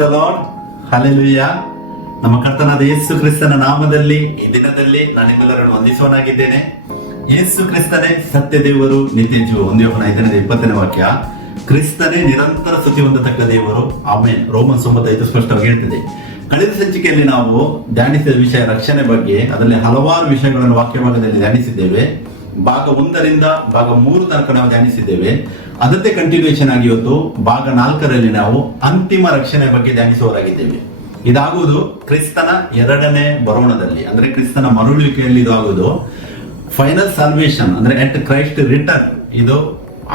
The lord. Hallelujah. ನಮ್ಮ ಕರ್ತನಾದ ಯೇಸು ಕ್ರಿಸ್ತನ ನಾಮದಲ್ಲಿ ಈ ದಿನದಲ್ಲಿ ನಾನು ನಿಮ್ಮೆಲ್ಲರನ್ನು ವಂದಿಸುವನಾಗಿದ್ದೇನೆ. ಯೇಸು ಕ್ರಿಸ್ತನೇ ಸತ್ಯ ದೇವರು, ನಿತ್ಯ ಜೀವ. 1 ಯೋಹನ 5:20 ವಾಕ್ಯ. ಕ್ರಿಸ್ತನೇ ನಿರಂತರ ಸ್ತುತಿ ಹೊಂದತಕ್ಕ ದೇವರು. ಆಮೆನ್. ರೋಮನ್ 9:5 ಸ್ಪಷ್ಟವಾಗಿ ಹೇಳ್ತದೆ. ಕಳೆದ ಸಂಚಿಕೆಯಲ್ಲಿ ನಾವು ಧ್ಯಾನಿಸಿದ ವಿಷಯ ರಕ್ಷಣೆ ಬಗ್ಗೆ. ಅದರಲ್ಲಿ ಹಲವಾರು ವಿಷಯಗಳನ್ನು ವಾಕ್ಯಭಾಗದಲ್ಲಿ ಧ್ಯಾನಿಸಿದ್ದೇವೆ. ಭಾಗ 1ರಿಂದ ಭಾಗ 3 ತನಕ ನಾವು ಧ್ಯಾನಿಸಿದ್ದೇವೆ. ಅದಕ್ಕೆ ಕಂಟಿನ್ಯೂಷನ್ ಆಗಿ ಇವತ್ತು ಭಾಗ 4ರಲ್ಲಿ ನಾವು ಅಂತಿಮ ರಕ್ಷಣೆ ಬಗ್ಗೆ ಧ್ಯಾನಿಸುವವರಾಗಿದ್ದೇವೆ. ಇದಾಗುವುದು ಕ್ರಿಸ್ತನ 2ನೇ ಬರೋಣದಲ್ಲಿ, ಅಂದ್ರೆ ಕ್ರಿಸ್ತನ ಮರಳುವಿಕೆಯಲ್ಲಿ ಇದು ಆಗುವುದು. ಫೈನಲ್ ಸಾಲ್ವೇಷನ್ ಅಂದ್ರೆ ಎಟ್ ಕ್ರೈಸ್ಟ್ ರಿಟರ್ನ್. ಇದು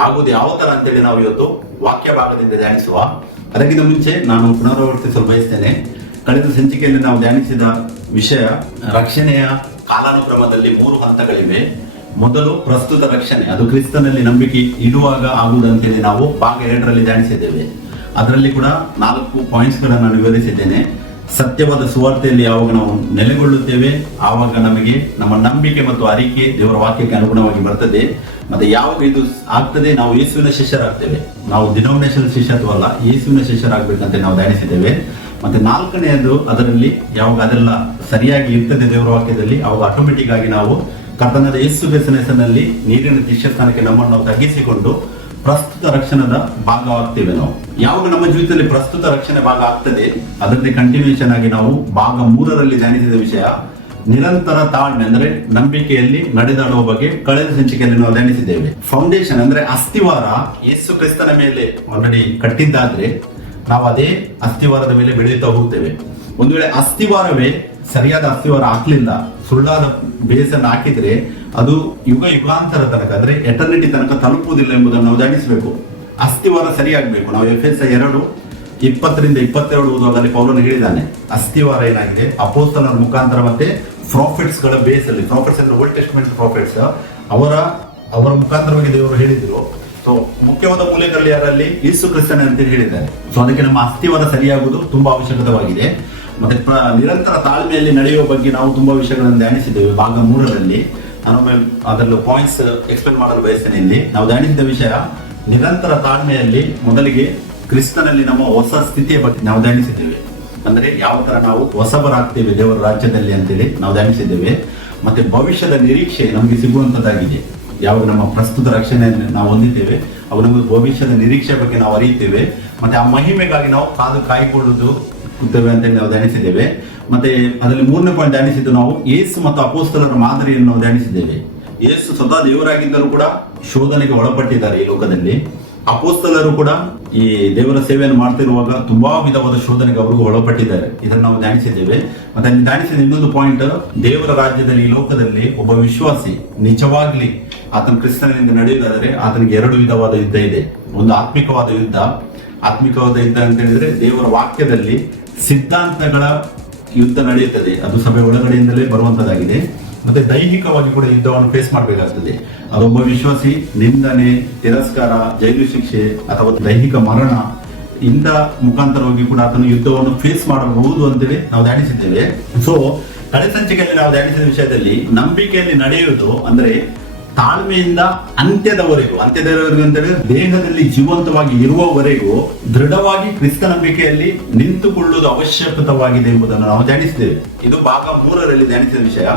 ಆಗುವುದು ಯಾವ ತರ ಅಂತೇಳಿ ನಾವು ಇವತ್ತು ವಾಕ್ಯ ಭಾಗದಿಂದ ಧ್ಯಾನಿಸುವ. ಅದಕ್ಕಿಂತ ಮುಂಚೆ ನಾನು ಪುನರಾವರ್ತಿಸಲು ಬಯಸ್ತೇನೆ. ಕಳೆದ ಸಂಚಿಕೆಯಲ್ಲಿ ನಾವು ಧ್ಯಾನಿಸಿದ ವಿಷಯ ರಕ್ಷಣೆಯ ಕಾಲಾನುಕ್ರಮದಲ್ಲಿ 3 ಹಂತಗಳಿವೆ. ಮೊದಲು ಪ್ರಸ್ತುತ ರಕ್ಷಣೆ, ಅದು ಕ್ರಿಸ್ತನಲ್ಲಿ ನಂಬಿಕೆ ಇಡುವಾಗ ಆಗುವುದಂತೇಳಿ ನಾವು ಭಾಗ 2ರಲ್ಲಿ ಧ್ಯಾನಿಸಿದ್ದೇವೆ. ಅದರಲ್ಲಿ ಕೂಡ 4 ಪಾಯಿಂಟ್ಸ್ ಗಳನ್ನು ನಾನು ವಿವರಿಸಿದ್ದೇನೆ. ಸತ್ಯವಾದ ಸುವಾರ್ತೆಯಲ್ಲಿ ಯಾವಾಗ ನಾವು ನೆಲೆಗೊಳ್ಳುತ್ತೇವೆ ಆವಾಗ ನಮಗೆ ನಮ್ಮ ನಂಬಿಕೆ ಮತ್ತು ಅರಿಕೆ ದೇವರ ವಾಕ್ಯಕ್ಕೆ ಅನುಗುಣವಾಗಿ ಬರ್ತದೆ. ಮತ್ತೆ ಯಾವಾಗ ಇದು ಆಗ್ತದೆ, ನಾವು ಯೇಸುವಿನ ಶಿಷ್ಯರಾಗ್ತೇವೆ. ನಾವು ಡಿನಾಮಿನೇಷನ್ ಶಿಷ್ಯತ್ವ ಅಲ್ಲ, ಯೇಸುವಿನ ಶಿಷ್ಯರಾಗಬೇಕಂತ ನಾವು ಧ್ಯಾನಿಸಿದ್ದೇವೆ. ಮತ್ತೆ 4ನೇದು, ಅದರಲ್ಲಿ ಯಾವಾಗ ಅದೆಲ್ಲ ಸರಿಯಾಗಿ ಇರ್ತದೆ ದೇವರ ವಾಕ್ಯದಲ್ಲಿ, ಅವಾಗ ಆಟೋಮೆಟಿಕ್ ಆಗಿ ನಾವು ಕರ್ತನಾದ ಯೇಸು ಕ್ರಿಸ್ತನ ಹೆಸರಿನಲ್ಲಿ ನೀರಿನ ಶಿಷ್ಯಸ್ಥಾನಕ್ಕೆ ನಮ್ಮನ್ನು ನಾವು ತಗ್ಗಿಸಿಕೊಂಡು ಪ್ರಸ್ತುತ ರಕ್ಷಣದ ಭಾಗವಾಗ್ತೇವೆ. ನಾವು ಯಾವಾಗ ನಮ್ಮ ಜೀವಿತದಲ್ಲಿ ಪ್ರಸ್ತುತ ರಕ್ಷಣೆ ಭಾಗ ಆಗ್ತದೆ, ಅದರಲ್ಲಿ ಕಂಟಿನ್ಯೂಷನ್ ಆಗಿ ನಾವು ಭಾಗ 3ರಲ್ಲಿ ಧ್ಯಾನಿಸಿದ ವಿಷಯ ನಿರಂತರ ತಾಳ್ಮೆ, ಅಂದ್ರೆ ನಂಬಿಕೆಯಲ್ಲಿ ನಡೆದಾಡುವ ಬಗ್ಗೆ ಕಳೆದ ಸಂಚಿಕೆಯಲ್ಲಿ ನಾವು ಧ್ಯಾನಿಸಿದ್ದೇವೆ. ಫೌಂಡೇಶನ್ ಅಂದ್ರೆ ಅಸ್ಥಿವಾರ ಯೇಸು ಕ್ರಿಸ್ತನ ಮೇಲೆ ಆಲ್ರೆಡಿ ಕಟ್ಟಿದ್ದಾದ್ರೆ ನಾವು ಅದೇ ಅಸ್ಥಿವಾರದ ಮೇಲೆ ಬೆಳೆಯುತ್ತಾ ಹೋಗ್ತೇವೆ. ಒಂದು ವೇಳೆ ಅಸ್ಥಿವಾರವೇ ಸರಿಯಾದ ಅಸ್ಥಿವಾರ ಹಾಕ್ಲಿಲ್ಲ, ಸುಳ್ಳಾದ ಬೇಸನ್ನು ಹಾಕಿದ್ರೆ ಅದು ಯುಗಾಂತರ ತನಕ, ಅಂದ್ರೆ ಎಟರ್ನಿಟಿ ತನಕ ತಲುಪುವುದಿಲ್ಲ ಎಂಬುದನ್ನು ನಾವು ಧ್ಯಾನಿಸಬೇಕು. ಅಸ್ಥಿವಾರ ಸರಿಯಾಗಬೇಕು. ನಾವು ಎಫೆಸರ್ 2:20-22 ಓದುವಾಗಲ್ಲಿ ಪೌಲನು ಹೇಳಿದ್ದಾನೆ, ಅಸ್ಥಿವಾರ ಏನಾಗಿದೆ ಅಪೊಸ್ತಲರ ಮುಖಾಂತರ ಮತ್ತೆ ಪ್ರಾಫಿಟ್ಸ್ ಗಳ ಬೇಸ್ ಅಲ್ಲಿ, ಪ್ರಾಫಿಟ್ಸ್ ಅಂದ್ರೆ ಓಲ್ಡ್ ಟೆಸ್ಟಮೆಂಟ್ ಪ್ರಾಫಿಟ್ಸ್, ಅವರ ಮುಖಾಂತರವಾಗಿ ದೇವರು ಹೇಳಿದ್ರು. ಸೊ ಮುಖ್ಯವಾದ ಮೂಲೆಗಳಲ್ಲಿ ಯಾರಲ್ಲಿ ಯೇಸು ಕ್ರಿಸ್ತನೇ ಅಂತ ಹೇಳಿದ್ದಾರೆ. ಸೊ ಅದಕ್ಕೆ ನಮ್ಮ ಅಸ್ಥಿವಾರ ಸರಿಯಾಗುವುದು ತುಂಬಾ ಅವಶ್ಯಕವಾಗಿದೆ. ಮತ್ತೆ ನಿರಂತರ ತಾಳ್ಮೆಯಲ್ಲಿ ನಡೆಯುವ ಬಗ್ಗೆ ನಾವು ತುಂಬಾ ವಿಷಯಗಳನ್ನು ಧ್ಯಾನಿಸಿದ್ದೇವೆ ಭಾಗ 3ರಲ್ಲಿ. ನಾನು ಅದರಲ್ಲೂ ಪಾಯಿಂಟ್ಸ್ ಎಕ್ಸ್ಪ್ಲೇನ್ ಮಾಡಲು ಬಯಸ್ತೇನೆ. ಇಲ್ಲಿ ನಾವು ಧ್ಯಾನಿಸಿದ ವಿಷಯ ನಿರಂತರ ತಾಳ್ಮೆಯಲ್ಲಿ ಮೊದಲಿಗೆ ಕ್ರಿಸ್ತನಲ್ಲಿ ನಮ್ಮ ಹೊಸ ಸ್ಥಿತಿಯ ಬಗ್ಗೆ ನಾವು ಧ್ಯಾನಿಸಿದ್ದೇವೆ. ಅಂದ್ರೆ ಯಾವ ತರ ನಾವು ಹೊಸಬರಾಗ್ತೇವೆ ದೇವರ ರಾಜ್ಯದಲ್ಲಿ ಅಂತೇಳಿ ನಾವು ಧ್ಯಾನಿಸಿದ್ದೇವೆ. ಮತ್ತೆ ಭವಿಷ್ಯದ ನಿರೀಕ್ಷೆ ನಮಗೆ ಸಿಗುವಂತದ್ದಾಗಿದೆ. ಯಾವಾಗ ನಮ್ಮ ಪ್ರಸ್ತುತ ರಕ್ಷಣೆಯನ್ನು ನಾವು ಹೊಂದಿದ್ದೇವೆ, ಅವಾಗ ನಮಗೆ ಭವಿಷ್ಯದ ನಿರೀಕ್ಷೆ ಬಗ್ಗೆ ನಾವು ಅರಿಯುತ್ತೇವೆ. ಮತ್ತೆ ಆ ಮಹಿಮೆಗಾಗಿ ನಾವು ಕಾಯ್ಕೊಳ್ಳುವುದು ಅಂತ ನಾವು ಧ್ಯಾನಿಸಿದ್ದೇವೆ. ಮತ್ತೆ ಅದರಲ್ಲಿ 3ನೇ ಪಾಯಿಂಟ್ ಧ್ಯಾನಿಸಿದ್ದು ನಾವು ಯೇಸು ಮತ್ತು ಅಪೊಸ್ತಲರ ಮಾದರಿಯನ್ನು ನಾವು ಧ್ಯಾನಿಸಿದ್ದೇವೆ. ಯೇಸು ಸ್ವತಃ ದೇವರಾಗಿದ್ದರೂ ಕೂಡ ಶೋಧನೆಗೆ ಒಳಪಟ್ಟಿದ್ದಾರೆ ಈ ಲೋಕದಲ್ಲಿ. ಅಪೊಸ್ತಲರು ಕೂಡ ಈ ದೇವರ ಸೇವೆಯನ್ನು ಮಾಡ್ತಿರುವಾಗ ತುಂಬಾ ವಿಧವಾದ ಶೋಧನೆಗೆ ಅವರಿಗೂ ಒಳಪಟ್ಟಿದ್ದಾರೆ. ಇದನ್ನು ನಾವು ಧ್ಯಾನಿಸಿದ್ದೇವೆ. ಮತ್ತೆ ಅಲ್ಲಿ ಧ್ಯಾನಿಸಿದ ಇನ್ನೊಂದು ಪಾಯಿಂಟ್, ದೇವರ ರಾಜ್ಯದಲ್ಲಿ ಈ ಲೋಕದಲ್ಲಿ ಒಬ್ಬ ವಿಶ್ವಾಸಿ ನಿಜವಾಗ್ಲಿ ಆತನ ಕ್ರಿಸ್ತನಿಂದ ನಡೆಯುವುದಾದರೆ ಆತನಿಗೆ 2 ವಿಧವಾದ ಯುದ್ಧ ಇದೆ. ಒಂದು ಆತ್ಮಿಕವಾದ ಯುದ್ಧ ಅಂತ ಹೇಳಿದ್ರೆ ದೇವರ ವಾಕ್ಯದಲ್ಲಿ ಸಿದ್ಧಾಂತಗಳ ಯುದ್ಧ ನಡೆಯುತ್ತದೆ, ಅದು ಸಭೆ ಒಳಗಡೆಯಿಂದಲೇ ಬರುವಂತದ್ದಾಗಿದೆ. ಮತ್ತೆ ದೈಹಿಕವಾಗಿ ಕೂಡ ಯುದ್ಧವನ್ನು ಫೇಸ್ ಮಾಡಬೇಕಾಗ್ತದೆ. ಅದೊಬ್ಬ ವಿಶ್ವಾಸಿ ನಿಂದನೆ, ತಿರಸ್ಕಾರ, ಜೈಲು ಶಿಕ್ಷೆ ಅಥವಾ ದೈಹಿಕ ಮರಣ ಇಂಥ ಮುಖಾಂತರವಾಗಿ ಕೂಡ ಆತನು ಯುದ್ಧವನ್ನು ಫೇಸ್ ಮಾಡಬಹುದು ಅಂತೇಳಿ ನಾವು ಧ್ಯಾನಿಸಿದ್ದೇವೆ. ಸೊ ಕಡೆ ಸಂಚಿಕೆಯಲ್ಲಿ ನಾವು ಧ್ಯಾನಿಸಿದ ವಿಷಯದಲ್ಲಿ ನಂಬಿಕೆಯಲ್ಲಿ ನಡೆಯುವುದು ಅಂದ್ರೆ ತಾಳ್ಮೆಯಿಂದ ಅಂತ್ಯದವರೆಗೂ ಅಂತೇಳಿ ದೇಹದಲ್ಲಿ ಜೀವಂತವಾಗಿ ಇರುವವರೆಗೂ ದೃಢವಾಗಿ ಕ್ರಿಸ್ತ ನಂಬಿಕೆಯಲ್ಲಿ ನಿಂತುಕೊಳ್ಳುವುದು ಅವಶ್ಯಕವಾಗಿದೆ ಎಂಬುದನ್ನು ನಾವು ಧ್ಯಾನಿಸಿದ್ದೇವೆ. ಇದು ಭಾಗ 3ರಲ್ಲಿ ಧ್ಯಾನಿಸಿದ ವಿಷಯ.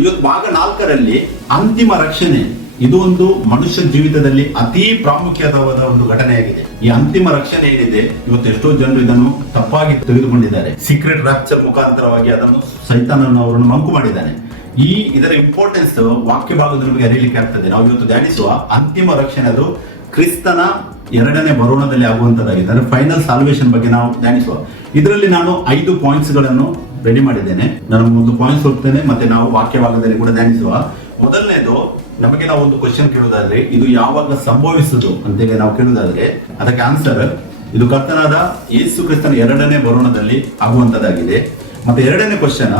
ಇವತ್ತು ಭಾಗ 4ರಲ್ಲಿ ಅಂತಿಮ ರಕ್ಷಣೆ. ಇದು ಒಂದು ಮನುಷ್ಯ ಜೀವಿತದಲ್ಲಿ ಅತಿ ಪ್ರಾಮುಖ್ಯವಾದ ಒಂದು ಘಟನೆಯಾಗಿದೆ. ಈ ಅಂತಿಮ ರಕ್ಷಣೆ ಏನಿದೆ, ಇವತ್ತು ಎಷ್ಟೋ ಜನರು ಇದನ್ನು ತಪ್ಪಾಗಿ ತೆಗೆದುಕೊಂಡಿದ್ದಾರೆ. ಸೀಕ್ರೆಟ್ ರಾಪ್ಚರ್ ಮುಖಾಂತರವಾಗಿ ಅದನ್ನು ಸೈತಾನನು ಅವರನ್ನು ಮಂಕು ಮಾಡಿದ್ದಾನೆ. ಇದರ ಇಂಪಾರ್ಟೆನ್ಸ್ ವಾಕ್ಯ ಭಾಗದಲ್ಲಿ ನಮಗೆ ಅರಿಯಲಿಕ್ಕೆ ಆಗ್ತದೆ. ನಾವು ಇವತ್ತು ಧ್ಯಾನಿಸುವ ಅಂತಿಮ ರಕ್ಷಣೆ ಅದು ಕ್ರಿಸ್ತನ 2ನೇ ಬರೋಣದಲ್ಲಿ ಆಗುವಂತದ್ದಾಗಿದೆ. ಅಂದ್ರೆ ಫೈನಲ್ ಸಾಲ್ವೇಷನ್ ಬಗ್ಗೆ ನಾವು ಧ್ಯಾನಿಸುವ. ಇದರಲ್ಲಿ ನಾನು 5 ಪಾಯಿಂಟ್ಸ್ ಗಳನ್ನು ರೆಡಿ ಮಾಡಿದ್ದೇನೆ. ನಾನು ಒಂದು ಪಾಯಿಂಟ್ಸ್ ಹೋಗ್ತೇನೆ, ಮತ್ತೆ ನಾವು ವಾಕ್ಯ ಭಾಗದಲ್ಲಿ ಕೂಡ ಧ್ಯಾನಿಸುವ. ಮೊದಲನೇದು, ನಮಗೆ ನಾವು ಒಂದು ಕ್ವಶನ್ ಕೇಳುವುದಾದ್ರೆ ಇದು ಯಾವಾಗ ಸಂಭವಿಸುವುದು ಅಂತೇಳಿ ನಾವು ಕೇಳುವುದಾದ್ರೆ ಅದಕ್ಕೆ ಆನ್ಸರ್, ಇದು ಕರ್ತನಾದ ಯೇಸು ಕ್ರಿಸ್ತನ 2ನೇ ಬರೋಣದಲ್ಲಿ ಆಗುವಂತದ್ದಾಗಿದೆ. ಮತ್ತೆ 2ನೇ ಕ್ವಶನ್,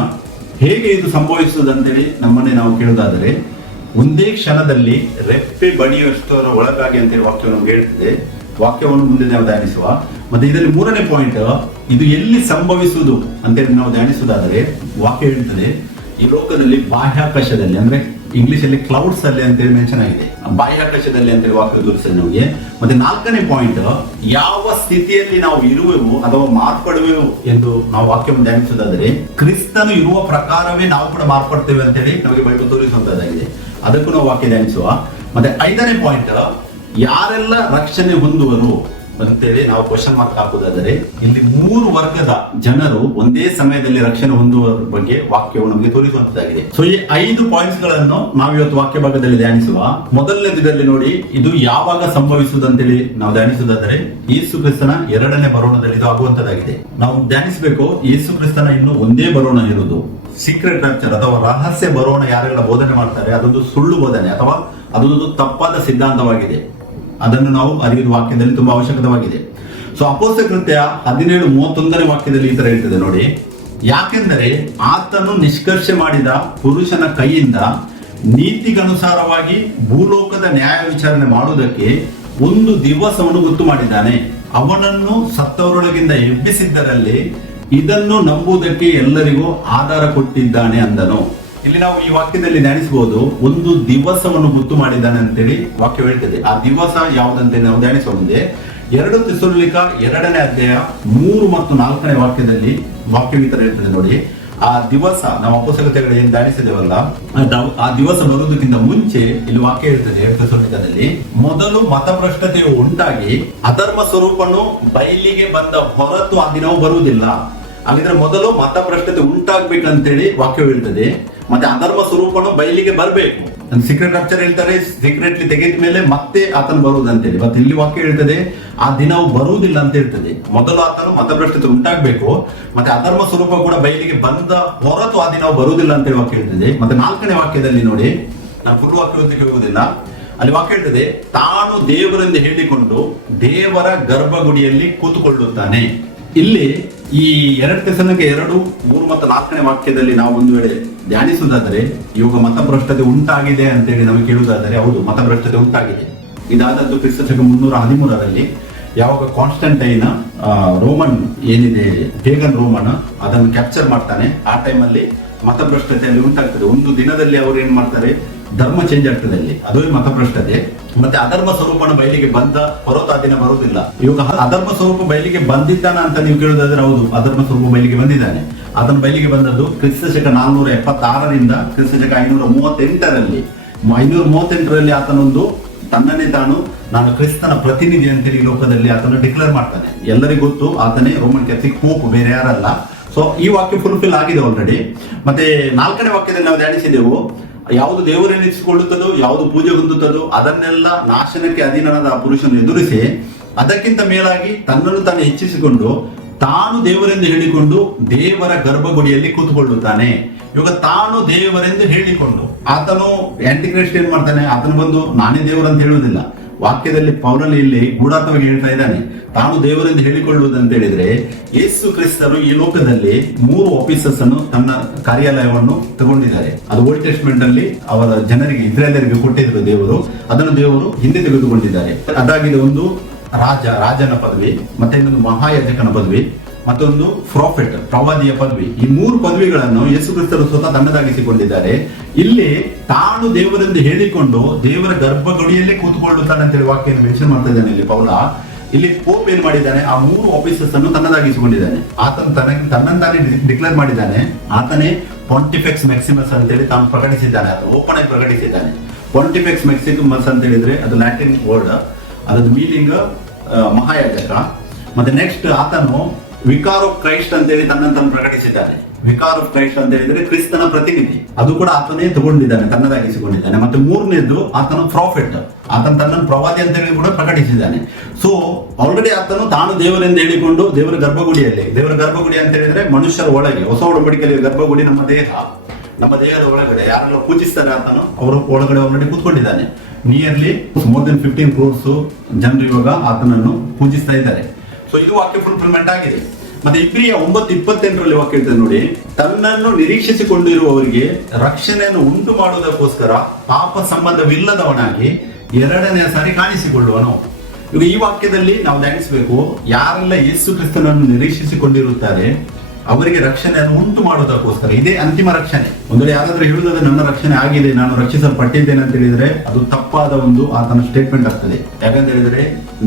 ಹೇಗೆ ಇದು ಸಂಭವಿಸುವುದು ಅಂತೇಳಿ ನಮ್ಮನ್ನೇ ನಾವು ಕೇಳುವುದಾದರೆ ಒಂದೇ ಕ್ಷಣದಲ್ಲಿ ರೆಪ್ಪೆ ಬಡಿಯುವಷ್ಟರ ಒಳಗಾಗಿ ಅಂತೇಳಿ ವಾಕ್ಯವನ್ನು ನಮ್ಗೆ ಹೇಳ್ತದೆ. ವಾಕ್ಯವನ್ನು ಮುಂದೆ ನಾವು ಧ್ಯಾನಿಸುವ. ಮತ್ತೆ ಇದರಲ್ಲಿ 3ನೇ ಪಾಯಿಂಟ್, ಇದು ಎಲ್ಲಿ ಸಂಭವಿಸುವುದು ಅಂತೇಳಿ ನಾವು ಧ್ಯಾನಿಸುವುದಾದರೆ ವಾಕ್ಯ ಹೇಳ್ತದೆ ಈ ಲೋಕದಲ್ಲಿ ಬಾಹ್ಯಾಕಾಶದಲ್ಲಿ, ಅಂದ್ರೆ ಇಂಗ್ಲಿಷ್ ಅಲ್ಲಿ ಕ್ಲೌಡ್ಸ್ ಅಲ್ಲಿ ಅಂತೇಳಿ ಮೆನ್ಷನ್ ಆಗಿದೆ. ಬಾಹ್ಯಾಕಾಶದಲ್ಲಿ ಅಂತೇಳಿ ವಾಕ್ಯ ತೋರಿಸ್ತದೆ ನಮಗೆ. ಮತ್ತೆ 4ನೇ ಪಾಯಿಂಟ್, ಯಾವ ಸ್ಥಿತಿಯಲ್ಲಿ ನಾವು ಇರುವೆವು ಅಥವಾ ಮಾರ್ಪಡುವೆವು ಎಂದು ನಾವು ವಾಕ್ಯವನ್ನು ಧ್ಯಾನಿಸುವುದಾದರೆ ಕ್ರಿಸ್ತನು ಇರುವ ಪ್ರಕಾರವೇ ನಾವು ಕೂಡ ಮಾರ್ಪಡ್ತೇವೆ ಅಂತೇಳಿ ನಮಗೆ ಬೈಬಲ್ ತೋರಿಸುವಂತದ್ದಾಗಿದೆ. ಅದಕ್ಕೂ ನಾವು ವಾಕ್ಯ ಧ್ಯಾನಿಸುವ. ಮತ್ತೆ 5ನೇ ಪಾಯಿಂಟ್, ಯಾರೆಲ್ಲ ರಕ್ಷಣೆ ಹೊಂದುವರು ಅಂತೇಳಿ ನಾವು ಕ್ವಶನ್ ಮಾರ್ಕ್ ಹಾಕುವುದಾದರೆ ಇಲ್ಲಿ 3 ವರ್ಗದ ಜನರು ಒಂದೇ ಸಮಯದಲ್ಲಿ ರಕ್ಷಣೆ ಹೊಂದುವ ಬಗ್ಗೆ ವಾಕ್ಯವು ನಮಗೆ ತೋರಿಸುವಂತದ್ದಾಗಿದೆ. ಸೊ ಈ 5 ಪಾಯಿಂಟ್ಸ್ ಗಳನ್ನು ನಾವು ಇವತ್ತು ವಾಕ್ಯ ಭಾಗದಲ್ಲಿ ಧ್ಯಾನಿಸುವ. ಮೊದಲನೇದಲ್ಲಿ ನೋಡಿ, ಇದು ಯಾವಾಗ ಸಂಭವಿಸುವುದಂತೇಳಿ ನಾವು ಧ್ಯಾನಿಸುವುದಾದರೆ ಯೇಸು ಕ್ರಿಸ್ತನ 2ನೇ ಬರೋಣದಲ್ಲಿ ಇದು ಆಗುವಂತದ್ದಾಗಿದೆ. ನಾವು ಧ್ಯಾನಿಸಬೇಕು, ಯೇಸು ಕ್ರಿಸ್ತನ ಇನ್ನು ಒಂದೇ ಬರೋಣ ಇರುವುದು. ಸೀಕ್ರೆಟ್ ರಾಪ್ಚರ್ ಅಥವಾ ರಹಸ್ಯ ಬರೋಣ ಯಾರೆಲ್ಲ ಬೋಧನೆ ಮಾಡ್ತಾರೆ ಅದೊಂದು ಸುಳ್ಳು ಬೋಧನೆ ಅಥವಾ ಅದೊಂದು ತಪ್ಪಾದ ಸಿದ್ಧಾಂತವಾಗಿದೆ. ಅದನ್ನು ನಾವು ಅರಿಯುವ ವಾಕ್ಯದಲ್ಲಿ ತುಂಬಾ ಅವಶ್ಯಕವಾಗಿದೆ. ಸೊ ಅಪೊಸ್ತಲ ಕೃತ್ಯ 17:31 ವಾಕ್ಯದಲ್ಲಿ ಈ ತರ ಹೇಳ್ತದೆ ನೋಡಿ, ಯಾಕೆಂದರೆ ಆತನು ನಿಷ್ಕರ್ಷೆ ಮಾಡಿದ ಪುರುಷನ ಕೈಯಿಂದ ನೀತಿಗನುಸಾರವಾಗಿ ಭೂಲೋಕದ ನ್ಯಾಯ ವಿಚಾರಣೆ ಮಾಡುವುದಕ್ಕೆ ಒಂದು ದಿವಸವನ್ನು ಗೊತ್ತು ಮಾಡಿದ್ದಾನೆ. ಅವನನ್ನು ಸತ್ತವರೊಳಗಿಂದ ಎಬ್ಬಿಸಿದ್ದರಲ್ಲಿ ಇದನ್ನು ನಂಬುವುದಕ್ಕೆ ಎಲ್ಲರಿಗೂ ಆಧಾರ ಕೊಟ್ಟಿದ್ದಾನೆ ಅಂದನು. ಇಲ್ಲಿ ನಾವು ಈ ವಾಕ್ಯದಲ್ಲಿ ಧ್ಯಾನಿಸಬಹುದು, ಒಂದು ದಿವಸವನ್ನು ಗೊತ್ತು ಮಾಡಿದ್ದಾನೆ ಅಂತೇಳಿ ವಾಕ್ಯ ಹೇಳ್ತದೆ. ಆ ದಿವಸ ಯಾವುದಂತೆ ನಾವು ಧ್ಯಾನಿಸುವ ಮುಂದೆ 2 ಥೆಸಲೋನಿಕ 2ನೇ ಅಧ್ಯಾಯ 3 ಮತ್ತು 4ನೇ ವಾಕ್ಯದಲ್ಲಿ ವಾಕ್ಯ ಈ ತರ ಹೇಳ್ತದೆ ನೋಡಿ, ಆ ದಿವಸ ನಾವು ಅಪೊಸ್ತಲಗಳು ಏನು ಧ್ಯಾನಿಸಿದೇವಲ್ಲ, ಆ ದಿವಸ ಬರುವುದಕ್ಕಿಂತ ಮುಂಚೆ ಇಲ್ಲಿ ವಾಕ್ಯ ಹೇಳ್ತದೆ 2 ಥೆಸಲೋನಿಕದಲ್ಲಿ, ಮೊದಲು ಮತಭ್ರಷ್ಟತೆಯು ಉಂಟಾಗಿ ಅಧರ್ಮ ಸ್ವರೂಪನು ಬಯಲಿಗೆ ಬಂದ ಹೊರತು ಆ ದಿನವೂ ಬರುವುದಿಲ್ಲ. ಹಾಗಿದ್ರೆ ಮೊದಲು ಮತಭ್ರಷ್ಟತೆ ಉಂಟಾಗ್ಬೇಕಂತೇಳಿ ವಾಕ್ಯ ಹೇಳ್ತದೆ. ಮತ್ತೆ ಅಧರ್ಮ ಸ್ವರೂಪನು ಬಯಲಿಗೆ ಬರಬೇಕು. ಸೀಕ್ರೆಟ್ ರಾಪ್ಚರ್ ಹೇಳ್ತಾರೆ, ಸೀಕ್ರೆಟ್ಲಿ ತೆಗೆದ ಮೇಲೆ ಮತ್ತೆ ಆತನು ಬರುವುದಂತೇಳಿ. ಮತ್ತೆ ಇಲ್ಲಿ ವಾಕ್ಯ ಹೇಳ್ತದೆ ಆ ದಿನವು ಬರುವುದಿಲ್ಲ ಅಂತ ಹೇಳ್ತದೆ. ಮೊದಲು ಆತನು ಮತಭ್ರಷ್ಟತೆ ಉಂಟಾಗಬೇಕು, ಮತ್ತೆ ಅಧರ್ಮ ಸ್ವರೂಪ ಕೂಡ ಬಯಲಿಗೆ ಬಂದ ಹೊರತು ಆ ದಿನವು ಬರುವುದಿಲ್ಲ ಅಂತೇಳಿ ವಾಕ್ಯ ಹೇಳ್ತದೆ. ಮತ್ತೆ 4ನೇ ವಾಕ್ಯದಲ್ಲಿ ನೋಡಿ, ನಾನು ಫುಲ್ ವಾಕ್ಯ ಹೋಗುವುದಿಲ್ಲ, ಅಲ್ಲಿ ವಾಕ್ಯ ಹೇಳ್ತದೆ, ತಾನು ದೇವರೆಂದು ಹೇಳಿಕೊಂಡು ದೇವರ ಗರ್ಭಗುಡಿಯಲ್ಲಿ ಕೂತುಕೊಳ್ಳುತ್ತಾನೆ. ಇಲ್ಲಿ ಈ 2 ಥೆಸಲೋನಿಕ 2, 3 ಮತ್ತು 4ನೇ ವಾಕ್ಯದಲ್ಲಿ ನಾವು ಒಂದು ವೇಳೆ ಧ್ಯಾನಿಸುವುದಾದರೆ ಇವಾಗ ಮತಭ್ರಷ್ಟತೆ ಉಂಟಾಗಿದೆ ಅಂತೇಳಿ ನಮಗೆ ಕೇಳುವುದಾದರೆ, ಹೌದು, ಮತಭ್ರಷ್ಟತೆ ಉಂಟಾಗಿದೆ. ಇದಾದದ್ದು ಕ್ರಿಸ್ತ ಶಕ 313ರಲ್ಲಿ ಯಾವಾಗ ಕಾನ್ಸ್ಟಂಟೈನ್ ರೋಮನ್ ಏನಿದೆ, ಪೇಗನ್ ರೋಮನ್ ಅದನ್ನು ಕ್ಯಾಪ್ಚರ್ ಮಾಡ್ತಾನೆ. ಆ ಟೈಮಲ್ಲಿ ಮತಭ್ರಷ್ಟತೆಯಲ್ಲಿ ಉಂಟಾಗ್ತದೆ. ಒಂದು ದಿನದಲ್ಲಿ ಅವರು ಏನ್ ಮಾಡ್ತಾರೆ, ಧರ್ಮ ಚೇಂಜ್ ಆಗ್ತದೆ. ಅಲ್ಲಿ ಅದುವೇ ಮತಭ್ರಷ್ಟತೆ. ಮತ್ತೆ ಅಧರ್ಮ ಸ್ವರೂಪನ ಬಯಲಿಗೆ ಬಂದ ಹೊರತು ಆ ದಿನ ಬರುವುದಿಲ್ಲ. ಇವಾಗ ಅಧರ್ಮ ಸ್ವರೂಪ ಬಯಲಿಗೆ ಬಂದಿದ್ದಾನ ಅಂತ ನೀವು ಕೇಳುವುದಾದ್ರೆ, ಹೌದು, ಅಧರ್ಮ ಸ್ವರೂಪ ಬಯಲಿಗೆ ಬಂದಿದ್ದಾನೆ. ಅದನ್ನು ಬಯಲಿಗೆ ಬಂದದ್ದು ಕ್ರಿಸ್ತ ಶಕ 476ರಿಂದ ಕ್ರಿಸ್ತ ಶಕ 538ರಲ್ಲಿ. 538ರಲ್ಲಿ ಆತನೊಂದು ತನ್ನನ್ನೇ ನಾನು ಕ್ರಿಸ್ತನ ಪ್ರತಿನಿಧಿ ಅಂತೇಳಿ ಲೋಕದಲ್ಲಿ ಆತನು ಡಿಕ್ಲೇರ್ ಮಾಡ್ತಾನೆ. ಎಲ್ಲರಿಗೂ ಗೊತ್ತು ಆತನೇ ರೋಮನ್ ಕ್ಯಾಥಲಿಕ್ ಪೋಪ್, ಬೇರೆ ಯಾರಲ್ಲ. ಸೊ ಈ ವಾಕ್ಯ ಫುಲ್ಫಿಲ್ ಆಗಿದೆ ಆಲ್ರೆಡಿ. ಮತ್ತೆ 4ನೇ ವಾಕ್ಯದಲ್ಲಿ ನಾವು ಧ್ಯಾನಿಸಿದೆವು, ಯಾವುದು ದೇವರೆನಿಸಿಕೊಳ್ಳುತ್ತದೋ, ಯಾವುದು ಪೂಜೆ ಹೊಂದುತ್ತದೋ ಅದನ್ನೆಲ್ಲ ನಾಶನಕ್ಕೆ ಅಧೀನನಾದ ಆ ಪುರುಷನು ಎದುರಿಸಿ ಅದಕ್ಕಿಂತ ಮೇಲಾಗಿ ತನ್ನನ್ನು ತಾನು ಹೆಚ್ಚಿಸಿಕೊಂಡು ತಾನು ದೇವರೆಂದು ಹೇಳಿಕೊಂಡು ದೇವರ ಗರ್ಭಗುಡಿಯಲ್ಲಿ ಕೂತ್ಕೊಳ್ಳುತ್ತಾನೆ. ಇವಾಗ ತಾನು ದೇವರೆಂದು ಹೇಳಿಕೊಂಡು ಆತನು ಆಂಟಿಕ್ರೈಸ್ಟ್ ಏನ್ ಮಾಡ್ತಾನೆ, ಆತನು ಬಂದು ನಾನೇ ದೇವರು ಅಂತ ಹೇಳುವುದಿಲ್ಲ. ವಾಕ್ಯದಲ್ಲಿ ಪೌಲನು ಇಲ್ಲಿ ಗೂಢಾರ್ಥವಾಗಿ ಹೇಳ್ತಾ ಇದ್ದಾನೆ, ತಾನು ದೇವರೆಂದು ಹೇಳಿಕೊಳ್ಳುವುದಂತ ಹೇಳಿದ್ರೆ ಯೇಸು ಕ್ರಿಸ್ತರು ಈ ಲೋಕದಲ್ಲಿ 3 ಆಫೀಸಸ್ ಅನ್ನು ತನ್ನ ಕಾರ್ಯಾಲಯವನ್ನು ತಗೊಂಡಿದ್ದಾರೆ. ಅದು ಓಲ್ಡ್ ಟೆಸ್ಟ್ಮೆಂಟ್ ಅಲ್ಲಿ ಅವರ ಜನರಿಗೆ, ಇಸ್ರಾಯೇಲರಿಗೆ ಕೊಟ್ಟಿದ್ರು ದೇವರು, ಅದನ್ನು ದೇವರು ಹಿಂದೆ ತೆಗೆದುಕೊಂಡಿದ್ದಾರೆ. ಅದಾಗಿದೆ ಒಂದು ರಾಜನ ಪದವಿ, ಮತ್ತೆ ಇನ್ನೊಂದು ಮಹಾಯಾಜಕನ ಪದವಿ, ಮತ್ತೊಂದು ಪ್ರಾಫೆಟ್, ಪ್ರವಾದಿಯ ಪದವಿ. ಈ 3 ಪದವಿಗಳನ್ನು ಯೇಸು ಕ್ರಿಸ್ತರು ಸ್ವತಃ ತನ್ನದಾಗಿಸಿಕೊಂಡಿದ್ದಾರೆ. ಇಲ್ಲಿ ತಾನು ದೇವರೆಂದು ಹೇಳಿಕೊಂಡು ದೇವರ ಗರ್ಭಗುಡಿಯಲ್ಲಿ ಕೂತ್ಕೊಳ್ಳುತ್ತಾನೆ ಅಂತೇಳಿ ವಾಕ್ಯ ಮೆನ್ಷನ್ ಮಾಡ್ತಾ ಇದ್ದಾನೆ ಇಲ್ಲಿ ಪೌಲ. ಇಲ್ಲಿ ಪೋಪ್ ಏನ್ ಮಾಡಿದ್ದಾನೆ, ಆ 3 ಆಫೀಸಸ್ ಅನ್ನು ತನ್ನದಾಗಿಸಿಕೊಂಡಿದ್ದಾನೆ. ತನ್ನಂತಾನೆ ಡಿಕ್ಲೇರ್ ಮಾಡಿದ್ದಾನೆ. ಆತನೇ ಪಾಂಟಿಫೆಕ್ಸ್ ಮ್ಯಾಕ್ಸಿಮಸ್ ಅಂತೇಳಿ ತಾನು ಪ್ರಕಟಿಸಿದ್ದಾನೆ. ಅದು ಓಪನ್ ಆಗಿ ಪ್ರಕಟಿಸಿದ್ದಾನೆ. ಪಾಂಟಿಫೆಕ್ಸ್ ಮ್ಯಾಕ್ಸಿಮಸ್ ಅಂತ ಹೇಳಿದ್ರೆ ಅದು ಲ್ಯಾಟಿನ್ ವರ್ಡ್, ಅದರ ಮೀನಿಂಗ್ ಮಹಾಯಾಜಕ. ಮತ್ತೆ ನೆಕ್ಸ್ಟ್ ಆತನು ವಿಕಾರ್ ಆಫ್ ಕ್ರೈಸ್ಟ್ ಅಂತೇಳಿ ತನ್ನಂತನ್ನು ಪ್ರಕಟಿಸಿದ್ದಾನೆ. ವಿಕಾರ್ ಆಫ್ ಕ್ರೈಸ್ಟ್ ಅಂತ ಹೇಳಿದ್ರೆ ಕ್ರಿಸ್ತನ ಪ್ರತಿನಿಧಿ, ಅದು ಕೂಡ ಆತನೇ ತಗೊಂಡಿದ್ದಾನೆ, ತನ್ನದಾಗಿಸಿಕೊಂಡಿದ್ದಾನೆ. ಮತ್ತೆ 3ನೇದು ಆತನು ಪ್ರಾಫೆಟ್, ಆತನ ತನ್ನನ್ನು ಪ್ರವಾದಿ ಅಂತ ಹೇಳಿ ಕೂಡ ಪ್ರಕಟಿಸಿದ್ದಾನೆ. ಸೊ ಆಲ್ರೆಡಿ ಆತನು ತಾನು ದೇವರೆಂದು ಹೇಳಿಕೊಂಡು ದೇವರ ಗರ್ಭಗುಡಿಯಲ್ಲಿ, ದೇವರ ಗರ್ಭಗುಡಿ ಅಂತ ಹೇಳಿದ್ರೆ ಮನುಷ್ಯರ ಒಳಗೆ, ಹೊಸ ಒಡಂಬಡಿಕೆಯಲ್ಲಿ ಗರ್ಭಗುಡಿ ನಮ್ಮ ದೇಹ, ನಮ್ಮ ದೇಹದ ಒಳಗಡೆ ಯಾರೆಲ್ಲ ಪೂಜಿಸ್ತಾರೆ ಆತನು ಅವರ ಒಳಗಡೆ ಆಲ್ರೆಡಿ ಕೂತ್ಕೊಂಡಿದ್ದಾನೆ. ನಿಯರ್ಲಿ ಮೋರ್ ದೆನ್ 15 crores ಜನರು ಇವಾಗ ಆತನನ್ನು ಪೂಜಿಸ್ತಾ ಇದ್ದಾರೆ. ಸೊ ಇದು ವಾಕ್ಯ ಫುಲ್ಫಿಲ್ಮೆಂಟ್ ಆಗಿದೆ. ಮತ್ತೆ ಇಬ್ರಿಯ 9:28ರಲ್ಲಿ ವಾಕ್ಯ ಹೇಳ್ತದೆ ನೋಡಿ, ತನ್ನನ್ನು ನಿರೀಕ್ಷಿಸಿಕೊಂಡಿರುವವರಿಗೆ ರಕ್ಷಣೆಯನ್ನು ಉಂಟು ಮಾಡುವುದಕ್ಕೋಸ್ಕರ ಪಾಪ ಸಂಬಂಧವಿಲ್ಲದವನಾಗಿ 2ನೇ ಸಾರಿ ಕಾಣಿಸಿಕೊಳ್ಳುವನು. ಈಗ ಈ ವಾಕ್ಯದಲ್ಲಿ ನಾವು ಧ್ಯಾನಿಸಬೇಕು, ಯಾರೆಲ್ಲ ಯೇಸು ಕ್ರಿಸ್ತನನ್ನು ನಿರೀಕ್ಷಿಸಿಕೊಂಡಿರುತ್ತಾರೆ ಅವರಿಗೆ ರಕ್ಷಣೆಯನ್ನು ಉಂಟು ಮಾಡುವುದಕ್ಕೋಸ್ಕರ. ಇದೇ ಅಂತಿಮ ರಕ್ಷಣೆ. ಒಂದು ವೇಳೆ ಯಾರಾದ್ರೂ ಹೇಳುವುದಾದ್ರೆ ನನ್ನ ರಕ್ಷಣೆ ಆಗಿದೆ, ನಾನು ರಕ್ಷಿಸಲ್ಪಟ್ಟಿದ್ದೇನೆ ಅಂತ ಹೇಳಿದ್ರೆ ಅದು ತಪ್ಪಾದ ಒಂದು ಆತನ ಸ್ಟೇಟ್ಮೆಂಟ್ ಆಗ್ತದೆ. ಯಾಕಂತ ಹೇಳಿದ್ರೆ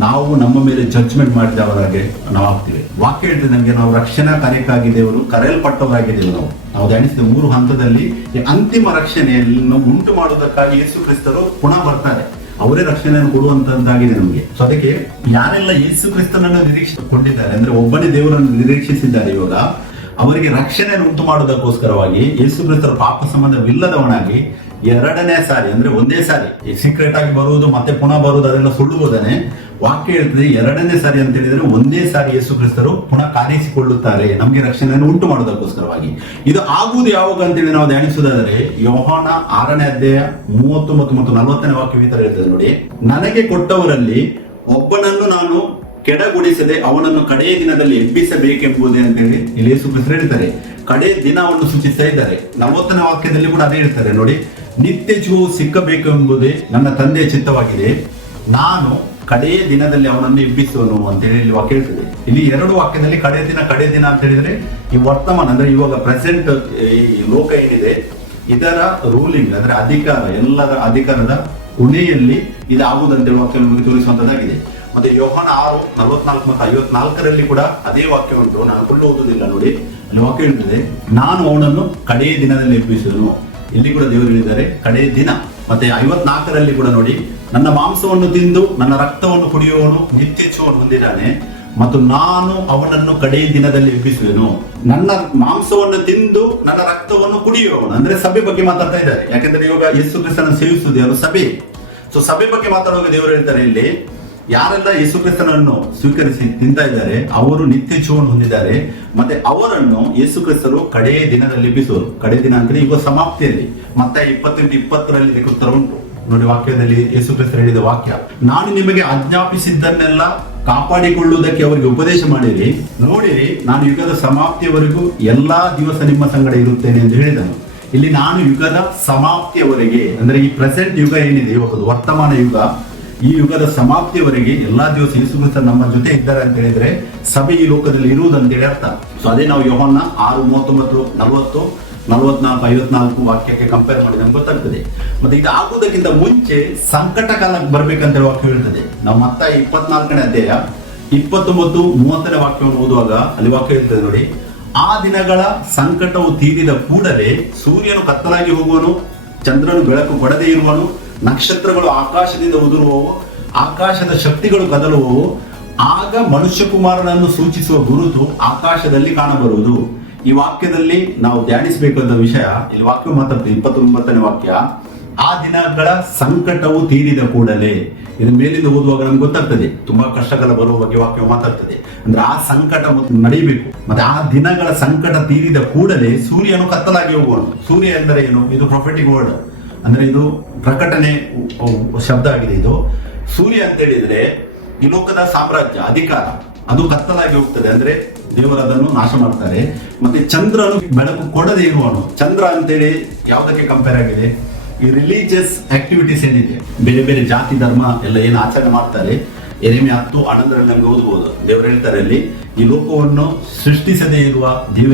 ನಾವು ನಮ್ಮ ಮೇಲೆ ಜಡ್ಜ್ಮೆಂಟ್ ಮಾಡಿದವರಾಗೆ ನಾವು ಆಗ್ತೀವಿ. ವಾಕ್ಯ ಹೇಳ್ತದೆ ನಮಗೆ ನಾವು ರಕ್ಷಣಾ ಕಾರ್ಯಕ್ಕಾಗಿ ದೇವರು ಕರೆಯಲ್ಪಟ್ಟವರಾಗಿದ್ದೇವೆ. ನಾವು ಧ್ಯಾನಿಸಿದ 3 ಹಂತದಲ್ಲಿ ಈ ಅಂತಿಮ ರಕ್ಷಣೆಯನ್ನು ಉಂಟು ಮಾಡುವುದಕ್ಕಾಗಿ ಯೇಸು ಕ್ರಿಸ್ತರು ಪುನಃ ಬರ್ತಾರೆ. ಅವರೇ ರಕ್ಷಣೆಯನ್ನು ಕೊಡುವಂತದ್ದಾಗಿದೆ ನಮಗೆ. ಸೊ ಅದಕ್ಕೆ ಯಾರೆಲ್ಲ ಯೇಸು ಕ್ರಿಸ್ತನನ್ನು ನಿರೀಕ್ಷಿಸಿಕೊಂಡಿದ್ದಾರೆ, ಅಂದ್ರೆ ಒಬ್ಬನೇ ದೇವರನ್ನು ನಿರೀಕ್ಷಿಸಿದ್ದಾರೆ, ಇವಾಗ ಅವರಿಗೆ ರಕ್ಷಣೆಯನ್ನು ಉಂಟು ಮಾಡುವುದಕ್ಕೋಸ್ಕರವಾಗಿ ಯೇಸು ಕ್ರಿಸ್ತರ ಪಾಪ ಸಂಬಂಧವಿಲ್ಲದವನಾಗಿ 2ನೇ ಸಾರಿ, ಅಂದ್ರೆ ಒಂದೇ ಸಾರಿ ಸೀಕ್ರೆಟ್ ಆಗಿ ಬರುವುದು ಮತ್ತೆ ಪುನಃ ಬರುವುದು ಅದೆಲ್ಲ ಸುಳ್ಳು ಬೋಧನೆ. ವಾಕ್ಯ ಹೇಳ್ತದೆ 2ನೇ ಸಾರಿ ಅಂತ ಹೇಳಿದ್ರೆ ಒಂದೇ ಸಾರಿ ಯೇಸು ಕ್ರಿಸ್ತರು ಪುನಃ ಕಾಣಿಸಿಕೊಳ್ಳುತ್ತಾರೆ ನಮಗೆ ರಕ್ಷಣೆಯನ್ನು ಉಂಟು ಮಾಡುವುದಕ್ಕೋಸ್ಕರವಾಗಿ. ಇದು ಆಗುವುದು ಯಾವಾಗ ಅಂತೇಳಿ ನಾವು ಧ್ಯಾನಿಸುವುದಾದರೆ ಯೋಹಾನ 6ನೇ ಅಧ್ಯಾಯ 39 ಮತ್ತು 40ನೇ ವಾಕ್ಯ ಈ ತರ ಹೇಳ್ತದೆ ನೋಡಿ. ನನಗೆ ಕೊಟ್ಟವರಲ್ಲಿ ಒಬ್ಬನನ್ನು ನಾನು ಕೆಡಗೊಡಿಸದೆ ಅವನನ್ನು ಕಡೆಯ ದಿನದಲ್ಲಿ ಎಬ್ಬಿಸಬೇಕೆಂಬುದೇ ಅಂತ ಹೇಳಿ ಇಲ್ಲಿ ಯೇಸು ಕ್ರಿಸ್ತರು ಹೇಳ್ತಾರೆ. ಕಡೆಯ ದಿನವನ್ನು ಸೂಚಿಸ್ತಾ ಇದ್ದಾರೆ. 40ನೇ ವಾಕ್ಯದಲ್ಲಿ ಕೂಡ ಅದೇ ಹೇಳ್ತಾರೆ ನೋಡಿ. ನಿತ್ಯ ಜೀವವು ಸಿಕ್ಕಬೇಕು ಎಂಬುದೇ ನನ್ನ ತಂದೆಯ ಚಿತ್ತವಾಗಿದೆ, ನಾನು ಕಡೆಯ ದಿನದಲ್ಲಿ ಅವನನ್ನು ಎಬ್ಬಿಸುವನು ಅಂತ ಹೇಳಿ ಇಲ್ಲಿ ವಾಕ್ಯ ಹೇಳ್ತದೆ. ಇಲ್ಲಿ 2 ವಾಕ್ಯದಲ್ಲಿ ಕಡೆಯ ದಿನ ಅಂತ ಹೇಳಿದ್ರೆ ಈ ವರ್ತಮಾನ, ಅಂದ್ರೆ ಇವಾಗ ಪ್ರೆಸೆಂಟ್ ಈ ಲೋಕ ಏನಿದೆ ಇದರ ರೂಲಿಂಗ್, ಅಂದ್ರೆ ಅಧಿಕಾರ, ಎಲ್ಲರ ಅಧಿಕಾರದ ಉಣೆಯಲ್ಲಿ ಇದು ಆಗುವುದಂತೆ ವಾಕ್ಯ ನಮಗೆ ತೋರಿಸುವಂತದ್ದಾಗಿದೆ. ಮತ್ತೆ ಯೋಹಾನ 6:44 ಮತ್ತು 54ರಲ್ಲಿ ಕೂಡ ಅದೇ ವಾಕ್ಯ ಉಂಟು. ನಾನು ಫುಲ್ ಓದುವುದಿಲ್ಲ ನೋಡಿ. ಅಲ್ಲಿ ವಾಕ್ಯ ಹೇಳ್ತದೆ, ನಾನು ಅವನನ್ನು ಕಡೆಯ ದಿನದಲ್ಲಿ ಎಬ್ಬಿಸುವನು. ಇಲ್ಲಿ ಕೂಡ ದೇವರು ಹೇಳಿದ್ದಾರೆ ಕಡೆಯ ದಿನ. ಮತ್ತೆ 54ರಲ್ಲಿ ಕೂಡ ನೋಡಿ, ನನ್ನ ಮಾಂಸವನ್ನು ತಿಂದು ನನ್ನ ರಕ್ತವನ್ನು ಕುಡಿಯುವವನು ನಿತ್ಯ ಜೀವವನ್ನು ಹೊಂದಿದ್ದಾನೆ ಮತ್ತು ನಾನು ಅವನನ್ನು ಕಡೆಯ ದಿನದಲ್ಲಿ ಎಬ್ಬಿಸುವೆನು. ನನ್ನ ಮಾಂಸವನ್ನು ತಿಂದು ನನ್ನ ರಕ್ತವನ್ನು ಕುಡಿಯುವವನು ಅಂದ್ರೆ ಸಭೆ ಬಗ್ಗೆ ಮಾತಾಡ್ತಾ ಇದ್ದಾರೆ. ಯಾಕಂದ್ರೆ ಇವಾಗ ಯೇಸು ಕ್ರಿಸ್ತನ ಸೇವಿಸುವುದು ಯಾರು? ಸಭೆ. ಸೊ ಸಭೆ ಬಗ್ಗೆ ಮಾತಾಡುವಾಗ ದೇವರು ಹೇಳ್ತಾರೆ ಇಲ್ಲಿ, ಯಾರೆಲ್ಲ ಯೇಸು ಕ್ರಿಸ್ತನನ್ನು ಸ್ವೀಕರಿಸಿ ತಿಂತಾ ಇದ್ದಾರೆ ಅವರು ನಿತ್ಯ ಜೀವವನ್ನು ಹೊಂದಿದ್ದಾರೆ. ಮತ್ತೆ ಅವರನ್ನು ಯೇಸು ಕ್ರಿಸ್ತರು ಕಡೆಯ ದಿನದಲ್ಲಿ ಎಬ್ಬಿಸುವರು. ಕಡೆಯ ದಿನ ಅಂದ್ರೆ ಈಗ ಸಮಾಪ್ತಿಯಲ್ಲಿ. ಮತ್ತೆ 28:20ರಲ್ಲಿ ಉತ್ತರ ಉಂಟು ನೋಡಿ. ವಾಕ್ಯದಲ್ಲಿ ಯೇಸು ಕ್ರಿಸ್ತರು ಹೇಳಿದ ವಾಕ್ಯ, ನಾನು ನಿಮಗೆ ಆಜ್ಞಾಪಿಸಿದ್ದನ್ನೆಲ್ಲ ಕಾಪಾಡಿಕೊಳ್ಳುವುದಕ್ಕೆ ಅವರಿಗೆ ಉಪದೇಶ ಮಾಡಿರಿ, ನೋಡಿರಿ ನಾನು ಯುಗದ ಸಮಾಪ್ತಿಯವರೆಗೂ ಎಲ್ಲಾ ದಿವಸ ನಿಮ್ಮ ಸಂಗಡ ಇರುತ್ತೇನೆ ಎಂದು ಹೇಳಿದನು. ಇಲ್ಲಿ ನಾನು ಯುಗದ ಸಮಾಪ್ತಿಯವರೆಗೆ ಅಂದ್ರೆ ಈ ಪ್ರೆಸೆಂಟ್ ಯುಗ ಏನಿದೆ ಇವಾಗ ವರ್ತಮಾನ ಯುಗ, ಈ ಯುಗದ ಸಮಾಪ್ತಿಯವರೆಗೆ ಎಲ್ಲಾ ದಿವಸ ಯೇಸು ಕ್ರಿಸ್ತ ನಮ್ಮ ಜೊತೆ ಇದ್ದಾರೆ ಅಂತ ಹೇಳಿದ್ರೆ ಸಭೆ ಈ ಲೋಕದಲ್ಲಿ ಇರುವುದು ಅಂತೇಳಿ ಅರ್ಥ. ಸೊ ಅದೇ ನಾವು ಯೋಹಾನ 6:39, 40, 44, 54 ವಾಕ್ಯಕ್ಕೆ ಕಂಪೇರ್ ಮಾಡಿ ನಮ್ಗೆ ಗೊತ್ತಾಗ್ತದೆ. ಮತ್ತೆ ಇದು ಆಗುವುದಕ್ಕಿಂತ ಮುಂಚೆ ಸಂಕಟ ಕಾಲ ಬರ್ಬೇಕಂತ ವಾಕ್ಯ ಹೇಳ್ತದೆ. ನಾವು ಮತ್ತೆ 24ನೇ ಅಧ್ಯಾಯ 29, 30ನೇ ವಾಕ್ಯವನ್ನು ಓದುವಾಗ ಅಲ್ಲಿ ವಾಕ್ಯ ಹೇಳ್ತದೆ ನೋಡಿ. ಆ ದಿನಗಳ ಸಂಕಟವು ತೀರಿದ ಕೂಡಲೇ ಸೂರ್ಯನು ಕತ್ತಲಾಗಿ ಹೋಗುವನು, ಚಂದ್ರನು ಬೆಳಕು ಕೊಡದೇ ಇರುವನು, ನಕ್ಷತ್ರಗಳು ಆಕಾಶದಿಂದ ಉದುರುವವು, ಆಕಾಶದ ಶಕ್ತಿಗಳು ಕದಲುವವು. ಆಗ ಮನುಷ್ಯ ಕುಮಾರನನ್ನು ಸೂಚಿಸುವ ಗುರುತು ಆಕಾಶದಲ್ಲಿ ಕಾಣಬರುವುದು. ಈ ವಾಕ್ಯದಲ್ಲಿ ನಾವು ಧ್ಯಾನಿಸಬೇಕಾದ ವಿಷಯ ಇಲ್ಲಿ ವಾಕ್ಯ ಮಾತಾಡ್ತೀವಿ. 29ನೇ ವಾಕ್ಯ, ಆ ದಿನಗಳ ಸಂಕಟವು ತೀರಿದ ಕೂಡಲೇ. ಇದು ಮೇಲಿಂದ ಓದುವಾಗ ನಮ್ಗೆ ಗೊತ್ತಾಗ್ತದೆ ತುಂಬಾ ಕಷ್ಟಕಾಲ ಬರುವ ಬಗ್ಗೆ ವಾಕ್ಯ ಮಾತಾಡ್ತದೆ. ಅಂದ್ರೆ ಆ ಸಂಕಟ ನಡೀಬೇಕು. ಮತ್ತೆ ಆ ದಿನಗಳ ಸಂಕಟ ತೀರಿದ ಕೂಡಲೇ ಸೂರ್ಯನು ಕತ್ತಲಾಗಿ ಹೋಗುವನು. ಸೂರ್ಯ ಎಂದರೆ ಏನು? ಇದು ಪ್ರೊಫೆಟಿಕ್ ವರ್ಡ್, ಅಂದ್ರೆ ಇದು ಪ್ರಕಟಣೆ ಶಬ್ದ ಆಗಿದೆ. ಇದು ಸೂರ್ಯ ಅಂತ ಹೇಳಿದ್ರೆ ಈ ಲೋಕದ ಸಾಮ್ರಾಜ್ಯ, ಅಧಿಕಾರ, ಅದು ಕತ್ತಲಾಗಿ ಹೋಗ್ತದೆ. ಅಂದ್ರೆ ದೇವರು ಅದನ್ನು ನಾಶ ಮಾಡ್ತಾರೆ. ಮತ್ತೆ ಚಂದ್ರನು ಬೆಳಕು ಕೊಡದೆ ಇರುವನು. ಚಂದ್ರ ಅಂತೇಳಿ ಯಾವುದಕ್ಕೆ ಕಂಪೇರ್ ಆಗಿದೆ? ಈ ರಿಲಿಜಿಯಸ್ ಆಕ್ಟಿವಿಟೀಸ್ ಏನಿದೆ, ಬೇರೆ ಬೇರೆ ಜಾತಿ ಧರ್ಮ ಎಲ್ಲ ಏನು ಆಚರಣೆ ಮಾಡ್ತಾರೆ, ಎರೆಮೆ 10:11 ನಮ್ಗೆ ಓದಬಹುದು. ದೇವರು ಹೇಳ್ತಾರೆ ಅಲ್ಲಿ, ಈ ಲೋಕವನ್ನು ಸೃಷ್ಟಿಸದೇ ಇರುವ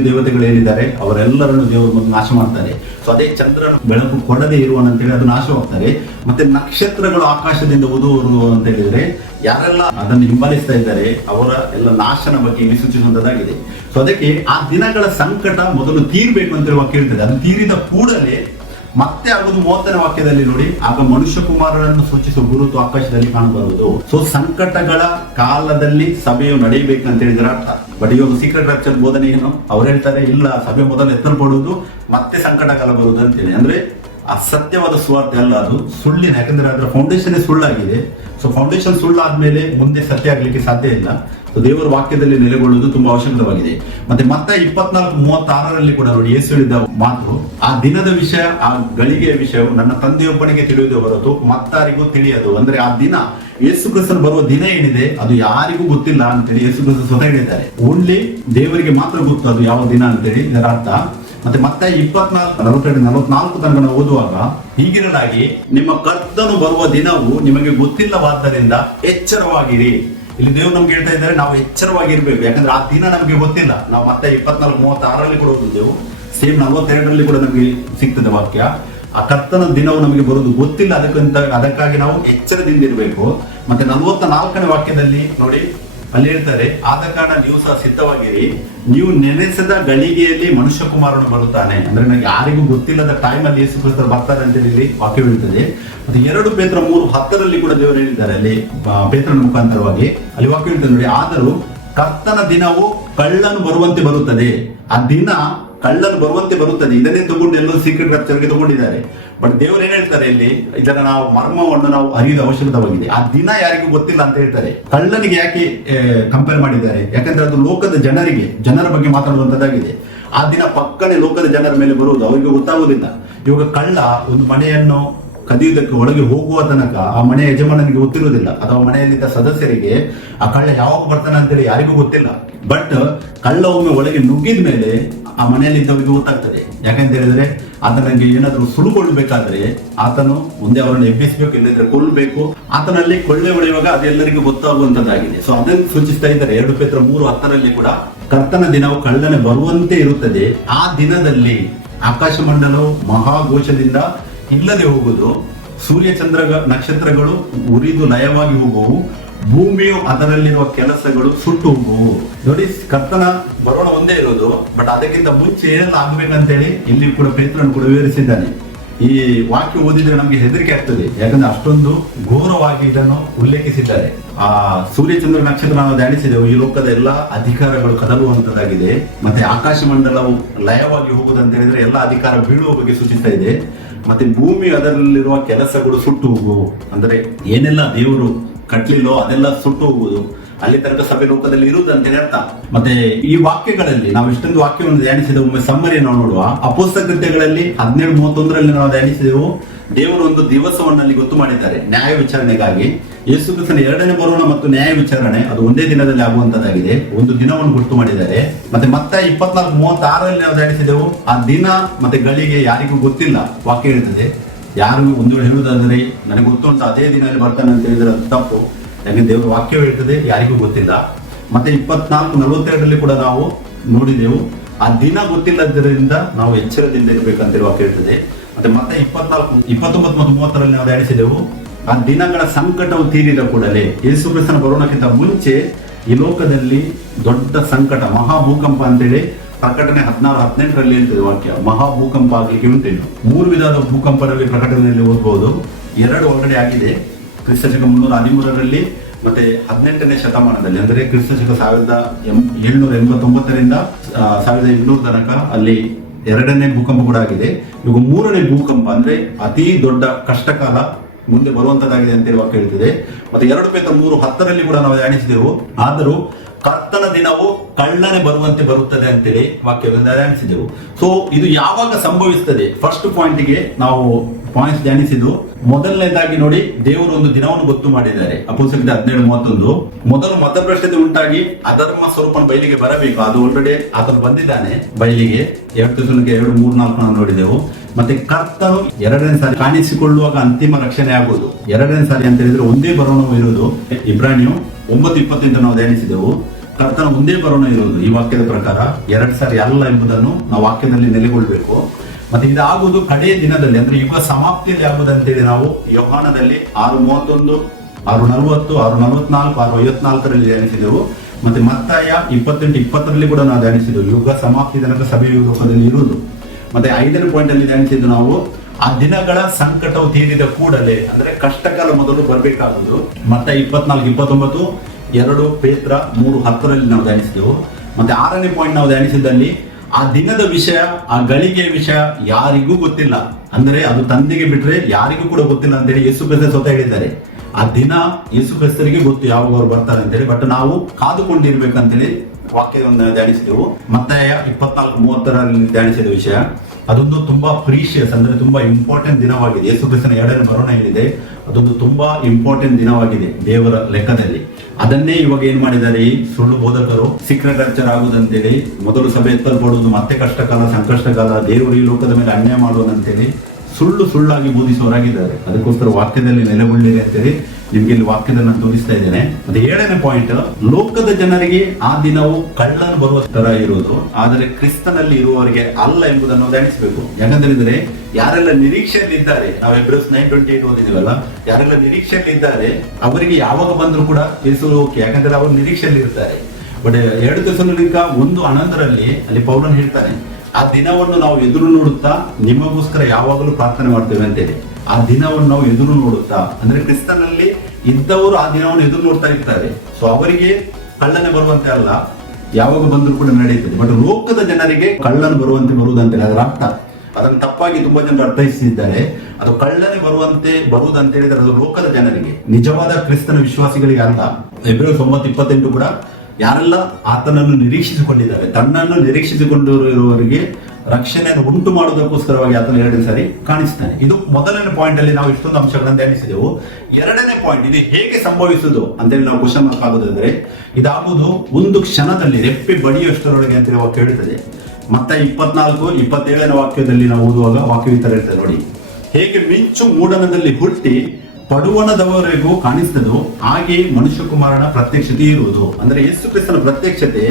ದೇವತೆಗಳು ಏನಿದ್ದಾರೆ ಅವರೆಲ್ಲರನ್ನು ದೇವರು ಮೊದಲು ನಾಶ ಮಾಡ್ತಾರೆ. ಸೊ ಅದೇ ಚಂದ್ರನು ಬೆಳಕು ಕೊಡದೇ ಇರುವನಂತೇಳಿ ಅದು ನಾಶವಾಗ್ತಾರೆ. ಮತ್ತೆ ನಕ್ಷತ್ರಗಳು ಆಕಾಶದಿಂದ ಉದುವುದು ಅಂತ ಹೇಳಿದ್ರೆ ಯಾರೆಲ್ಲ ಅದನ್ನು ಹಿಂಬಾಲಿಸ್ತಾ ಇದ್ದಾರೆ ಅವರ ಎಲ್ಲ ನಾಶನ ಬಗ್ಗೆ ಇಲ್ಲಿ ಸೂಚಿಸುವಂತದ್ದಾಗಿದೆ. ಸೊ ಅದಕ್ಕೆ ಆ ದಿನಗಳ ಸಂಕಟ ಮೊದಲು ತೀರ್ಬೇಕು ಅಂತ ಹೇಳುವ ಕೇಳ್ತದೆ. ಅದು ತೀರಿದ ಕೂಡಲೇ ಮತ್ತೆ ಆಗುವುದು 30ನೇ ವಾಕ್ಯದಲ್ಲಿ ನೋಡಿ, ಆಗ ಮನುಷ್ಯ ಕುಮಾರನನ್ನು ಸೂಚಿಸುವ ಗುರುತು ಆಕಾಶದಲ್ಲಿ ಕಾಣಬರುವುದು. ಸೊ ಸಂಕಟಗಳ ಕಾಲದಲ್ಲಿ ಸಭೆಯು ನಡೆಯಬೇಕಂತ ಹೇಳಿದ್ರೆ ಅರ್ಥ. ಬಟ್ ಇವಾಗ ಸೀಕ್ರೆಟ್ ರಪ್ಚರ್ ಬೋಧನೆ ಏನು? ಅವ್ರು ಹೇಳ್ತಾರೆ ಇಲ್ಲ, ಸಭೆ ಮೊದಲು ಎತ್ತಲ್ಪಡುವುದು ಮತ್ತೆ ಸಂಕಟ ಕಾಲ ಬರುವುದು ಅಂತೇಳಿ. ಅಂದ್ರೆ ಅಸತ್ಯವಾದ ಸ್ವಾರ್ಥ ಅಲ್ಲ, ಅದು ಸುಳ್ಳಿನ. ಯಾಕಂದ್ರೆ ಅದರ ಫೌಂಡೇಶನ್ ಸುಳ್ಳಾಗಿದೆ. ಸೊ ಫೌಂಡೇಶನ್ ಸುಳ್ಳಾದ್ಮೇಲೆ ಮುಂದೆ ಸತ್ಯ ಆಗ್ಲಿಕ್ಕೆ ಸಾಧ್ಯ ಇಲ್ಲ. ದೇವರ ವಾಕ್ಯದಲ್ಲಿ ನೆಲೆಗೊಳ್ಳುವುದು ತುಂಬಾ ಅವಶ್ಯಕವಾಗಿದೆ. ಮತ್ತೆ 24:36ರಲ್ಲಿ ಕೂಡ ನೋಡಿ ಯೇಸು ಹೇಳಿದ ಮಾತು, ಆ ದಿನದ ವಿಷಯ, ಆ ಗಳಿಗೆಯ ವಿಷಯ ನನ್ನ ತಂದೆಯೊಬ್ಬನಿಗೆ ತಿಳಿಯುವುದೇ ಹೊರತು ಮತ್ತಾರಿಗೂ ತಿಳಿಯದು. ಅಂದ್ರೆ ಆ ದಿನ ಯೇಸು ಕ್ರಿಸ್ತನು ಬರುವ ದಿನ ಏನಿದೆ ಅದು ಯಾರಿಗೂ ಗೊತ್ತಿಲ್ಲ ಅಂತೇಳಿ ಯೇಸು ಕ್ರಿಸ್ತ ಸ್ವತಃ ಹೇಳಿದ್ದಾರೆ. ಓನ್ಲಿ ದೇವರಿಗೆ ಮಾತ್ರ ಗೊತ್ತು ಅದು ಯಾವ ದಿನ ಅಂತೇಳಿ ಇದರ ಅರ್ಥ. ಮತ್ತೆ 24:42-44 ತನಕ ನಾವು ಓದುವಾಗ, ಹೀಗಿರಲಾಗಿ ನಿಮ್ಮ ಕರ್ತನು ಬರುವ ದಿನವು ನಿಮಗೆ ಗೊತ್ತಿಲ್ಲವಾದ್ದರಿಂದ ಎಚ್ಚರವಾಗಿರಿ. ಇಲ್ಲಿ ದೇವ್ರು ನಮ್ಗೆ ಹೇಳ್ತಾ ಇದ್ದಾರೆ ನಾವು ಎಚ್ಚರವಾಗಿರ್ಬೇಕು. ಯಾಕಂದ್ರೆ ಆ ದಿನ ನಮ್ಗೆ ಗೊತ್ತಿಲ್ಲ. ನಾವು ಮತ್ತೆ 24:36 ಕೂಡ ಓದಿದ್ದೆವು, ಸೇಮ್ 42 ಕೂಡ ನಮ್ಗೆ ಸಿಗ್ತದೆ ವಾಕ್ಯ. ಆ ಕರ್ತನ ದಿನವು ನಮಗೆ ಬರುವುದು ಗೊತ್ತಿಲ್ಲ, ಅದಕ್ಕಾಗಿ ನಾವು ಎಚ್ಚರದಿಂದ ಇರಬೇಕು. ಮತ್ತೆ 44ನೇ ವಾಕ್ಯದಲ್ಲಿ ನೋಡಿ, ಅಲ್ಲಿ ಹೇಳ್ತಾರೆ, ಆದ ಕಾರಣ ನೀವು ಸಹ ಸಿದ್ಧವಾಗಿರಿ, ನೀವು ನೆನೆಸದ ಗಳಿಗೆಯಲ್ಲಿ ಮನುಷ್ಯ ಕುಮಾರನು ಬರುತ್ತಾನೆ. ಅಂದ್ರೆ ನನಗೆ ಯಾರಿಗೂ ಗೊತ್ತಿಲ್ಲದ ಟೈಮ್ ಅಲ್ಲಿ ಯೇಸು ಕ್ರಿಸ್ತರು ಬರ್ತಾರೆ ಅಂತ ಹೇಳಿ ವಾಕ್ಯ ಹೇಳ್ತದೆ. ಮತ್ತೆ 2 ಪೇತ್ರ 3:10 ಕೂಡ ದೇವರು ಹೇಳಿದ್ದಾರೆ, ಅಲ್ಲಿ ಪೇತ್ರನ ಮುಖಾಂತರವಾಗಿ ಅಲ್ಲಿ ವಾಕ್ಯ ಹೇಳ್ತದೆ ನೋಡಿ, ಆದರೂ ಕರ್ತನ ದಿನವು ಕಳ್ಳನು ಬರುವಂತೆ ಬರುತ್ತದೆ. ಆ ದಿನ ಕಳ್ಳನು ಬರುವಂತೆ ಬರುತ್ತದೆ. ಇದನ್ನೇ ತಗೊಂಡು ಎಲ್ಲರೂ ಸೀಕ್ರೆಟ್ ರಪ್ಚರ್ಗೆ ತಗೊಂಡಿದ್ದಾರೆ. ಬಟ್ ದೇವರು ಏನ್ ಹೇಳ್ತಾರೆ ಇಲ್ಲಿ, ಇದನ್ನ ನಾವು ಮರ್ಮವನ್ನು ನಾವು ಅರಿಯುವ ಅವಶ್ಯಕವಾಗಿದೆ. ಆ ದಿನ ಯಾರಿಗೂ ಗೊತ್ತಿಲ್ಲ ಅಂತ ಹೇಳ್ತಾರೆ. ಕಳ್ಳನಿಗೆ ಯಾಕೆ ಕಂಪೇರ್ ಮಾಡಿದ್ದಾರೆ? ಯಾಕಂದ್ರೆ ಅದು ಲೋಕದ ಜನರ ಬಗ್ಗೆ ಮಾತಾಡುವಂತದ್ದಾಗಿದೆ. ಆ ದಿನ ಪಕ್ಕನೆ ಲೋಕದ ಜನರ ಮೇಲೆ ಬರುವುದು ಅವರಿಗೆ ಗೊತ್ತಾಗುವುದಿಲ್ಲ. ಇವಾಗ ಕಳ್ಳ ಒಂದು ಮನೆಯನ್ನು ಕದಿಯುವುದಕ್ಕೆ ಒಳಗೆ ಹೋಗುವ ತನಕ ಆ ಮನೆಯ ಯಜಮಾನನಿಗೆ ಗೊತ್ತಿರುವುದಿಲ್ಲ, ಅಥವಾ ಮನೆಯಲ್ಲಿದ್ದ ಸದಸ್ಯರಿಗೆ ಆ ಕಳ್ಳ ಯಾವಾಗ ಬರ್ತಾನೆ ಅಂತೇಳಿ ಯಾರಿಗೂ ಗೊತ್ತಿಲ್ಲ. ಬಟ್ ಕಳ್ಳ ಒಮ್ಮೆ ಒಳಗೆ ನುಗ್ಗಿದ ಮೇಲೆ ಆ ಮನೆಯಲ್ಲಿದ್ದವರಿಗೆ ಗೊತ್ತಾಗ್ತದೆ. ಯಾಕಂತ ಹೇಳಿದ್ರೆ ಆತನಿಗೆ ಏನಾದ್ರೂ ಸುಳುಕೊಳ್ಬೇಕಾದ್ರೆ ಆತನು ಮುಂದೆ ಅವರನ್ನು ಎಬ್ಬಿಸಬೇಕು, ಇಲ್ಲದ್ರೆ ಕೊಲ್ಲಬೇಕು. ಆತನಲ್ಲಿ ಕೊಳ್ಳೆ ಹೊಡೆಯುವಾಗ ಅದೆಲ್ಲರಿಗೂ ಗೊತ್ತಾಗುವಂತದ್ದಾಗಿದೆ. ಸೊ ಅದನ್ನು ಸೂಚಿಸ್ತಾ ಇದ್ದಾರೆ 2 ಪೇತ್ರ 3:10 ಕೂಡ, ಕರ್ತನ ದಿನವು ಕಳ್ಳನೆ ಬರುವಂತೆ ಇರುತ್ತದೆ. ಆ ದಿನದಲ್ಲಿ ಆಕಾಶ ಮಂಡಲವು ಮಹಾಘೋಷದಿಂದ ಇಲ್ಲದೆ ಹೋಗುವುದು, ಸೂರ್ಯ ಚಂದ್ರ ನಕ್ಷತ್ರಗಳು ಉರಿದು ಲಯವಾಗಿ ಹೋಗುವು, ಭೂಮಿಯು ಅದರಲ್ಲಿರುವ ಕೆಲಸಗಳು ಸುಟ್ಟು ಹೋಗುವು. ನೋಡಿ, ಕರ್ತನ ಬರೋಣ ಒಂದೇ ಇರೋದು, ಬಟ್ ಅದಕ್ಕಿಂತ ಮುಂಚೆ ಏನೆಲ್ಲ ಆಗ್ಬೇಕಂತೇಳಿ ಇಲ್ಲಿ ಕೂಡ ಪೇತ್ರನು ಕೂಡ ವಿವರಿಸಿದ್ದಾನೆ. ಈ ವಾಕ್ಯ ಓದಿದ್ರೆ ನಮ್ಗೆ ಹೆದರಿಕೆ ಆಗ್ತದೆ, ಯಾಕಂದ್ರೆ ಅಷ್ಟೊಂದು ಘೋರವಾಗಿ ಇದನ್ನು ಉಲ್ಲೇಖಿಸಿದ್ದಾರೆ. ಆ ಸೂರ್ಯ ಚಂದ್ರ ನಕ್ಷತ್ರ ನಾವು ಧ್ಯಾನಿಸಿದೆವು, ಈ ಲೋಕದ ಎಲ್ಲಾ ಅಧಿಕಾರಗಳು ಕದಲುವಂತದ್ದಾಗಿದೆ. ಮತ್ತೆ ಆಕಾಶ ಮಂಡಲವು ಲಯವಾಗಿ ಹೋಗುದಂತ ಹೇಳಿದ್ರೆ ಎಲ್ಲಾ ಅಧಿಕಾರ ಬೀಳುವ ಬಗ್ಗೆ ಸೂಚಿಸ್ತಾ ಇದೆ. ಮತ್ತೆ ಭೂಮಿ ಅದರಲ್ಲಿರುವ ಕೆಲಸಗಳು ಸುಟ್ಟು ಹೋಗುವು, ಅಂದ್ರೆ ಏನೆಲ್ಲ ದೇವರು ಕಟ್ಲಿಲ್ಲೋ ಅದೆಲ್ಲ ಸುಟ್ಟು ಹೋಗುವುದು, ಅಲ್ಲಿ ತನಕ ಸಭೆ ಲೋಕದಲ್ಲಿ ಇರುವುದಂತ ಅರ್ಥ. ಮತ್ತೆ ಈ ವಾಕ್ಯಗಳಲ್ಲಿ ನಾವು ಇಷ್ಟೊಂದು ವಾಕ್ಯವನ್ನು ಧ್ಯಾನಿಸಿದ ಒಮ್ಮೆ ಸಮ್ಮರಿ ನಾವು ನೋಡುವ. ಅಪೊಸ್ತಲ ಕೃತ್ಯಗಳಲ್ಲಿ 17:31 ನಾವು ಧ್ಯಾನಿಸಿದೆವು. ದೇವರು ಒಂದು ದಿವಸವನ್ನು ಅಲ್ಲಿ ಗೊತ್ತು ಮಾಡಿದ್ದಾರೆ ನ್ಯಾಯ ವಿಚಾರಣೆಗಾಗಿ. ಯೇಸು ಕ್ರಿಸ್ತನ 2ನೇ ಬರೋಣ ಮತ್ತು ನ್ಯಾಯ ವಿಚಾರಣೆ ಅದು ಒಂದೇ ದಿನದಲ್ಲಿ ಆಗುವಂತದ್ದಾಗಿದೆ. ಒಂದು ದಿನವನ್ನು ಗೊತ್ತು ಮಾಡಿದ್ದಾರೆ. ಮತ್ತೆ 24:36 ನಾವು ಧ್ಯಾನಿಸಿದೆವು. ಆ ದಿನ ಮತ್ತೆ ಗಳಿಗೆ ಯಾರಿಗೂ ಗೊತ್ತಿಲ್ಲ. ವಾಕ್ಯ ಹೇಳ್ತದೆ, ಯಾರು ಒಂದು ವೇಳೆ ಹೇಳುವುದಾದರೆ ನನಗೆ ಗೊತ್ತುಂಟು ಅದೇ ದಿನ ಬರ್ತಾನೆ ಅಂತ ಹೇಳಿದ್ರೆ ಅದು ತಪ್ಪು. ಯಾಕಂದ್ರೆ ದೇವರ ವಾಕ್ಯ ಹೇಳ್ತದೆ ಯಾರಿಗೂ ಗೊತ್ತಿಲ್ಲ. ಮತ್ತೆ 24:42 ಕೂಡ ನಾವು ನೋಡಿದೆವು, ಆ ದಿನ ಗೊತ್ತಿಲ್ಲದರಿಂದ ನಾವು ಎಚ್ಚರದಿಂದ ಇರಬೇಕಂತ ವಾಕ್ಯ ಹೇಳ್ತದೆ. ಮತ್ತೆ 29 ಮತ್ತು 30 ನಾವು ಧ್ಯಾನಿಸಿದೆವು. ಆ ದಿನಗಳ ಸಂಕಟವು ತೀರಿದ ಕೂಡಲೇ, ಯೇಸು ಕ್ರಿಸ್ತನ ಬರೋಣಕ್ಕಿಂತ ಮುಂಚೆ ಈ ಲೋಕದಲ್ಲಿ ದೊಡ್ಡ ಸಂಕಟ, ಮಹಾಭೂಕಂಪ ಅಂತೇಳಿ ಪ್ರಕಟಣೆ 16:18 ಹೇಳ್ತದೆ ವಾಕ್ಯ. ಮಹಾಭೂಕಂಪ ಆಗ್ಲಿಕ್ಕೆ ಉಂಟೇನು. 3 ವಿಧದ ಭೂಕಂಪದಲ್ಲಿ ಪ್ರಕಟಣೆಯಲ್ಲಿ ಓದಬಹುದು. 2 ಆಲ್ರೆಡಿ ಆಗಿದೆ, ಕ್ರಿಸ್ತಶಕ 313 ಮತ್ತೆ 18ನೇ ಶತಮಾನದಲ್ಲಿ, ಅಂದ್ರೆ ಕ್ರಿಸ್ತಶಕ 1789 1800 ತನಕ ಅಲ್ಲಿ 2ನೇ ಭೂಕಂಪ ಕೂಡ ಆಗಿದೆ. ಇವಾಗ 3ನೇ ಭೂಕಂಪ ಅಂದ್ರೆ ಅತಿ ದೊಡ್ಡ ಕಷ್ಟಕಾಲ ಮುಂದೆ ಬರುವಂತದ್ದಾಗಿದೆ ಅಂತ ವಾಕ್ಯ ಹೇಳ್ತಿದೆ. ಮತ್ತೆ 2 ಪೇತ್ರ 3:10 ಕೂಡ ನಾವು ಧ್ಯಾನಿಸಿದೆವು. ಆದರೂ ಕರ್ತನ ದಿನವು ಕಳ್ಳನೆ ಬರುವಂತೆ ಬರುತ್ತದೆ ಅಂತೇಳಿ ವಾಕ್ಯದಿಂದ ಧ್ಯಾನಿಸಿದೆವು. ಸೊ ಇದು ಯಾವಾಗ ಸಂಭವಿಸ್ತದೆ? ಫಸ್ಟ್ ಪಾಯಿಂಟ್ಗೆ ನಾವು ಪಾಯಿಂಟ್ಸ್ ಧ್ಯಾನಿಸಿದ್ದು. ಮೊದಲನೇದಾಗಿ ನೋಡಿ, ದೇವರು ಒಂದು ದಿನವನ್ನು ಗೊತ್ತು ಮಾಡಿದ್ದಾರೆ. ಅಪೊಸ್ತಲ 17:31 ಮೊದಲು ಮತಭ್ರಷ್ಟತೆ ಉಂಟಾಗಿ ಅಧರ್ಮ ಸ್ವರೂಪನ ಬಯಲಿಗೆ ಬರಬೇಕು. ಅದು ಆಲ್ರೆಡಿ ಆತನು ಬಂದಿದ್ದಾನೆ ಬಯಲಿಗೆ. 2 ತೆಸಲೋನಿಕೆ 2:3-4 ನಾವು ನೋಡಿದೆವು. ಮತ್ತೆ ಕರ್ತನು 2ನೇ ಸಾರಿ ಕಾಣಿಸಿಕೊಳ್ಳುವಾಗ ಅಂತಿಮ ರಕ್ಷಣೆ ಆಗುವುದು. 2ನೇ ಸಾರಿ ಅಂತ ಹೇಳಿದ್ರೆ ಒಂದೇ ಬರೋಣ ಇರುವುದು. ಇಬ್ರಾನಿಯು 9:20 ನಾವು ಧ್ಯಾನಿಸಿದೆವು. ಕರ್ತನ ಒಂದೇ ಬರೋಣ ಇರುವುದು. ಈ ವಾಕ್ಯದ ಪ್ರಕಾರ 2 ಸಾರಿ ಅಲ್ಲ ಎಂಬುದನ್ನು ನಾವು ವಾಕ್ಯದಲ್ಲಿ ನೆಲೆಗೊಳ್ಳಬೇಕು. ಮತ್ತೆ ಇದಾಗುವುದು ಕಡೆಯ ದಿನದಲ್ಲಿ, ಅಂದ್ರೆ ಯುಗ ಸಮಾಪ್ತಿಯಲ್ಲಿ ಆಗುವುದಂತೇಳಿ ನಾವು ಯೋಹಾನದಲ್ಲಿ 6:31, 6:40, 6:44, 6:54 ಧ್ಯಾನಿಸಿದೆವು. ಮತ್ತೆ ಮತ್ತಾಯ 28:20 ಕೂಡ ನಾವು ಧ್ಯಾನಿಸಿದೆವು. ಯುಗ ಸಮಾಪ್ತಿ ತನಕ ಸಭೆಯ ಲೋಕದಲ್ಲಿ ಇರುವುದು. ಮತ್ತೆ 5ನೇ ಪಾಯಿಂಟ್ ಅಲ್ಲಿ ಧ್ಯಾನಿಸಿದ್ದು ನಾವು, ಆ ದಿನಗಳ ಸಂಕಟವು ತೀರಿದ ಕೂಡಲೇ, ಅಂದ್ರೆ ಕಷ್ಟಕಾಲ ಮೊದಲು ಬರಬೇಕಾಗುವುದು. ಮತ್ತೆ 24-29, 2 ಪೇತ್ರ 3:10 ನಾವು ಧ್ಯಾನಿಸಿದೆವು. ಮತ್ತೆ 6ನೇ ಪಾಯಿಂಟ್ ನಾವು ಧ್ಯಾನಿಸಿದಲ್ಲಿ, ಆ ದಿನದ ವಿಷಯ, ಆ ಗಳಿಗೆಯ ವಿಷಯ ಯಾರಿಗೂ ಗೊತ್ತಿಲ್ಲ. ಅಂದ್ರೆ ಅದು ತಂದೆಗೆ ಬಿಟ್ರೆ ಯಾರಿಗೂ ಕೂಡ ಗೊತ್ತಿಲ್ಲ ಅಂತೇಳಿ ಯೇಸು ಕ್ರಿಸ್ತ ಸ್ವತಃ ಹೇಳಿದ್ದಾರೆ. ಆ ದಿನ ಯೇಸು ಕ್ರಿಸ್ತರಿಗೆ ಗೊತ್ತು ಯಾವಾಗ ಅವ್ರು ಬರ್ತಾರೆ ಅಂತೇಳಿ. ಬಟ್ ನಾವು ಕಾದುಕೊಂಡಿರ್ಬೇಕಂತೇಳಿ ವಾಕ್ಯವನ್ನು ಧ್ಯಾನಿಸಿದೆವು. ಮತ್ತಾಯ 24:30 ಧ್ಯಾನಿಸಿದ ವಿಷಯ, ಅದೊಂದು ತುಂಬಾ ಪ್ರೀಶಿಯಸ್, ಅಂದ್ರೆ ತುಂಬಾ ಇಂಪಾರ್ಟೆಂಟ್ ದಿನವಾಗಿದೆ. ಯೇಸು ಕ್ರಿಸ್ತನ 2ನೇ ಬರೋಣ ಏನಿದೆ, ಅದೊಂದು ತುಂಬಾ ಇಂಪಾರ್ಟೆಂಟ್ ದಿನವಾಗಿದೆ ದೇವರ ಲೆಕ್ಕದಲ್ಲಿ. ಅದನ್ನೇ ಇವಾಗ ಏನ್ ಮಾಡಿದ್ದಾರೆ ಈ ಸುಳ್ಳು ಬೋಧಕರು, ಸೀಕ್ರೆಟ್ ಲೆಕ್ಚರ್ ಆಗುದಂತೇಳಿ, ಮೊದಲು ಸಭೆ ಎತ್ತಲ್ಪಡುವುದು, ಮತ್ತೆ ಕಷ್ಟಕಾಲ, ಸಂಕಷ್ಟಕಾಲ, ದೇವರು ಈ ಲೋಕದ ಮೇಲೆ ಅನ್ಯಾಯ ಮಾಡುವುದಂತೇಳಿ ಸುಳ್ಳಾಗಿ ಬೋಧಿಸುವವರಾಗಿದ್ದಾರೆ. ಅದಕ್ಕೋಸ್ಕರ ವಾಕ್ಯದಲ್ಲಿ ನೆಲೆಗೊಳ್ಳಿರಿ ಅಂತೇಳಿ ನಿಮ್ಗೆ ಇಲ್ಲಿ ವಾಕ್ಯದಲ್ಲಿ ನಾನು ತೋರಿಸ್ತಾ ಇದ್ದೇನೆ. ಅದು 7ನೇ ಪಾಯಿಂಟ್, ಲೋಕದ ಜನರಿಗೆ ಆ ದಿನವು ಕಳ್ಳನು ಬರುವ ತರ ಇರುವುದು, ಆದರೆ ಕ್ರಿಸ್ತನಲ್ಲಿ ಇರುವವರಿಗೆ ಅಲ್ಲ ಎಂಬುದನ್ನು ಧ್ಯಾನಿಸಬೇಕು. ಯಾಕಂದ್ರೆ ಯಾರೆಲ್ಲ ನಿರೀಕ್ಷೆಯಲ್ಲಿ ಇದ್ದಾರೆ, ನಾವು Hebrews 9:28 ಓದಿದೀವಲ್ಲ, ಯಾರೆಲ್ಲ ನಿರೀಕ್ಷೆಯಲ್ಲಿ ಇದ್ದಾರೆ ಅವರಿಗೆ ಯಾವಾಗ ಬಂದ್ರು ಕೂಡ ಯೇಸು ಓಕೆ, ಯಾಕಂದ್ರೆ ಅವರು ನಿರೀಕ್ಷೆಯಲ್ಲಿ ಇರ್ತಾರೆ. ಬಟ್ 2 ಥೆಸಲೋನಿಕ 1:11 ಅಲ್ಲಿ ಪೌಲನು ಹೇಳ್ತಾನೆ, ಆ ದಿನವನ್ನು ನಾವು ಎದುರು ನೋಡುತ್ತಾ ನಿಮಗೋಸ್ಕರ ಯಾವಾಗಲೂ ಪ್ರಾರ್ಥನೆ ಮಾಡ್ತೇವೆ ಅಂತೇಳಿ. ಆ ದಿನವನ್ನು ನಾವು ಎದುರು ನೋಡುತ್ತಾ ಅಂದ್ರೆ ಕ್ರಿಸ್ತನಲ್ಲಿ ಇದ್ದವರು ಆ ದಿನವನ್ನು ಎದುರು ನೋಡ್ತಾ ಇರ್ತಾರೆ. ಸೊ ಅವರಿಗೆ ಕಳ್ಳನೆ ಬರುವಂತೆ ಅಲ್ಲ, ಯಾವಾಗ ಬಂದರೂ ಕೂಡ ನಡೆಯುತ್ತದೆ. ಬಟ್ ಲೋಕದ ಜನರಿಗೆ ಕಳ್ಳನು ಬರುವಂತೆ ಬರುವುದಂತೇಳಿ ಅದರ ಅರ್ಥ, ಅದನ್ನು ತಪ್ಪಾಗಿ ತುಂಬಾ ಜನರು ಅರ್ಥೈಸಿದ್ದಾರೆ. ಅದು ಕಳ್ಳನೆ ಬರುವುದಂತ ಹೇಳಿದ್ರೆ ಅದು ಲೋಕದ ಜನರಿಗೆ, ನಿಜವಾದ ಕ್ರಿಸ್ತನ ವಿಶ್ವಾಸಿಗಳಿಗೆ ಅಲ್ಲ. Hebrews 9:28 ಕೂಡ ಯಾರೆಲ್ಲ ಆತನನ್ನು ನಿರೀಕ್ಷಿಸಿಕೊಂಡಿದ್ದಾರೆ, ತನ್ನನ್ನು ನಿರೀಕ್ಷಿಸಿಕೊಂಡಿರುವವರಿಗೆ ರಕ್ಷಣೆಯನ್ನು ಉಂಟು ಮಾಡುವುದಕ್ಕೋಸ್ಕರವಾಗಿ ಆತನ 2 ಸಾರಿ ಕಾಣಿಸ್ತಾನೆ. ಇದು ಮೊದಲನೇ ಪಾಯಿಂಟ್ ಅಲ್ಲಿ ನಾವು ಇಷ್ಟೊಂದು ಅಂಶಗಳನ್ನು ಧ್ಯಾನಿಸಿದೆವು. 2ನೇ ಪಾಯಿಂಟ್, ಇದು ಹೇಗೆ ಸಂಭವಿಸುವುದು ಅಂತೇಳಿ ನಾವು ಕ್ವಶನ್ ಮಾರ್ಕ್ ಆಗೋದಂದ್ರೆ, ಇದಾಗುವುದು ಒಂದು ಕ್ಷಣದಲ್ಲಿ, ರೆಪ್ಪೆ ಬಡಿಯುವಷ್ಟರೊಳಗೆ ಅಂತೇಳಿ ವಾಕ್ಯ ಹೇಳ್ತದೆ. ಮತ್ತೆ 24-27ನೇ ವಾಕ್ಯದಲ್ಲಿ ನಾವು ಓದುವಾಗ ವಾಕ್ಯ ಈ ತರ ಇರ್ತದೆ ನೋಡಿ, ಹೇಗೆ ಮಿಂಚು ಮೂಡಣದಲ್ಲಿ ಹುಟ್ಟಿ ಪಡುವಣದವರೆಗೂ ಕಾಣಿಸ್ತದೋ ಹಾಗೆ ಮನುಷ್ಯ ಕುಮಾರನ ಪ್ರತ್ಯಕ್ಷತೆ ಇರುವುದು. ಅಂದ್ರೆ ಯೇಸು ಕ್ರಿಸ್ತನ ಪ್ರತ್ಯಕ್ಷತೆ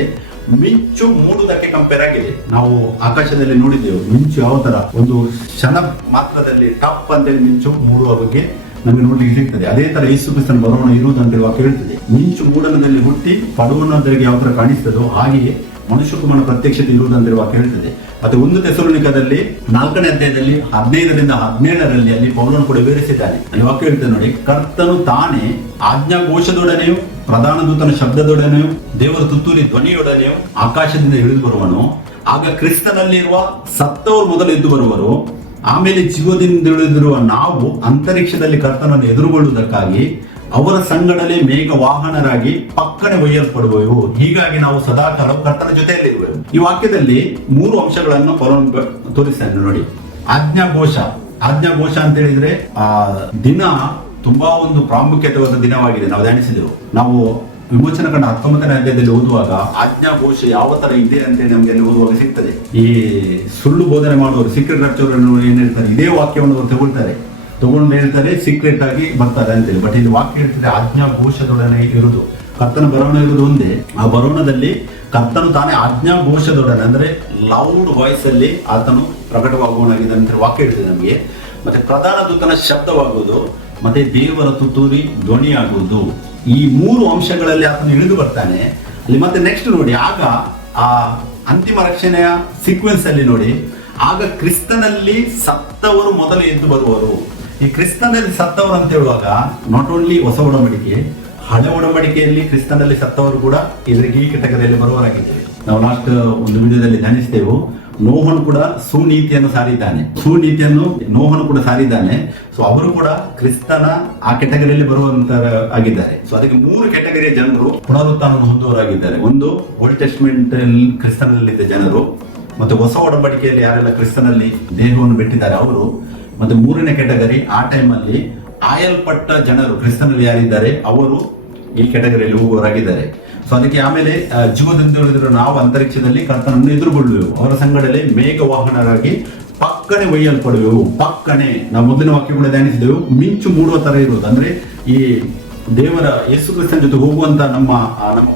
ಮಿಂಚು ಮೂಡುವುದಕ್ಕೆ ಕಂಪೇರ್ ಆಗಿದೆ. ನಾವು ಆಕಾಶದಲ್ಲಿ ನೋಡಿದ್ದೆವು ಮಿಂಚು ಯಾವ ತರ ಒಂದು ಕ್ಷಣ ಮಾತ್ರದಲ್ಲಿ ಟಪ್ ಅಂತೇಳಿ ಮಿಂಚು ಮೂಡುವ ಬಗ್ಗೆ ನಮಗೆ ನೋಡ್ಲಿಕ್ಕೆ ಸಿಗ್ತದೆ. ಅದೇ ತರ ಯೇಸು ಕ್ರಿಸ್ತನ ಬರೋಣ ಇರುವುದಂತೇಳಿ ವಾಕ್ಯ ಹೇಳ್ತದೆ. ಮಿಂಚು ಮೂಡಣದಲ್ಲಿ ಹುಟ್ಟಿ ಪಡುವಣದವರೆಗೆ ಯಾವ ತರ ಕಾಣಿಸ್ತದೋ ಹಾಗೆಯೇ ಮನುಷ್ಯ ಕುಮಾರನ ಪ್ರತ್ಯಕ್ಷತೆ ಇರುವುದಂತೇಳಿ ವಾಕ್ಯ ಹೇಳ್ತದೆ. ಮತ್ತೆ 1 ಥೆಸಲೋನಿಕದಲ್ಲಿ 4ನೇ ಅಧ್ಯಾಯದಲ್ಲಿ 15-17 ಅಲ್ಲಿ ಪೌಲನು ಕೂಡ ವಿವರಿಸಿದ್ದಾನೆ. ಅಲ್ಲಿ ವಾಕ್ಯ ಹೇಳ್ತದೆ ನೋಡಿ, ಕರ್ತನು ತಾನೇ ಆಜ್ಞಾಘೋಷದೊಡನೆಯೂ ಪ್ರಧಾನ ದೂತನ ಶಬ್ದದೊಡನೆಯೂ ದೇವರ ತುತ್ತೂರಿ ಧ್ವನಿಯೊಡನೆಯೂ ಆಕಾಶದಿಂದ ಇಳಿದು ಬರುವನು. ಆಗ ಕ್ರಿಸ್ತನಲ್ಲಿರುವ ಸತ್ತವರು ಮೊದಲು ಎದ್ದು ಬರುವರು. ಆಮೇಲೆ ಜೀವದಿಂದ ಇಳಿದಿರುವ ನಾವು ಅಂತರಿಕ್ಷದಲ್ಲಿ ಕರ್ತನನ್ನು ಎದುರುಗೊಳ್ಳುವುದಕ್ಕಾಗಿ ಅವರ ಸಂಗಡಲೇ ಮೇಘ ವಾಹನರಾಗಿ ಪಕ್ಕನೆ ಒಯ್ಯಲ್ಪಡುವೆವು. ಹೀಗಾಗಿ ನಾವು ಸದಾಕಾಲ ಕರ್ತನ ಜೊತೆಯಲ್ಲಿರುವೆವು. ಈ ವಾಕ್ಯದಲ್ಲಿ 3 ಅಂಶಗಳನ್ನು ಪೌಲನು ತೋರಿಸ್ತಾನೆ ನೋಡಿ. ಆಜ್ಞಾಘೋಷ ಅಂತ ಹೇಳಿದ್ರೆ ಆ ದಿನ ತುಂಬಾ ಒಂದು ಪ್ರಾಮುಖ್ಯತೆವಾದ ದಿನವಾಗಿದೆ. ನಾವು ಧ್ಯಾನಿಸಿದೆವು. ನಾವು ವಿಮೋಚನ ಕಂಡ 19ನೇ ಅಧ್ಯಾಯದಲ್ಲಿ ಓದುವಾಗ ಆಜ್ಞಾಘೋಷ ಯಾವ ತರ ಇದೆ ಅಂತೇಳಿ ನಮ್ಗೆ ಅಲ್ಲಿ ಓದುವಾಗ ಸಿಗ್ತದೆ. ಈ ಸುಳ್ಳು ಬೋಧನೆ ಮಾಡುವವರು, ಸೀಕ್ರೆಟ್ ರಚೋರನ್ನು ಏನ್ ಹೇಳ್ತಾರೆ, ಇದೇ ವಾಕ್ಯವನ್ನು ಅವರು ತಗೊಂಡು ಹೇಳ್ತಾರೆ, ಸೀಕ್ರೆಟ್ ಆಗಿ ಬರ್ತಾರೆ ಅಂತೇಳಿ. ಬಟ್ ಇಲ್ಲಿ ವಾಕ್ಯ ಹೇಳ್ತಾರೆ ಆಜ್ಞಾಘೋಷದೊಡನೆ ಇರುವುದು. ಕರ್ತನ ಬರೋಣ ಇರುವುದು ಒಂದೇ, ಆ ಬರೋಣದಲ್ಲಿ ಕರ್ತನು ತಾನೇ ಆಜ್ಞಾಘೋಷದೊಡನೆ ಅಂದ್ರೆ ಲೌಡ್ ವಾಯ್ಸ್ ಅಲ್ಲಿ ಆತನು ಪ್ರಕಟವಾಗುವನಾಗಿದೆ ಅಂತ ವಾಕ್ಯ ಹೇಳ್ತದೆ ನಮಗೆ. ಮತ್ತೆ ಪ್ರಧಾನ ದೂತನ ಶಬ್ದವಾಗುವುದು, ಮತ್ತೆ ದೇವರ ತುತ್ತೂರಿ ಧ್ವನಿ ಆಗುವುದು. ಈ 3 ಅಂಶಗಳಲ್ಲಿ ಆತನು ಇಳಿದು ಬರ್ತಾನೆ ಅಲ್ಲಿ. ಮತ್ತೆ ನೆಕ್ಸ್ಟ್ ನೋಡಿ, ಆಗ ಆ ಅಂತಿಮ ರಕ್ಷಣೆಯ ಸೀಕ್ವೆನ್ಸ್ ಅಲ್ಲಿ ನೋಡಿ, ಆಗ ಕ್ರಿಸ್ತನಲ್ಲಿ ಸತ್ತವರು ಮೊದಲು ಎದ್ದು ಬರುವರು. ಈ ಕ್ರಿಸ್ತನಲ್ಲಿ ಸತ್ತವರು ಅಂತ ಹೇಳುವಾಗ ನಾಟ್ ಓನ್ಲಿ ಹೊಸ ಒಡಂಬಡಿಕೆ, ಹಳೆ ಒಡಂಬಡಿಕೆಯಲ್ಲಿ ಕ್ರಿಸ್ತನಲ್ಲಿ ಸತ್ತವರು ಕೂಡ ಇದರಿಗೆ ಈ ಕೆಟಗರಿಯಲ್ಲಿ ಬರುವವರಾಗಿದ್ದಾರೆ. ನಾವು ಲಾಸ್ಟ್ ಒಂದು ವಿಡಿಯೋದಲ್ಲಿ ಧ್ಯಾನಿಸಿದೆವು. ನೋಹನು ಕೂಡ ಸುನೀತಿಯನ್ನು ನೋಹನು ಕೂಡ ಸಾರಿದ್ದಾನೆ. ಸೊ ಅವರು ಕೂಡ ಕ್ರಿಸ್ತನ ಆ ಕೆಟಗರಿಯಲ್ಲಿ ಬರುವಂತ ಆಗಿದ್ದಾರೆ. ಸೊ ಅದಕ್ಕೆ 3 ಕೆಟಗರಿಯ ಜನರು ಪುನರುತ್ಥಾನವನ್ನು ಹೊಂದುವವರಾಗಿದ್ದಾರೆ. ಒಂದು ಓಲ್ಡ್ ಟೆಸ್ಟ್ಮೆಂಟ್ ಕ್ರಿಸ್ತನಲ್ಲಿದ್ದ ಜನರು, ಮತ್ತೆ ಹೊಸ ಒಡಂಬಡಿಕೆಯಲ್ಲಿ ಯಾರೆಲ್ಲ ಕ್ರಿಸ್ತನಲ್ಲಿ ದೇಹವನ್ನು ಬಿಟ್ಟಿದ್ದಾರೆ ಅವರು, ಮತ್ತೆ 3ನೇ ಕೆಟಗರಿ ಆ ಟೈಮ್ ಅಲ್ಲಿ ಆಯಲ್ಪಟ್ಟ ಜನರು ಕ್ರಿಸ್ತನಲ್ಲಿ ಯಾರಿದ್ದಾರೆ ಅವರು ಈ ಕೆಟಗರಿಯಲ್ಲಿ ಹೋಗುವವರಾಗಿದ್ದಾರೆ. ಸೊ ಅದಕ್ಕೆ ಆಮೇಲೆ ಜೀವದಿಂದ ಉಳಿದಿರೋ ನಾವು ಅಂತರಿಕ್ಷದಲ್ಲಿ ಕರ್ತನನ್ನು ಎದುರುಗೊಳ್ಳುವೆವು. ಅವರ ಸಂಗಡಲೇ ಮೇಘ ವಾಹನರಾಗಿ ಪಕ್ಕನೆ ಒಯ್ಯಲ್ಪಡುವೆವು. ಪಕ್ಕನೆ ನಾವು ಮೊದಲಿನ ವಾಕ್ಯ ಕೂಡ ಧ್ಯಾನಿಸಿದೆವು. ಮಿಂಚು ಮೂಡುವ ತರ ಇರುವುದು ಅಂದ್ರೆ ಈ ದೇವರ ಯೇಸು ಕ್ರಿಸ್ತನ ಜೊತೆ ಹೋಗುವಂತ ನಮ್ಮ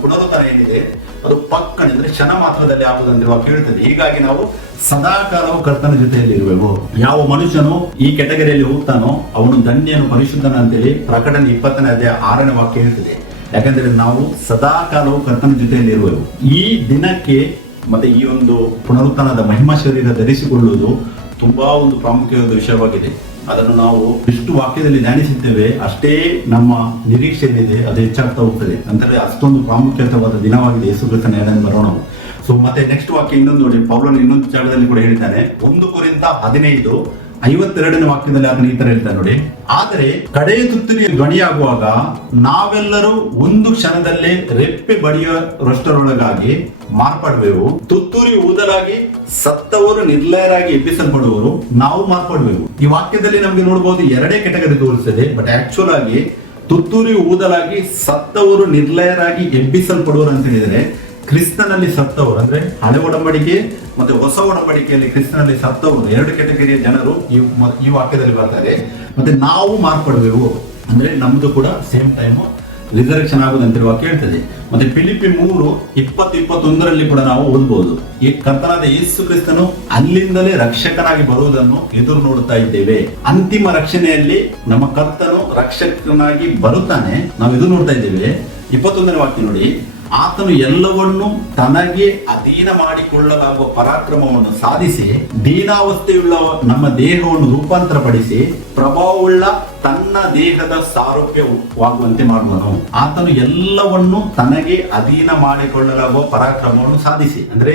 ಪುನರುತ್ಥಾನ ಏನಿದೆ ಅದು ಪಕ್ಕನೆ ಅಂದ್ರೆ ಕ್ಷಣ ಮಾತ್ರದಲ್ಲಿ ಆಗುವುದಂತೆ ವಾಕ್ಯ ಹೇಳ್ತದೆ. ಹೀಗಾಗಿ ನಾವು ಸದಾಕಾಲವು ಕರ್ತನ ಜೊತೆಯಲ್ಲಿ ಇರುವೆವು. ಯಾವ ಮನುಷ್ಯನು ಈ ಕೆಟಗರಿಯಲ್ಲಿ ಹೋಗ್ತಾನೋ ಅವನು ಧನ್ಯನು ಪರಿಶುದ್ಧನ ಅಂತೇಳಿ ಪ್ರಕಟಣೆ 20ನೇ ಅಧ್ಯಾಯ 6ನೇ ವಾಕ್ಯ ಹೇಳ್ತದೆ. ಯಾಕಂದ್ರೆ ನಾವು ಸದಾಕಾಲವು ಕರ್ತನ ಜೊತೆಯಲ್ಲಿ ಇರುವೆವು. ಈ ದಿನಕ್ಕೆ ಮತ್ತೆ ಈ ಒಂದು ಪುನರುತ್ಥಾನದ ಮಹಿಮಾ ಶರೀರ ಧರಿಸಿಕೊಳ್ಳುವುದು ತುಂಬಾ ಒಂದು ಪ್ರಾಮುಖ್ಯವಾದ ವಿಷಯವಾಗಿದೆ. ಅದನ್ನು ನಾವು ಎಷ್ಟು ವಾಕ್ಯದಲ್ಲಿ ಧ್ಯಾನಿಸುತ್ತೇವೆ ಅಷ್ಟೇ ನಮ್ಮ ನಿರೀಕ್ಷೆ ಏನಿದೆ ಅದು ಹೆಚ್ಚಾಗ್ತಾ ಹೋಗ್ತದೆ. ಅಂದರೆ ಅಷ್ಟೊಂದು ಪ್ರಾಮುಖ್ಯವಾದ ದಿನವಾಗಿದೆ ಯೇಸು ಕ್ರಿಸ್ತನ ಎರಡನೇ ಬರೋಣವು. ಸೊ ಮತ್ತೆ ನೆಕ್ಸ್ಟ್ ವಾಕ್ಯ ಇನ್ನೊಂದು ನೋಡಿ, ಪೌಲನು ಇನ್ನೊಂದು ಜಾಗದಲ್ಲಿ ಕೂಡ ಹೇಳಿದ್ದಾನೆ. 1 ಕೊರಿಂಥ 15:52ನೇ ವಾಕ್ಯದಲ್ಲಿ ಆತನು ಈ ತರ ಹೇಳ್ತಾನೆ ನೋಡಿ, ಆದರೆ ಕಡೆಯ ತುತ್ತೂರಿಯ ಧ್ವನಿಯಾಗುವಾಗ ನಾವೆಲ್ಲರೂ ಒಂದು ಕ್ಷಣದಲ್ಲೇ ರೆಪ್ಪೆ ಬಡಿಯುವಷ್ಟರೊಳಗಾಗಿ ಮಾರ್ಪಡುವೆವು. ತುತ್ತೂರಿ ಊದಲಾಗಿ ಸತ್ತವರು ನಿರ್ಲಯರಾಗಿ ಎಬ್ಬಿಸಲ್ಪಡುವರು, ನಾವು ಮಾರ್ಪಡುವೆವು. ಈ ವಾಕ್ಯದಲ್ಲಿ ನಮ್ಗೆ ನೋಡಬಹುದು 2 ಕೆಟಗರಿ ತೋರಿಸ್ತದೆ. ಬಟ್ ಆಕ್ಚುಲ್ ಆಗಿ ತುತ್ತೂರಿ ಊದಲಾಗಿ ಸತ್ತವರು ನಿರ್ಲಯರಾಗಿ ಎಬ್ಬಿಸಲ್ಪಡುವರು ಅಂತ ಹೇಳಿದ್ರೆ ಕ್ರಿಸ್ತನಲ್ಲಿ ಸತ್ತವರು ಅಂದ್ರೆ ಹಳೆ ಒಡಂಬಡಿಕೆ ಮತ್ತೆ ಹೊಸ ಒಡಂಬಡಿಕೆಯಲ್ಲಿ ಕ್ರಿಸ್ತನಲ್ಲಿ ಸತ್ತವರು 2 ಕೆಟಗರಿಯ ಜನರು ಈ ವಾಕ್ಯದಲ್ಲಿ ಬರ್ತಾರೆ. ಮತ್ತೆ ನಾವು ಮಾರ್ಪಡುವೆವು ಅಂದ್ರೆ ನಮ್ದು ಕೂಡ ಸೇಮ್ ಟೈಮ್ ರಿಸರ್ವೇಷನ್ ಆಗುದಂತ ವಾಕ್ಯ ಹೇಳ್ತದೆ. ಮತ್ತೆ ಫಿಲಿಪ್ಪಿ 3:20-21 ಕೂಡ ನಾವು ಓದಬಹುದು. ಈ ಕರ್ತನಾದ ಯೇಸು ಕ್ರಿಸ್ತನು ಅಲ್ಲಿಂದಲೇ ರಕ್ಷಕನಾಗಿ ಬರುವುದನ್ನು ಎದುರು ನೋಡುತ್ತಾ ಇದ್ದೇವೆ. ಅಂತಿಮ ರಕ್ಷಣೆಯಲ್ಲಿ ನಮ್ಮ ಕರ್ತನು ರಕ್ಷಕನಾಗಿ ಬರುತ್ತಾನೆ, ನಾವು ಎದುರು ನೋಡ್ತಾ ಇದ್ದೇವೆ. 21ನೇ ವಾಕ್ಯ ನೋಡಿ, ಆತನು ಎಲ್ಲವನ್ನೂ ತನಗೆ ಅಧೀನ ಮಾಡಿಕೊಳ್ಳಲಾಗುವ ಪರಾಕ್ರಮವನ್ನು ಸಾಧಿಸಿ ದೀನಾವಸ್ಥೆಯುಳ್ಳ ನಮ್ಮ ದೇಹವನ್ನು ರೂಪಾಂತರಪಡಿಸಿ ಪ್ರಭಾವವುಳ್ಳ ತನ್ನ ದೇಹದ ಸಾರೂಪ್ಯವಾಗುವಂತೆ ಮಾಡುವನು. ಆತನು ಎಲ್ಲವನ್ನು ತನಗೆ ಅಧೀನ ಮಾಡಿಕೊಳ್ಳಲಾಗುವ ಪರಾಕ್ರಮವನ್ನು ಸಾಧಿಸಿ ಅಂದ್ರೆ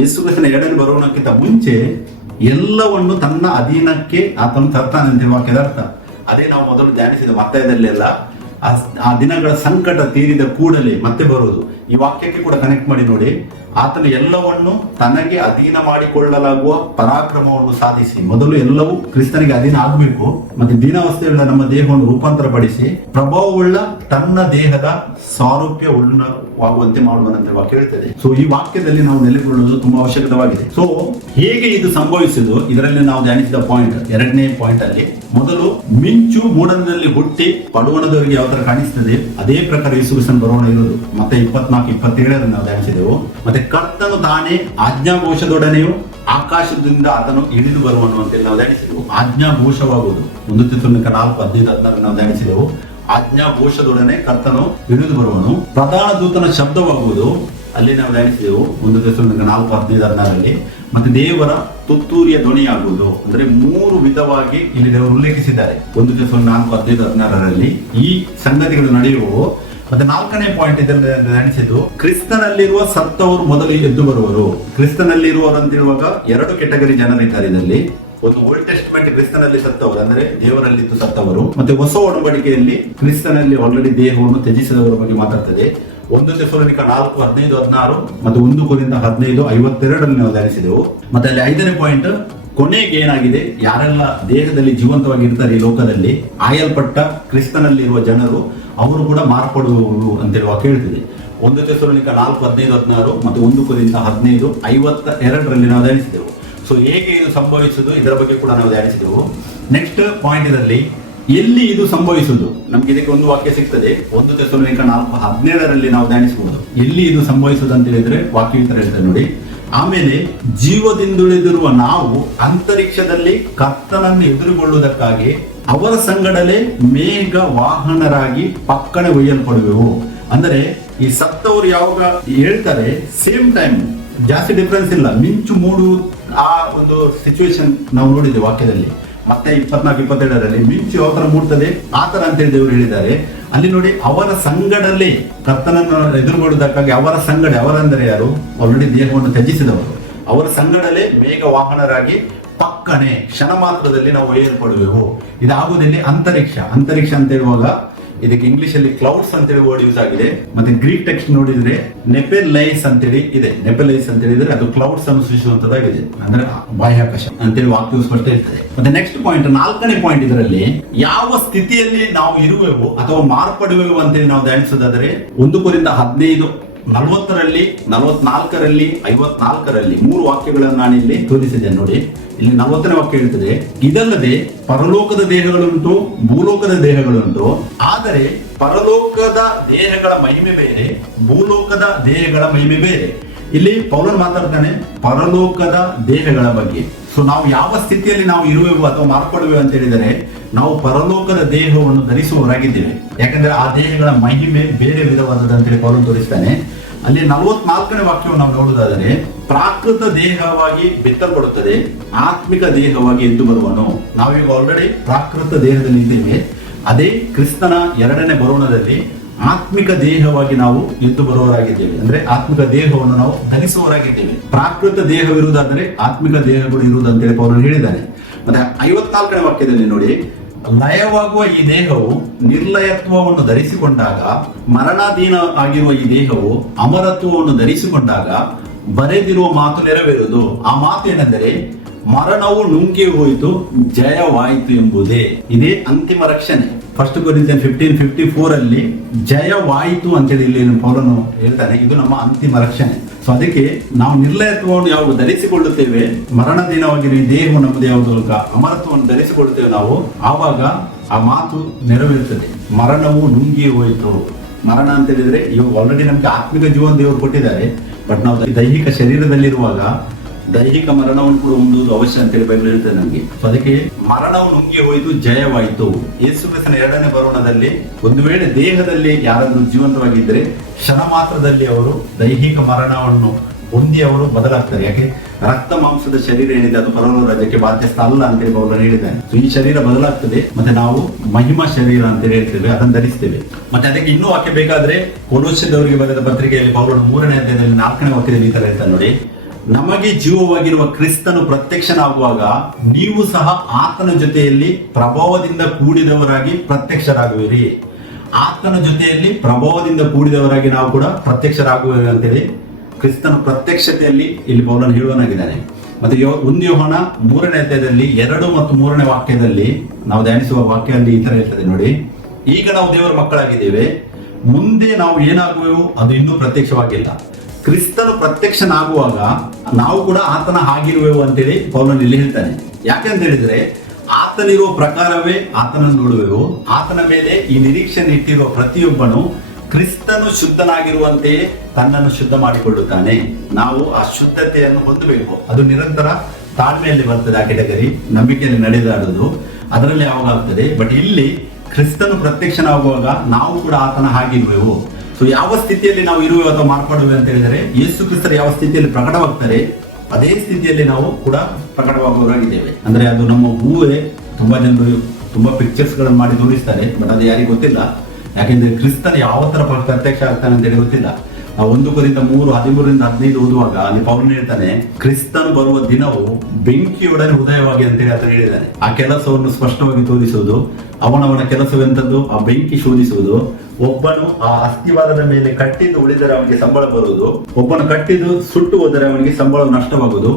ಯೇಸು ಕ್ರಿಸ್ತನ ಎರಡನೇ ಬರುವುದಕ್ಕಿಂತ ಮುಂಚೆ ಎಲ್ಲವನ್ನು ತನ್ನ ಅಧೀನಕ್ಕೆ ಆತನು ತರ್ತಾನೆ ಅಂತ ವಾಕ್ಯದ ಅರ್ಥ. ಅದೇ ನಾವು ಮೊದಲು ಧ್ಯಾನಿಸಿದ ಮತ್ತಾಯದಲ್ಲೆಲ್ಲ ಆ ದಿನಗಳ ಸಂಕಟ ತೀರಿದ ಕೂಡಲೇ ಮತ್ತೆ ಬರುವುದು. ಈ ವಾಕ್ಯಕ್ಕೆ ಕೂಡ ಕನೆಕ್ಟ್ ಮಾಡಿ ನೋಡಿ, ಆತನು ಎಲ್ಲವನ್ನು ತನಗೆ ಅಧೀನ ಮಾಡಿಕೊಳ್ಳಲಾಗುವ ಪರಾಕ್ರಮವನ್ನು ಸಾಧಿಸಿ. ಮೊದಲು ಎಲ್ಲವೂ ಕ್ರಿಸ್ತನಿಗೆ ಅಧೀನ ಆಗಬೇಕು, ಮತ್ತೆ ದೀನಾವಸ್ಥೆಯುಳ್ಳ ನಮ್ಮ ದೇಹವನ್ನು ರೂಪಾಂತರಪಡಿಸಿ ಪ್ರಭಾವವುಳ್ಳ ತನ್ನ ದೇಹದ ಸಾರೂಪ್ಯವಾಗುವಂತೆ ಮಾಡುವನಂತೆ ವಾಕ್ಯ ಹೇಳ್ತದೆ. ಸೊ ಈ ವಾಕ್ಯದಲ್ಲಿ ನಾವು ನೆಲೆಗೊಳ್ಳುವುದು ತುಂಬಾ ಅವಶ್ಯಕವಾಗಿದೆ. ಸೊ ಹೇಗೆ ಇದು ಸಂಭವಿಸುವುದು, ಇದರಲ್ಲಿ ನಾವು ಧ್ಯಾನಿಸಿದ ಪಾಯಿಂಟ್ 2ನೇ ಪಾಯಿಂಟ್ ಅಲ್ಲಿ ಮೊದಲು ಮಿಂಚು ಮೂಡಣದಲ್ಲಿ ಹುಟ್ಟಿ ಪಡುವಣದವರಿಗೆ ಯಾವ ತರ ಕಾಣಿಸ್ತದೆ ಅದೇ ಪ್ರಕಾರ ಯೇಸು ಕ್ರಿಸ್ತನ ಬರೋಣ ಇರುವುದು. ಮತ್ತೆ 24-27 ನಾವು ಧ್ಯಾನಿಸಿದೆವು. ಮತ್ತೆ ಕರ್ತನು ತಾನೇ ಆಜ್ಞಾಘೋಷದೊಡನೆಯೂ ಆಕಾಶದಿಂದ ಆತನು ಇಳಿದು ಬರುವನು ಅಂತೇಳಿ ನಾವು ಧ್ಯಾನಿಸಿದೆವು. ಆಜ್ಞಾಘೋಷವಾಗುವುದು 1 ಥೆಸಲೋನಿಕ 4:15-16 ನಾವು ಧ್ಯಾನಿಸಿದೆವು. ಆಜ್ಞಾಘೋಷದೊಡನೆ ಕರ್ತನು ಇಳಿದು ಬರುವನು. ಪ್ರಧಾನ ದೂತನ ಶಬ್ದವಾಗುವುದು ಅಲ್ಲಿ ನಾವು ಧ್ಯಾನಿಸಿದೆವು 1 ಥೆಸಲೋನಿಕ 4:15-16 ಮತ್ತೆ ದೇವರ ತುತ್ತೂರಿಯ ಧ್ವನಿಯಾಗುವುದು ಅಂದ್ರೆ 3 ವಿಧವಾಗಿ ಇಲ್ಲಿ ದೇವರು ಉಲ್ಲೇಖಿಸಿದ್ದಾರೆ 1 ಥೆಸಲೋನಿಕ 4:15-16 ಈ ಸಂಗತಿಗಳು ನಡೆಯುವವು. ಮತ್ತೆ 4ನೇ ಪಾಯಿಂಟ್ ಇದನ್ನು ಧ್ಯಾನಿಸಿದ್ದು ಕ್ರಿಸ್ತನಲ್ಲಿರುವ ಸತ್ತವರು ಮೊದಲು ಎದ್ದು ಬರುವರು. ಕ್ರಿಸ್ತನಲ್ಲಿರುವವರು ಅಂತ ಹೇಳುವಾಗ 2 ಕೆಟಗರಿ ಜನರಿದ್ದಾರೆ ಇದರಲ್ಲಿ. ಒಂದು ಓಲ್ಡ್ ಟೆಸ್ಟ್ಮೆಂಟ್ ಕ್ರಿಸ್ತನಲ್ಲಿ ಸತ್ತವರು ಅಂದ್ರೆ ದೇವರಲ್ಲಿದ್ದು ಸತ್ತವರು, ಮತ್ತೆ ಹೊಸ ಒಡಂಬಡಿಕೆಯಲ್ಲಿ ಕ್ರಿಸ್ತನಲ್ಲಿ ಆಲ್ರೆಡಿ ದೇಹವನ್ನು ತ್ಯಜಿಸಿದವರ ಬಗ್ಗೆ ಮಾತಾಡ್ತದೆ. 1 ಥೆಸಲೋನಿಕ 4:15-16 ಮತ್ತೆ 1 ಕೊರಿಂಥ 15:52 ನಾವು ಧ್ಯಾನಿಸಿದೆವು. ಮತ್ತೆ ಅಲ್ಲಿ 5ನೇ ಪಾಯಿಂಟ್ ಕೊನೆಗೆ ಏನಾಗಿದೆ, ಯಾರೆಲ್ಲ ದೇಹದಲ್ಲಿ ಜೀವಂತವಾಗಿ ಇರ್ತಾರೆ ಈ ಲೋಕದಲ್ಲಿ ಆಯಲ್ಪಟ್ಟ ಕ್ರಿಸ್ತನಲ್ಲಿರುವ ಜನರು ಅವರು ಕೂಡ ಮಾರ್ಪಡುವರು ಅಂತೇಳಿ ವಾಕ್ಯ ಹೇಳ್ತಿದೆ. 1 ಥೆಸಲೋನಿಕ 4:15-16 ಮತ್ತು 1 ಕೊರಿಂಥ 15:52 ನಾವು ಧ್ಯಾನಿಸಿದೆವು. ಸೊ ಹೇಗೆ ಇದು ಸಂಭವಿಸುವುದು ಇದರ ಬಗ್ಗೆ ಕೂಡ ನಾವು ಧ್ಯಾನಿಸಿದೆವು. ನೆಕ್ಸ್ಟ್ ಪಾಯಿಂಟ್ ಇದರಲ್ಲಿ ಎಲ್ಲಿ ಇದು ಸಂಭವಿಸುವುದು, ನಮ್ಗೆ ಇದಕ್ಕೆ ಒಂದು ವಾಕ್ಯ ಸಿಗ್ತದೆ 1 ಥೆಸಲೋನಿಕ 4:17 ನಾವು ಧ್ಯಾನಿಸಬಹುದು. ಎಲ್ಲಿ ಇದು ಸಂಭವಿಸುವುದು ಅಂತ ಹೇಳಿದ್ರೆ ವಾಕ್ಯ ಈ ತರ ಹೇಳ್ತಾರೆ ನೋಡಿ, ಆಮೇಲೆ ಜೀವದಿಂದುಳಿದಿರುವ ನಾವು ಅಂತರಿಕ್ಷದಲ್ಲಿ ಕರ್ತನನ್ನು ಎದುರುಗೊಳ್ಳುವುದಕ್ಕಾಗಿ ಅವರ ಸಂಗಡಲೇ ಮೇಘ ವಾಹನರಾಗಿ ಪಕ್ಕನೆ ಒಯ್ಯಲ್ಪಡುವೆವು. ಅಂದ್ರೆ ಈ ಸತ್ತವರು ಯಾವಾಗ ಹೇಳ್ತಾರೆ ಸೇಮ್ ಟೈಮ್, ಜಾಸ್ತಿ ಡಿಫರೆನ್ಸ್ ಇಲ್ಲ. ಮಿಂಚು ಮೂಡು ಆ ಒಂದು ಸಿಚುವೇಶನ್ ನಾವು ನೋಡಿದ್ದೆ ವಾಕ್ಯದಲ್ಲಿ. ಮತ್ತೆ 24-27 ಮಿಂಚು ಯಾವ ತರ ಮೂಡ್ತದೆ ಆ ತರ ಅಂತೇಳಿ ದೇವರು ಹೇಳಿದ್ದಾರೆ. ಅಲ್ಲಿ ನೋಡಿ ಅವರ ಸಂಗಡಲ್ಲಿ ಕರ್ತನನ್ನು ಎದುರುಗೊಳ್ಳುವುದಕ್ಕಾಗಿ ಅವರ ಸಂಗಡ, ಅವರಂದರೆ ಯಾರು, ಆಲ್ರೆಡಿ ದೇಹವನ್ನು ತ್ಯಜಿಸಿದವರು, ಅವರ ಸಂಗಡಲೇ ಮೇಘ ವಾಹನರಾಗಿ ಪಕ್ಕನೆ ಕ್ಷಣ ಮಾತ್ರದಲ್ಲಿ ನಾವು ಒಯ್ಯಲ್ಪಡುವೆವು. ಇದಾಗುವುದಲ್ಲಿ ಅಂತರಿಕ್ಷ ಅಂತ ಹೇಳುವಾಗ ಇದಕ್ಕೆ ಇಂಗ್ಲಿಷ್ ಅಲ್ಲಿ ಕ್ಲೌಡ್ಸ್ ಅಂತೇಳಿ ವರ್ಡ್ ಯೂಸ್ ಆಗಿದೆ. ಮತ್ತೆ ಗ್ರೀಕ್ ಟೆಕ್ಸ್ಟ್ ನೋಡಿದ್ರೆ ನೆಪೆಲೈಸ್ ಅಂತೇಳಿ ಇದೆ. ನೆಪೆಲೈಸ್ ಅಂತ ಹೇಳಿದ್ರೆ ಅದು ಕ್ಲೌಡ್ಸ್ ಅನ್ನು ಸೃಷ್ಟಿಸುವಂತದ್ದಾಗಿದೆ, ಅಂದ್ರೆ ಬಾಹ್ಯಾಕಾಶ ಅಂತೇಳಿ ವಾಕ್ಯ ಸ್ಪಷ್ಟ ಇರ್ತದೆ. ಮತ್ತೆ ನೆಕ್ಸ್ಟ್ ಪಾಯಿಂಟ್ 4ನೇ ಪಾಯಿಂಟ್ ಇದರಲ್ಲಿ ಯಾವ ಸ್ಥಿತಿಯಲ್ಲಿ ನಾವು ಇರುವೆವು ಅಥವಾ ಮಾರ್ಪಡುವೆವು ಅಂತೇಳಿ ನಾವು ಧ್ಯಾನಿಸೋದಾದ್ರೆ 1 ಕೊರಿಂಥ 15:40, 44, 54 3 ವಾಕ್ಯಗಳನ್ನು ನಾನು ಇಲ್ಲಿ ತೋರಿಸಿದ್ದೇನೆ ನೋಡಿ. ಇಲ್ಲಿ 40ನೇ ವಾಕ್ಯ ಹೇಳ್ತದೆ, ಇದಲ್ಲದೆ ಪರಲೋಕದ ದೇಹಗಳುಂಟು, ಭೂಲೋಕದ ದೇಹಗಳುಂಟು, ಆದರೆ ಪರಲೋಕದ ದೇಹಗಳ ಮಹಿಮೆ ಬೇರೆ, ಭೂಲೋಕದ ದೇಹಗಳ ಮಹಿಮೆ ಬೇರೆ. ಇಲ್ಲಿ ಪೌಲನು ಮಾತಾಡ್ತಾನೆ ಪರಲೋಕದ ದೇಹಗಳ ಬಗ್ಗೆ. ಸೊ ನಾವು ಯಾವ ಸ್ಥಿತಿಯಲ್ಲಿ ನಾವು ಇರುವೆವು ಅಥವಾ ಮಾರ್ಪಡುವೆವು ಅಂತ ಹೇಳಿದರೆ ನಾವು ಪರಲೋಕದ ದೇಹವನ್ನು ಧರಿಸುವವರಾಗಿದ್ದೇವೆ. ಯಾಕಂದ್ರೆ ಆ ದೇಹಗಳ ಮಹಿಮೆ ಬೇರೆ ವಿಧವಾದದಂತೇಳಿ ಪೌಲನು ತೋರಿಸ್ತಾನೆ. ಅಲ್ಲಿ 44ನೇ ವಾಕ್ಯವನ್ನು ನಾವು ನೋಡುವುದಾದರೆ ಪ್ರಾಕೃತ ದೇಹವಾಗಿ ಬಿತ್ತಲ್ಪಡುತ್ತದೆ, ಆತ್ಮಿಕ ದೇಹವಾಗಿ ಎದ್ದು ಬರುವನು. ನಾವೀಗ ಆಲ್ರೆಡಿ ಪ್ರಾಕೃತ ದೇಹದಲ್ಲಿ ಇದ್ದೇವೆ. ಅದೇ ಕ್ರಿಸ್ತನ 2ನೇ ಬರೋಣದಲ್ಲಿ ಆತ್ಮಿಕ ದೇಹವಾಗಿ ನಾವು ಎದ್ದು ಬರುವವರಾಗಿದ್ದೇವೆ. ಅಂದ್ರೆ ಆತ್ಮಿಕ ದೇಹವನ್ನು ನಾವು ಧರಿಸುವವರಾಗಿದ್ದೇವೆ. ಪ್ರಾಕೃತ ದೇಹವಿರುವುದಾದರೆ ಆತ್ಮಿಕ ದೇಹಗಳು ಇರುವುದಂತೇಳಿ ಪೌಲನು ಹೇಳಿದ್ದಾನೆ. ಮತ್ತೆ 54ನೇ ವಾಕ್ಯದಲ್ಲಿ ನೋಡಿ, ಲಯವಾಗುವ ಈ ದೇಹವು ನಿರ್ಲಯತ್ವವನ್ನು ಧರಿಸಿಕೊಂಡಾಗ, ಮರಣಾಧೀನ ಆಗಿರುವ ಈ ದೇಹವು ಅಮರತ್ವವನ್ನು ಧರಿಸಿಕೊಂಡಾಗ ಬರೆದಿರುವ ಮಾತು ನೆರವೇರುವುದು. ಆ ಮಾತು ಏನೆಂದರೆ ಮರಣವು ನುಂಗಿ ಹೋಯಿತು, ಜಯವಾಯಿತು ಎಂಬುದೇ. ಇದೇ ಅಂತಿಮ ರಕ್ಷಣೆ. 1 ಕೊರಿಂಥಿಯನ್ 15:54 ಜಯವಾಯಿತು ಅಂತೇಳಿ ಇಲ್ಲಿ ಪೌಲನು ಹೇಳ್ತಾನೆ, ಇದು ನಮ್ಮ ಅಂತಿಮ ರಕ್ಷಣೆ. ಸೊ ಅದಕ್ಕೆ ನಾವು ನಿರ್ಲಯತ್ವವನ್ನು ಯಾವಾಗ ಧರಿಸಿಕೊಳ್ಳುತ್ತೇವೆ, ಮರಣ ದಿನವಾಗಿರುವ ಈ ದೇಹವು ನಮ್ಮದು ಯಾವುದು ಅಮರತ್ವವನ್ನು ಧರಿಸಿಕೊಳ್ಳುತ್ತೇವೆ ನಾವು, ಆವಾಗ ಆ ಮಾತು ನೆರವೇರುತ್ತದೆ. ಮರಣವು ನುಂಗಿ ಹೋಯಿತು. ಮರಣ ಅಂತ ಹೇಳಿದ್ರೆ ಇವಾಗ ಆಲ್ರೆಡಿ ನಮ್ಗೆ ಆತ್ಮಿಕ ಜೀವನ ದೇವರು ಕೊಟ್ಟಿದ್ದಾರೆ, ಬಟ್ ನಾವು ದೈಹಿಕ ಶರೀರದಲ್ಲಿರುವಾಗ ದೈಹಿಕ ಮರಣವನ್ನು ಕೂಡ ಹೊಂದುವುದು ಅವಶ್ಯ ಅಂತೇಳಿ ಬೈಬಲ್ ಹೇಳ್ತದೆ ನಮ್ಗೆ. ಸೊ ಅದಕ್ಕೆ ಮರಣವು ನುಂಗಿ ಹೋಯಿತು, ಜಯವಾಯಿತು. ಯೇಸು ಕ್ರಿಸ್ತನ ಎರಡನೇ ಬರೋಣದಲ್ಲಿ ಒಂದು ವೇಳೆ ದೇಹದಲ್ಲಿ ಯಾರಾದ್ರೂ ಜೀವಂತವಾಗಿದ್ದರೆ ಕ್ಷಣ ಮಾತ್ರದಲ್ಲಿ ಅವರು ದೈಹಿಕ ಮರಣವನ್ನು ಹೊಂದಿ ಅವರು ಬದಲಾಗ್ತಾರೆ. ಯಾಕೆ? ರಕ್ತ ಮಾಂಸದ ಶರೀರ ಏನಿದೆ ಅದು ಪರಲೋಕ ರಾಜ್ಯಕ್ಕೆ ಬಾಧ್ಯಸ್ಥ ಅಲ್ಲ ಅಂತೇಳಿ ಪೌಲನು ಹೇಳಿದ್ದಾನೆ. ಸೊ ಈ ಶರೀರ ಬದಲಾಗ್ತದೆ, ಮತ್ತೆ ನಾವು ಮಹಿಮಾ ಶರೀರ ಅಂತ ಹೇಳ್ತೇವೆ, ಅದನ್ನು ಧರಿಸ್ತೇವೆ. ಮತ್ತೆ ಅದಕ್ಕೆ ಇನ್ನೂ ವಾಕ್ಯ ಬೇಕಾದ್ರೆ ಕೊಲೋಸ್ಯದವರಿಗೆ ಬರೆದ ಪತ್ರಿಕೆಯಲ್ಲಿ ಪೌಲನು 3ನೇ ಅಧ್ಯಾಯದಲ್ಲಿ 4ನೇ ವಾಕ್ಯದಲ್ಲಿ ಈ ತರ ಹೇಳ್ತಾನೆ ನೋಡಿ, ನಮಗೆ ಜೀವವಾಗಿರುವ ಕ್ರಿಸ್ತನು ಪ್ರತ್ಯಕ್ಷನಾಗುವಾಗ ನೀವು ಸಹ ಆತನ ಜೊತೆಯಲ್ಲಿ ಪ್ರಭಾವದಿಂದ ಕೂಡಿದವರಾಗಿ ಪ್ರತ್ಯಕ್ಷರಾಗುವಿರಿ. ಆತನ ಜೊತೆಯಲ್ಲಿ ಪ್ರಭಾವದಿಂದ ಕೂಡಿದವರಾಗಿ ನಾವು ಕೂಡ ಪ್ರತ್ಯಕ್ಷರಾಗುವಿರಿ ಅಂತೇಳಿ ಕ್ರಿಸ್ತನ ಪ್ರತ್ಯಕ್ಷತೆಯಲ್ಲಿ ಇಲ್ಲಿ ಪೌಲನು ಹೇಳುವನಾಗಿದ್ದಾನೆ. ಮತ್ತೆ 1 ಯೋಹಾನ 3ನೇ ಅಧ್ಯಾಯದಲ್ಲಿ 2 ಮತ್ತು 3ನೇ ವಾಕ್ಯದಲ್ಲಿ ನಾವು ಧ್ಯಾನಿಸುವ ವಾಕ್ಯದಲ್ಲಿ ಈ ತರ ಹೇಳ್ತದೆ ನೋಡಿ, ಈಗ ನಾವು ದೇವರ ಮಕ್ಕಳಾಗಿದ್ದೇವೆ, ಮುಂದೆ ನಾವು ಏನಾಗುವೆವು ಅದು ಇನ್ನೂ ಪ್ರತ್ಯಕ್ಷವಾಗಿಲ್ಲ. ಕ್ರಿಸ್ತನು ಪ್ರತ್ಯಕ್ಷನಾಗುವಾಗ ನಾವು ಕೂಡ ಆತನ ಹಾಗಿರುವೆವು ಅಂತೇಳಿ ಪೌಲನು ಇಲ್ಲಿ ಹೇಳ್ತಾನೆ. ಯಾಕಂತ ಹೇಳಿದ್ರೆ ಆತನಿರುವ ಪ್ರಕಾರವೇ ಆತನನ್ನು ನೋಡುವೆವು. ಆತನ ಮೇಲೆ ಈ ನಿರೀಕ್ಷೆ ಇಟ್ಟಿರುವ ಪ್ರತಿಯೊಬ್ಬನು ಕ್ರಿಸ್ತನು ಶುದ್ಧನಾಗಿರುವಂತೆಯೇ ತನ್ನನ್ನು ಶುದ್ಧ ಮಾಡಿಕೊಳ್ಳುತ್ತಾನೆ. ನಾವು ಆ ಶುದ್ಧತೆಯನ್ನು ಹೊಂದಬೇಕು. ಅದು ನಿರಂತರ ತಾಳ್ಮೆಯಲ್ಲಿ ಬರ್ತದೆ. ಆ ಕೆಟಗರಿ ನಂಬಿಕೆಯಲ್ಲಿ ನಡೆದಾಡುವುದು ಅದರಲ್ಲಿ ಯಾವಾಗ ಆಗ್ತದೆ. ಬಟ್ ಇಲ್ಲಿ ಕ್ರಿಸ್ತನು ಪ್ರತ್ಯಕ್ಷನಾಗುವಾಗ ನಾವು ಕೂಡ ಆತನ ಹಾಗಿರುವೆವು. ಸೊ ಯಾವ ಸ್ಥಿತಿಯಲ್ಲಿ ನಾವು ಇರುವೆ ಅಥವಾ ಮಾರ್ಪಡುವೆ ಅಂತ ಹೇಳಿದರೆ, ಯೇಸು ಕ್ರಿಸ್ತರು ಯಾವ ಸ್ಥಿತಿಯಲ್ಲಿ ಪ್ರಕಟವಾಗ್ತಾರೆ ಅದೇ ಸ್ಥಿತಿಯಲ್ಲಿ ನಾವು ಕೂಡ ಪ್ರಕಟವಾಗುವವರಾಗಿದ್ದೇವೆ. ಅಂದ್ರೆ ಅದು ನಮ್ಮ ಹೂವೇ. ತುಂಬಾ ಜನರು ತುಂಬಾ ಪಿಕ್ಚರ್ಸ್ ಗಳನ್ನು ಮಾಡಿ ತೋರಿಸ್ತಾರೆ, ಬಟ್ ಅದು ಯಾರಿಗೂ ಗೊತ್ತಿಲ್ಲ. ಯಾಕೆಂದ್ರೆ ಕ್ರಿಸ್ತನ ಯಾವ ತರ ಪ್ರತ್ಯಕ್ಷ ಆಗ್ತಾನೆ ಅಂತ ಹೇಳಿ ಗೊತ್ತಿಲ್ಲ. ನಾವು 1 ಕೊರಿಂಥ 3:13-15 ಓದುವಾಗ ಅಲ್ಲಿ ಪೌಲನು ಹೇಳ್ತಾನೆ, ಕ್ರಿಸ್ತನು ಬರುವ ದಿನವು ಬೆಂಕಿಯೊಡನೆ ಉದಯವಾಗಿ ಅಂತೇಳಿ ಆತ ಹೇಳಿದ್ದಾನೆ. ಆ ಕೆಲಸವನ್ನು ಸ್ಪಷ್ಟವಾಗಿ ತೋರಿಸುವುದು, ಅವನವನ ಕೆಲಸವೆಂತದ್ದು ಆ ಬೆಂಕಿ ಶೋಧಿಸುವುದು. ಒಬ್ಬನು ಆ ಅಸ್ಥಿವಾರದ ಮೇಲೆ ಕಟ್ಟಿದ್ದು ಉಳಿದರೆ ಅವನಿಗೆ ಸಂಬಳ ಬರುವುದು, ಒಬ್ಬನು ಕಟ್ಟಿದ್ದು ಸುಟ್ಟು ಹೋದರೆ ಅವನಿಗೆ ಸಂಬಳ ನಷ್ಟವಾಗುವುದು.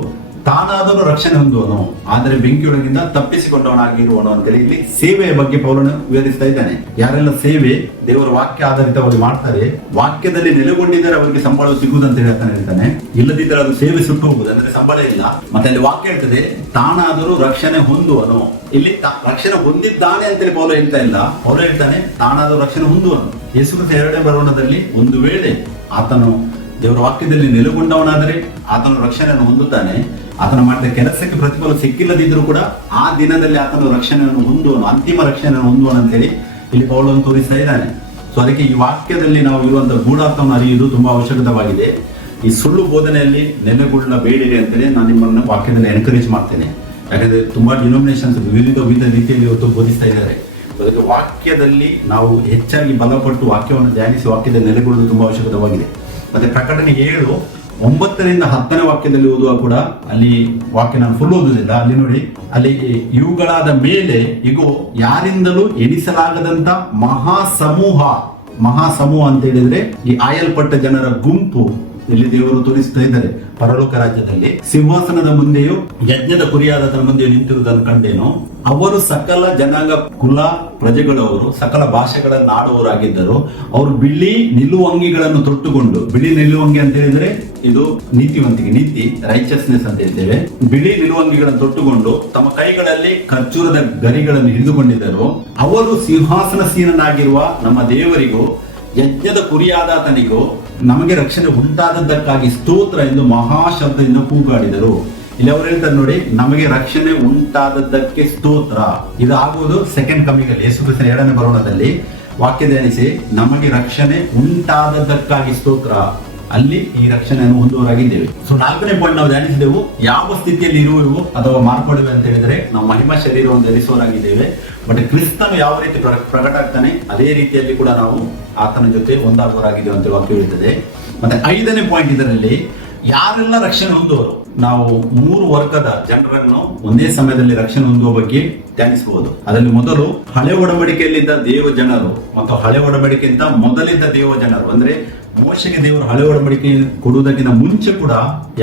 ತಾನಾದರೂ ರಕ್ಷಣೆ ಹೊಂದುವನು, ಆದರೆ ಬೆಂಕಿಯೊಳಗಿಂದ ತಪ್ಪಿಸಿಕೊಂಡವನಾಗಿರುವನು ಅಂತೇಳಿ ಇಲ್ಲಿ ಸೇವೆಯ ಬಗ್ಗೆ ಪೌಲನು ವಿವರಿಸ್ತಾ ಇದ್ದಾನೆ. ಯಾರೆಲ್ಲ ಸೇವೆ ದೇವರ ವಾಕ್ಯ ಆಧಾರಿತವಾಗಿ ಮಾಡ್ತಾರೆ, ವಾಕ್ಯದಲ್ಲಿ ನೆಲೆಗೊಂಡಿದ್ದರೆ ಅವರಿಗೆ ಸಂಬಳ ಸಿಗುವುದಂತ ಹೇಳ್ತಾನೆ. ಇಲ್ಲದಿದ್ದರೆ ಅದು ಸೇವೆ ಸುಟ್ಟು ಹೋಗುವುದು, ಅಂದ್ರೆ ಸಂಬಳ ಇಲ್ಲ. ಮತ್ತೆ ಅಲ್ಲಿ ವಾಕ್ಯ ಹೇಳ್ತದೆ ತಾನಾದರೂ ರಕ್ಷಣೆ ಹೊಂದುವನು. ಇಲ್ಲಿ ರಕ್ಷಣೆ ಹೊಂದಿದ್ದಾನೆ ಅಂತೇಳಿ ಪೌಲ ಹೇಳ್ತಾ ಇಲ್ಲ. ಪೌಲ ಹೇಳ್ತಾನೆ ತಾನಾದರೂ ರಕ್ಷಣೆ ಹೊಂದುವನು. ಯೇಸು ಕ್ರಿಸ್ತ 2ನೇ ಬರೋಣದಲ್ಲಿ ಒಂದು ವೇಳೆ ಆತನು ದೇವರ ವಾಕ್ಯದಲ್ಲಿ ನೆಲೆಗೊಂಡವನಾದರೆ ಆತನು ರಕ್ಷಣೆಯನ್ನು ಹೊಂದುತ್ತಾನೆ. ಆತನ ಮಾಡಿದ ಕೆಲಸಕ್ಕೆ ಪ್ರತಿಫಲ ಸಿಕ್ಕಿಲ್ಲದಿದ್ರೂ ಕೂಡ ಆ ದಿನದಲ್ಲಿ ಆತನು ರಕ್ಷಣೆಯನ್ನು ಹೊಂದುವನು, ಅಂತಿಮ ರಕ್ಷಣೆಯನ್ನು ಹೊಂದುವನು ಅಂತೇಳಿ ಇಲ್ಲಿ ಪೌಲನು ತೋರಿಸ್ತಾ ಇದ್ದಾನೆ. ಸೊ ಅದಕ್ಕೆ ಈ ವಾಕ್ಯದಲ್ಲಿ ನಾವು ಇರುವಂತಹ ಗೂಢಾರ್ಥವನ್ನು ಅರಿಯುವುದು ತುಂಬಾ ಅವಶ್ಯಕವಾಗಿದೆ. ಈ ಸುಳ್ಳು ಬೋಧನೆಯಲ್ಲಿ ನೆಲೆಗೊಳ್ಳಬೇಡಿರಿ ಅಂತೇಳಿ ನಾನು ನಿಮ್ಮನ್ನು ವಾಕ್ಯದಲ್ಲಿ ಎನ್ಕರೇಜ್ ಮಾಡ್ತೇನೆ. ಯಾಕಂದ್ರೆ ತುಂಬಾ ಡಿನೋಮಿನೇಷನ್ಸ್ ವಿವಿಧ ರೀತಿಯಲ್ಲಿ ಇವತ್ತು ಬೋಧಿಸ್ತಾ ಇದ್ದಾರೆ. ಅದಕ್ಕೆ ವಾಕ್ಯದಲ್ಲಿ ನಾವು ಹೆಚ್ಚಾಗಿ ಬಲಪಟ್ಟು ವಾಕ್ಯವನ್ನು ಧ್ಯಾನಿಸಿ ವಾಕ್ಯದಲ್ಲಿ ನೆಲೆಗೊಳ್ಳುವುದು ತುಂಬಾ ಅವಶ್ಯಕವಾಗಿದೆ. ಮತ್ತೆ ಪ್ರಕಟಣೆ 7:9-10 ವಾಕ್ಯದಲ್ಲಿ ಓದುವ ಕೂಡ ಅಲ್ಲಿ ವಾಕ್ಯ ನಾನು ಫುಲ್ ಓದುವುದಿಲ್ಲ. ಅಲ್ಲಿ ನೋಡಿ, ಅಲ್ಲಿ ಇವುಗಳಾದ ಮೇಲೆ ಇಗೋ ಯಾರಿಂದಲೂ ಎಣಿಸಲಾಗದಂತ ಮಹಾಸಮೂಹ ಅಂತ ಹೇಳಿದ್ರೆ ಈ ಆಯಲ್ಪಟ್ಟ ಜನರ ಗುಂಪು ಇಲ್ಲಿ ದೇವರು ತೋರಿಸ್ತಾ ಇದ್ದಾರೆ. ಪರಲೋಕ ರಾಜ್ಯದಲ್ಲಿ ಸಿಂಹಾಸನದ ಮುಂದೆಯೂ ಯಜ್ಞದ ಕುರಿಯಾದತನ ಮುಂದೆಯೂ ನಿಂತಿರುವುದನ್ನು ಕಂಡೇನು. ಅವರು ಸಕಲ ಜನಾಂಗ ಕುಲ ಪ್ರಜೆಗಳವರು, ಸಕಲ ಭಾಷೆಗಳನ್ನು ಆಡುವವರಾಗಿದ್ದರು. ಅವರು ಬಿಳಿ ನಿಲುವಂಗಿಗಳನ್ನು ತೊಟ್ಟುಕೊಂಡು, ಬಿಳಿ ನಿಲುವಂಗಿ ಅಂತ ಹೇಳಿದ್ರೆ ಇದು ನೀತಿವಂತಿಕೆ, ನೀತಿ ರೈಚಸ್ನೆಸ್ ಅಂತ ಹೇಳ್ತೇವೆ. ಬಿಳಿ ನಿಲುವಂಗಿಗಳನ್ನು ತೊಟ್ಟುಕೊಂಡು ತಮ್ಮ ಕೈಗಳಲ್ಲಿ ಖರ್ಜೂರದ ಗರಿಗಳನ್ನು ಹಿಡಿದುಕೊಂಡಿದ್ದರು. ಅವರು ಸಿಂಹಾಸನಸೀನನಾಗಿರುವ ನಮ್ಮ ದೇವರಿಗೂ ಯಜ್ಞದ ಕುರಿಯಾದಾತನಿಗೂ ನಮಗೆ ರಕ್ಷಣೆ ಉಂಟಾದದ್ದಕ್ಕಾಗಿ ಸ್ತೋತ್ರ ಎಂದು ಮಹಾಶಬ್ದದಿಂದ ಕೂಗಾಡಿದರು. ಇಲ್ಲಿ ಅವರು ಹೇಳ್ತಾರೆ ನೋಡಿ, ನಮಗೆ ರಕ್ಷಣೆ ಉಂಟಾದದ್ದಕ್ಕೆ ಸ್ತೋತ್ರ. ಇದು ಆಗುವುದು ಸೆಕೆಂಡ್ ಕಮಿಂಗ್ ಅಲ್ಲಿ, ಯೇಸು ಕ್ರಿಸ್ತನ 2ನೇ ಬರೋಣದಲ್ಲಿ. ವಾಕ್ಯ ಧ್ಯಾನಿಸಿ, ನಮಗೆ ರಕ್ಷಣೆ ಉಂಟಾದದ್ದಕ್ಕಾಗಿ ಸ್ತೋತ್ರ. ಅಲ್ಲಿ ಈ ರಕ್ಷಣೆಯನ್ನು ಹೊಂದುವರಾಗಿದ್ದೇವೆ. ಸೊ 4ನೇ ಪಾಯಿಂಟ್ ನಾವು ಧ್ಯಾನಿಸಿದೆವು, ಯಾವ ಸ್ಥಿತಿಯಲ್ಲಿ ಇರುವೆವು ಅಥವಾ ಮಾರ್ಪಡುವೆ ಅಂತ ಹೇಳಿದ್ರೆ ನಾವು ಮಹಿಮಾ ಶರೀರವನ್ನು ಧರಿಸುವರಾಗಿದ್ದೇವೆ. ಬಟ್ ಕ್ರಿಸ್ತನು ಯಾವ ರೀತಿ ಪ್ರಕಟ ಆಗ್ತಾನೆ ಅದೇ ರೀತಿಯಲ್ಲಿ ಕೂಡ ನಾವು ಆತನ ಜೊತೆ ಒಂದಾಗುವರಾಗಿದ್ದೇವೆ ಅಂತ ವಾಕ್ಯ ಹೇಳ್ತದೆ. ಮತ್ತೆ 5ನೇ ಪಾಯಿಂಟ್ ಇದರಲ್ಲಿ ಯಾರೆಲ್ಲ ರಕ್ಷಣೆ ಹೊಂದುವರು. ನಾವು 3 ವರ್ಗದ ಜನರನ್ನು ಒಂದೇ ಸಮಯದಲ್ಲಿ ರಕ್ಷಣೆ ಹೊಂದುವ ಬಗ್ಗೆ ಧ್ಯಾನಿಸಬಹುದು. ಅದರಲ್ಲಿ ಮೊದಲು ಹಳೆ ಒಡಂಬಡಿಕೆಯಲ್ಲಿದ್ದ ದೇವ ಜನರು ಮತ್ತು ಹಳೆ ಒಡಂಬಡಿಕೆಯಿಂದ ಮೊದಲಿದ್ದ ದೇವ ಜನರು, ಅಂದ್ರೆ ಮೋಶೆಗೆ ದೇವರು ಹಳೆ ಒಡಂಬಡಿಕೆ ಕೊಡುವುದಕ್ಕಿಂತ ಮುಂಚೆ ಕೂಡ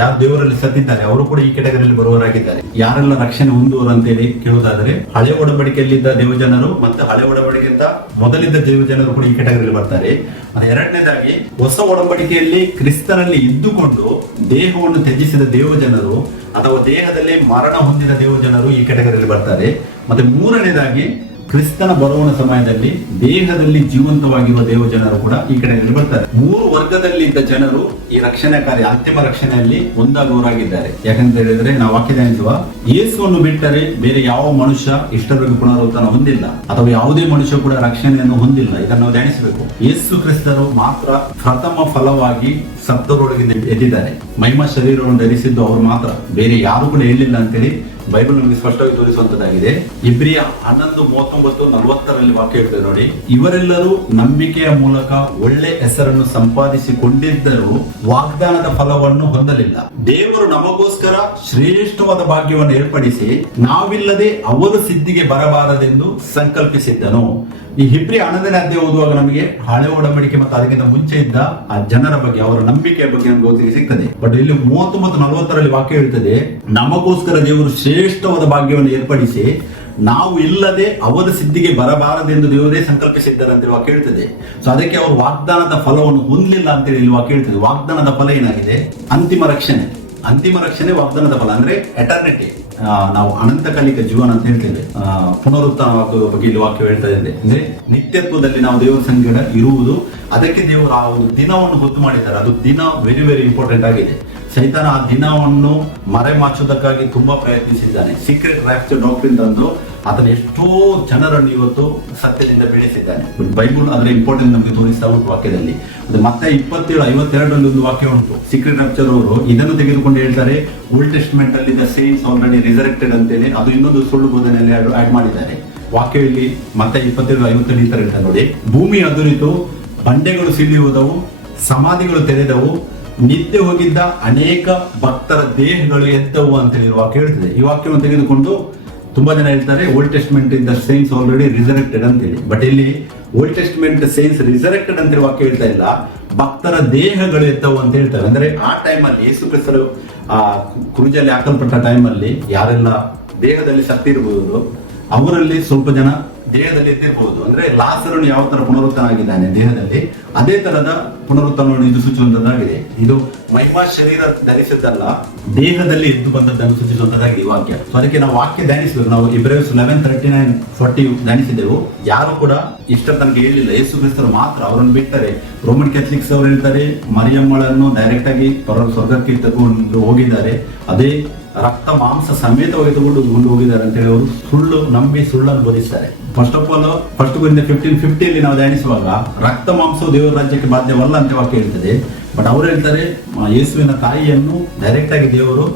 ಯಾರು ದೇವರಲ್ಲಿ ಸತ್ತಿದ್ದಾರೆ ಅವರು ಕೂಡ ಈ ಕೆಟಗರಿಯಲ್ಲಿ ಬರುವವರಾಗಿದ್ದಾರೆ. ಯಾರೆಲ್ಲ ರಕ್ಷಣೆ ಹೊಂದುವರು ಅಂತೇಳಿ ಕೇಳುವುದಾದ್ರೆ ಹಳೆ ಒಡಂಬಡಿಕೆಯಲ್ಲಿದ್ದ ದೇವಜನರು ಮತ್ತು ಹಳೆ ಒಡಂಬಡಿಕೆಯಿಂದ ಮೊದಲಿದ್ದ ದೇವಜನರು ಕೂಡ ಈ ಕೆಟಗರಿಯಲ್ಲಿ ಬರ್ತಾರೆ. ಮತ್ತೆ ಎರಡನೇದಾಗಿ ಹೊಸ ಒಡಂಬಡಿಕೆಯಲ್ಲಿ ಕ್ರಿಸ್ತನಲ್ಲಿ ಇದ್ದುಕೊಂಡು ದೇಹವನ್ನು ತ್ಯಜಿಸಿದ ದೇವಜನರು ಅಥವಾ ದೇಹದಲ್ಲಿ ಮರಣ ಹೊಂದಿದ ದೇವಜನರು ಈ ಕೆಟಗರಿಯಲ್ಲಿ ಬರ್ತಾರೆ. ಮತ್ತೆ ಮೂರನೇದಾಗಿ ಕ್ರಿಸ್ತನ ಬರುವನ ಸಮಯದಲ್ಲಿ ದೇಹದಲ್ಲಿ ಜೀವಂತವಾಗಿರುವ ದೇವಜನರು ಕೂಡ ಈ ಕಡೆಯಲ್ಲಿ ಬರ್ತಾರೆ. ಮೂರು ವರ್ಗದಲ್ಲಿದ್ದ ಜನರು ಈ ರಕ್ಷಣೆ ಕಾರ್ಯ ಅಂತಿಮ ರಕ್ಷಣೆಯಲ್ಲಿ ಒಂದಾಗುವವರಾಗಿದ್ದಾರೆ. ಯಾಕಂತ ಹೇಳಿದ್ರೆ ನಾವು ವಾಕ್ಯ ಧ್ಯಾನಿಸುವ ಯೇಸುವನ್ನು ಬಿಟ್ಟರೆ ಬೇರೆ ಯಾವ ಮನುಷ್ಯ ಇಷ್ಟವರೆಗೂ ಪುನರುತ್ಥಾನ ಹೊಂದಿಲ್ಲ ಅಥವಾ ಯಾವುದೇ ಮನುಷ್ಯ ಕೂಡ ರಕ್ಷಣೆಯನ್ನು ಹೊಂದಿಲ್ಲ. ಇದನ್ನು ನಾವು ಧ್ಯಾನಿಸಬೇಕು. ಯೇಸು ಕ್ರಿಸ್ತರು ಮಾತ್ರ ಪ್ರಥಮ ಫಲವಾಗಿ ಸತ್ತವರೊಳಗಿಂದ ಎದ್ದಿದ್ದಾರೆ. ಮಹಿಮಾ ಶರೀರವನ್ನು ಧರಿಸಿದ್ದು ಅವರು ಮಾತ್ರ, ಬೇರೆ ಯಾರು ಕೂಡ ಹೇಳಿಲ್ಲ ಅಂತೇಳಿ ಬೈಬಲ್ ನಮಗೆ ಸ್ಪಷ್ಟವಾಗಿ ತೋರಿಸುವಂತದ್ದಾಗಿದೆ. ಇಬ್ರಿಯ 11:39-40 ವಾಕ್ಯ ಹೇಳ್ತದೆ ನೋಡಿ. ಇವರೆಲ್ಲರೂ ನಂಬಿಕೆಯ ಮೂಲಕ ಒಳ್ಳೆ ಹೆಸರನ್ನು ಸಂಪಾದಿಸಿಕೊಂಡಿದ್ದರೂ ವಾಗ್ದಾನದ ಫಲವನ್ನು ಹೊಂದಲಿಲ್ಲ. ದೇವರು ನಮಗೋಸ್ಕರ ಶ್ರೇಷ್ಠವಾದ ಭಾಗ್ಯವನ್ನು ಏರ್ಪಡಿಸಿ ನಾವಿಲ್ಲದೆ ಅವರು ಸಿದ್ಧಿಗೆ ಬರಬಾರದೆಂದು ಸಂಕಲ್ಪಿಸಿದ್ದನು. ಈ ಹಿಬ್ರಿ 11ನೇ ಅಧ್ಯಾಯ ಓದುವಾಗ ನಮಗೆ ಹಳೆ ಒಡಂಬಡಿಕೆ ಮತ್ತು ಅದಕ್ಕಿಂತ ಮುಂಚೆ ಇದ್ದ ಆ ಜನರ ಬಗ್ಗೆ, ಅವರ ನಂಬಿಕೆಯ ಬಗ್ಗೆ ನಮ್ಗೆ ಓದಿಗೆ ಸಿಗ್ತದೆ. ಬಟ್ ಇಲ್ಲಿ 39-40 ವಾಕ್ಯ ಹೇಳ್ತದೆ, ನಮಗೋಸ್ಕರ ದೇವರು ಶ್ರೇಷ್ಠವಾದ ಭಾಗ್ಯವನ್ನು ಏರ್ಪಡಿಸಿ ನಾವು ಇಲ್ಲದೆ ಅವರ ಸಿದ್ಧಿಗೆ ಬರಬಾರದೆಂದು ದೇವರೇ ಸಂಕಲ್ಪಿಸಿದ್ದಾರೆ ಅಂತ ವಾಕ್ಯ ಹೇಳ್ತದೆ. ಸೊ ಅದಕ್ಕೆ ಅವರು ವಾಗ್ದಾನದ ಫಲವನ್ನು ಹೊಂದಲಿಲ್ಲ ಅಂತೇಳಿ ಇಲ್ಲಿ ವಾಕ್ಯ ಹೇಳ್ತದೆ. ವಾಗ್ದಾನದ ಫಲ ಏನಾಗಿದೆ? ಅಂತಿಮ ರಕ್ಷಣೆ. ಅಂತಿಮ ರಕ್ಷಣೆ ವಾಗ್ದಾನದ ಫಲ ಅಂದ್ರೆ ಎಟರ್ನಿಟಿ. ನಾವು ಅನಂತಕಾಲಿಕ ಜೀವನ ಅಂತ ಹೇಳ್ತೇವೆ. ಪುನರುತ್ಥಾನವಾಗುವ ಬಗ್ಗೆ ಇಲ್ಲಿ ವಾಕ್ಯ ಹೇಳ್ತಾ ಇದೆ. ಅಂದ್ರೆ ನಿತ್ಯತ್ವದಲ್ಲಿ ನಾವು ದೇವರ ಸಂಗಡ ಇರುವುದು. ಅದಕ್ಕೆ ದೇವರು ಆ ಒಂದು ದಿನವನ್ನು ಗೊತ್ತು ಮಾಡಿದ್ದಾರೆ. ಅದು ದಿನ ವೆರಿ ವೆರಿ ಇಂಪಾರ್ಟೆಂಟ್ ಆಗಿದೆ. ಸೈತಾನ ಆ ದಿನವನ್ನು ಮರೆಮಾಚುವುದಕ್ಕಾಗಿ ತುಂಬಾ ಪ್ರಯತ್ನಿಸಿದ್ದಾನೆ. ಸೀಕ್ರೆಟ್ ರ್ಯಾಪ್ಚರ್ ಡಾಕ್ಟ್ರಿನ್ ತಂದು ಅದನ್ನು ಎಷ್ಟೋ ಜನರನ್ನು ಇವತ್ತು ಸತ್ಯದಿಂದ ಬೆಳೆಸಿದ್ದಾನೆ. ಬೈಬಲ್ ಅದರ ಇಂಪಾರ್ಟೆನ್ಸ್ ನಮಗೆ ತೋರಿಸ್ತಾ ಉಂಟು ವಾಕ್ಯದಲ್ಲಿ. ಅದು ಮತ್ತೆ 27:52 ಒಂದು ವಾಕ್ಯ ಉಂಟು. ಸೀಕ್ರೆಟ್ ರ್ಯಾಪ್ಚರ್ ಅವರು ಇದನ್ನು ತೆಗೆದುಕೊಂಡು ಹೇಳ್ತಾರೆ, ಓಲ್ಡ್ ಟೆಸ್ಟ್ಮೆಂಟ್ ಅಲ್ಲಿ ದ ಸೇಂಟ್ಸ್ ಆಲ್ರೆಡಿ ರಿಸರೆಕ್ಟೆಡ್ ಅಂತೇಳಿ ಅದು ಇನ್ನೊಂದು ಸುಳ್ಳು ಬೋಧನೆಯಲ್ಲಿ ಆಡ್ ಮಾಡಿದ್ದಾರೆ. ವಾಕ್ಯ ಇಲ್ಲಿ ಮತ್ತೆ 27:57 ಈ ತರ ಹೇಳ್ತಾರೆ ನೋಡಿ. ಭೂಮಿ ಅದುರಿತು, ಬಂಡೆಗಳು ಸಿಡಿಯುವುದವು, ಸಮಾಧಿಗಳು ತೆರೆದವು, ನಿತ್ಯ ಹೋಗಿದ್ದ ಅನೇಕ ಭಕ್ತರ ದೇಹಗಳು ಎದ್ದವು ಅಂತ ಹೇಳಿ ವಾಕ್ಯ ಹೇಳ್ತದೆ. ಈ ವಾಕ್ಯವನ್ನು ತೆಗೆದುಕೊಂಡು ತುಂಬಾ ಜನ ಹೇಳ್ತಾರೆ old testament in the saints already resurrected ಅಂತೇಳಿ. ಬಟ್ ಇಲ್ಲಿ ಓಲ್ಡ್ ಟೆಸ್ಟ್ಮೆಂಟ್ ಸೇಂಟ್ಸ್ ರಿಸರೆಕ್ಟೆಡ್ ಅಂತೇಳಿ ವಾಕ್ಯ ಹೇಳ್ತಾ ಇಲ್ಲ, ಭಕ್ತರ ದೇಹಗಳು ಎದ್ದವು ಅಂತ ಹೇಳ್ತಾರೆ. ಅಂದ್ರೆ ಆ ಟೈಮಲ್ಲಿ ಯೇಸು ಕ್ರಿಸ್ತರು ಆ ಕ್ರೂಜಲ್ಲಿ ಹಾಕಲ್ಪಟ್ಟ ಟೈಮಲ್ಲಿ ಯಾರೆಲ್ಲ ದೇಹದಲ್ಲಿ ಸತ್ತಿರಬಹುದು ಅವರಲ್ಲಿ ಸ್ವಲ್ಪ ಜನ ದೇಹದಲ್ಲಿ ಎದ್ದಿರಬಹುದು. ಅಂದ್ರೆ ಲಾಸರನು ಯಾವ ತರ ಪುನರುತ್ಥಾನ ಆಗಿದ್ದಾನೆ ದೇಹದಲ್ಲಿ, ಅದೇ ತರದ ಪುನರುತ್ಥಾನವನ್ನು ಇದು ಸೂಚಿಸುವಂತದ್ದಾಗಿದೆ. ಇದು ಮಹಿಮಾ ಶರೀರ ಧರಿಸಿದ್ದಲ್ಲ, ದೇಹದಲ್ಲಿ ಎದ್ದು ಬಂದದ್ದನ್ನು ಸೂಚಿಸುವಂತದ್ದಾಗಿದೆ ಈ ವಾಕ್ಯ. ಸೊ ಅದಕ್ಕೆ ನಾವು ವಾಕ್ಯ ಧ್ಯಾನಿಸಬೇಕು. ನಾವು ಇಬ್ರಿಯರ್ಸ್ 11:39-40 ಧ್ಯಾನಿಸಿದೆವು. ಯಾರು ಕೂಡ ಇಷ್ಟ ತನಕ ಹೇಳಿಲ್ಲ, ಯೇಸು ಕ್ರಿಸ್ತರು ಮಾತ್ರ. ಅವರನ್ನು ಬಿಟ್ಟರೆ ರೋಮನ್ ಕ್ಯಾಥಲಿಕ್ಸ್ ಅವರು ಹೇಳ್ತಾರೆ ಮರಿಯಮ್ಮಳನ್ನು ಡೈರೆಕ್ಟ್ ಆಗಿ ಸ್ವರ್ಗಕ್ಕೆ ತಗೊಂಡು ಹೋಗಿದ್ದಾರೆ, ಅದೇ ರಕ್ತ ಮಾಂಸ ಸಮೇತವಾಗಿ ತಗೊಂಡು ಹೋಗಿದ್ದಾರೆ ಅಂತ ಹೇಳಿ ಅವರು ಸುಳ್ಳು ನಂಬಿ ಸುಳ್ಳನ್ನು ಬೋಧಿಸ್ತಾರೆ. ಫಸ್ಟ್ ಆಫ್ ಆಲ್ Corinthians 15:50 ನಾವು ಧ್ಯಾನಿಸುವಾಗ ರಕ್ತ ಮಾಂಸವು ದೇವರ ರಾಜ್ಯಕ್ಕೆ ಬಾಧ್ಯವಲ್ಲ ಅಂತ ವಾಕ್ಯ ಹೇಳ್ತದೆ. ಬಟ್ ಅವರು ಹೇಳ್ತಾರೆ ಯೇಸುವಿನ ತಾಯಿಯನ್ನು ಡೈರೆಕ್ಟ್ ಆಗಿ ದೇವರು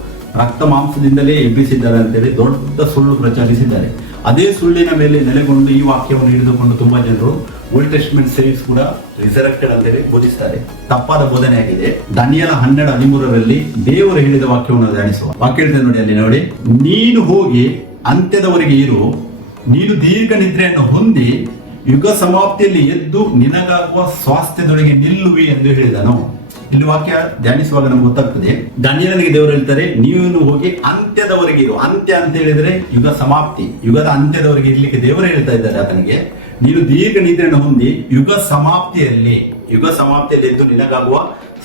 ರಕ್ತ ಮಾಂಸದಿಂದಲೇ ಎಬ್ಬಿಸಿದ್ದಾರೆ ಅಂತೇಳಿ ದೊಡ್ಡ ಸುಳ್ಳು ಪ್ರಚಾರಿಸಿದ್ದಾರೆ. ಅದೇ ಸುಳ್ಳಿನ ಮೇಲೆ ನೆಲೆಗೊಂಡು ಈ ವಾಕ್ಯವನ್ನು ಹಿಡಿದುಕೊಂಡು ತುಂಬಾ ಜನರು ಓಲ್ಡ್ ಟೆಸ್ಟ್ಮೆಂಟ್ ಸೇಂಟ್ಸ್ ಕೂಡ ರಿಸರೆಕ್ಟೆಡ್ ಅಂತೇಳಿ ಬೋಧಿಸ್ತಾರೆ. ತಪ್ಪಾದ ಬೋಧನೆ ಆಗಿದೆ. ದಾನಿಯೇಲ 12:13 ದೇವರು ಹೇಳಿದ ವಾಕ್ಯವನ್ನು ಧ್ಯಾನಿಸುವ. ವಾಕ್ಯ ಹೇಳ್ತೇನೆ ನೋಡಿ, ಅಲ್ಲಿ ನೋಡಿ, ನೀನು ಹೋಗಿ ಅಂತ್ಯದವರೆಗೆ ಇರು, ನೀನು ದೀರ್ಘ ನಿದ್ರೆಯನ್ನು ಹೊಂದಿ ಯುಗ ಸಮಾಪ್ತಿಯಲ್ಲಿ ಎದ್ದು ನಿನಗಾಗುವ ಸ್ವಾಸ್ಥ್ಯದೊಳಗೆ ನಿಲ್ಲುವಿ ಎಂದು ಹೇಳಿದನು. ಇಲ್ಲಿ ವಾಕ್ಯ ಧ್ಯಾನಿಸುವಾಗ ನಮ್ಗೆ ಗೊತ್ತಾಗ್ತದೆ, ದಾನಿಯೇಲನಿಗೆ ದೇವರು ಹೇಳ್ತಾರೆ ನೀನು ಹೋಗಿ ಅಂತ್ಯದವರೆಗೆ ಇರು. ಅಂತ್ಯ ಅಂತ ಹೇಳಿದ್ರೆ ಯುಗ ಸಮಾಪ್ತಿ, ಯುಗದ ಅಂತ್ಯದವರೆಗೆ ಇರ್ಲಿಕ್ಕೆ ದೇವರು ಹೇಳ್ತಾ ಇದ್ದಾರೆ ಆತನಿಗೆ. ನೀನು ದೀರ್ಘ ನಿದ್ರೆಯನ್ನು ಹೊಂದಿ ಯುಗ ಸಮಾಪ್ತಿಯಲ್ಲಿ ಎದ್ದು ನಿನಗಾಗುವ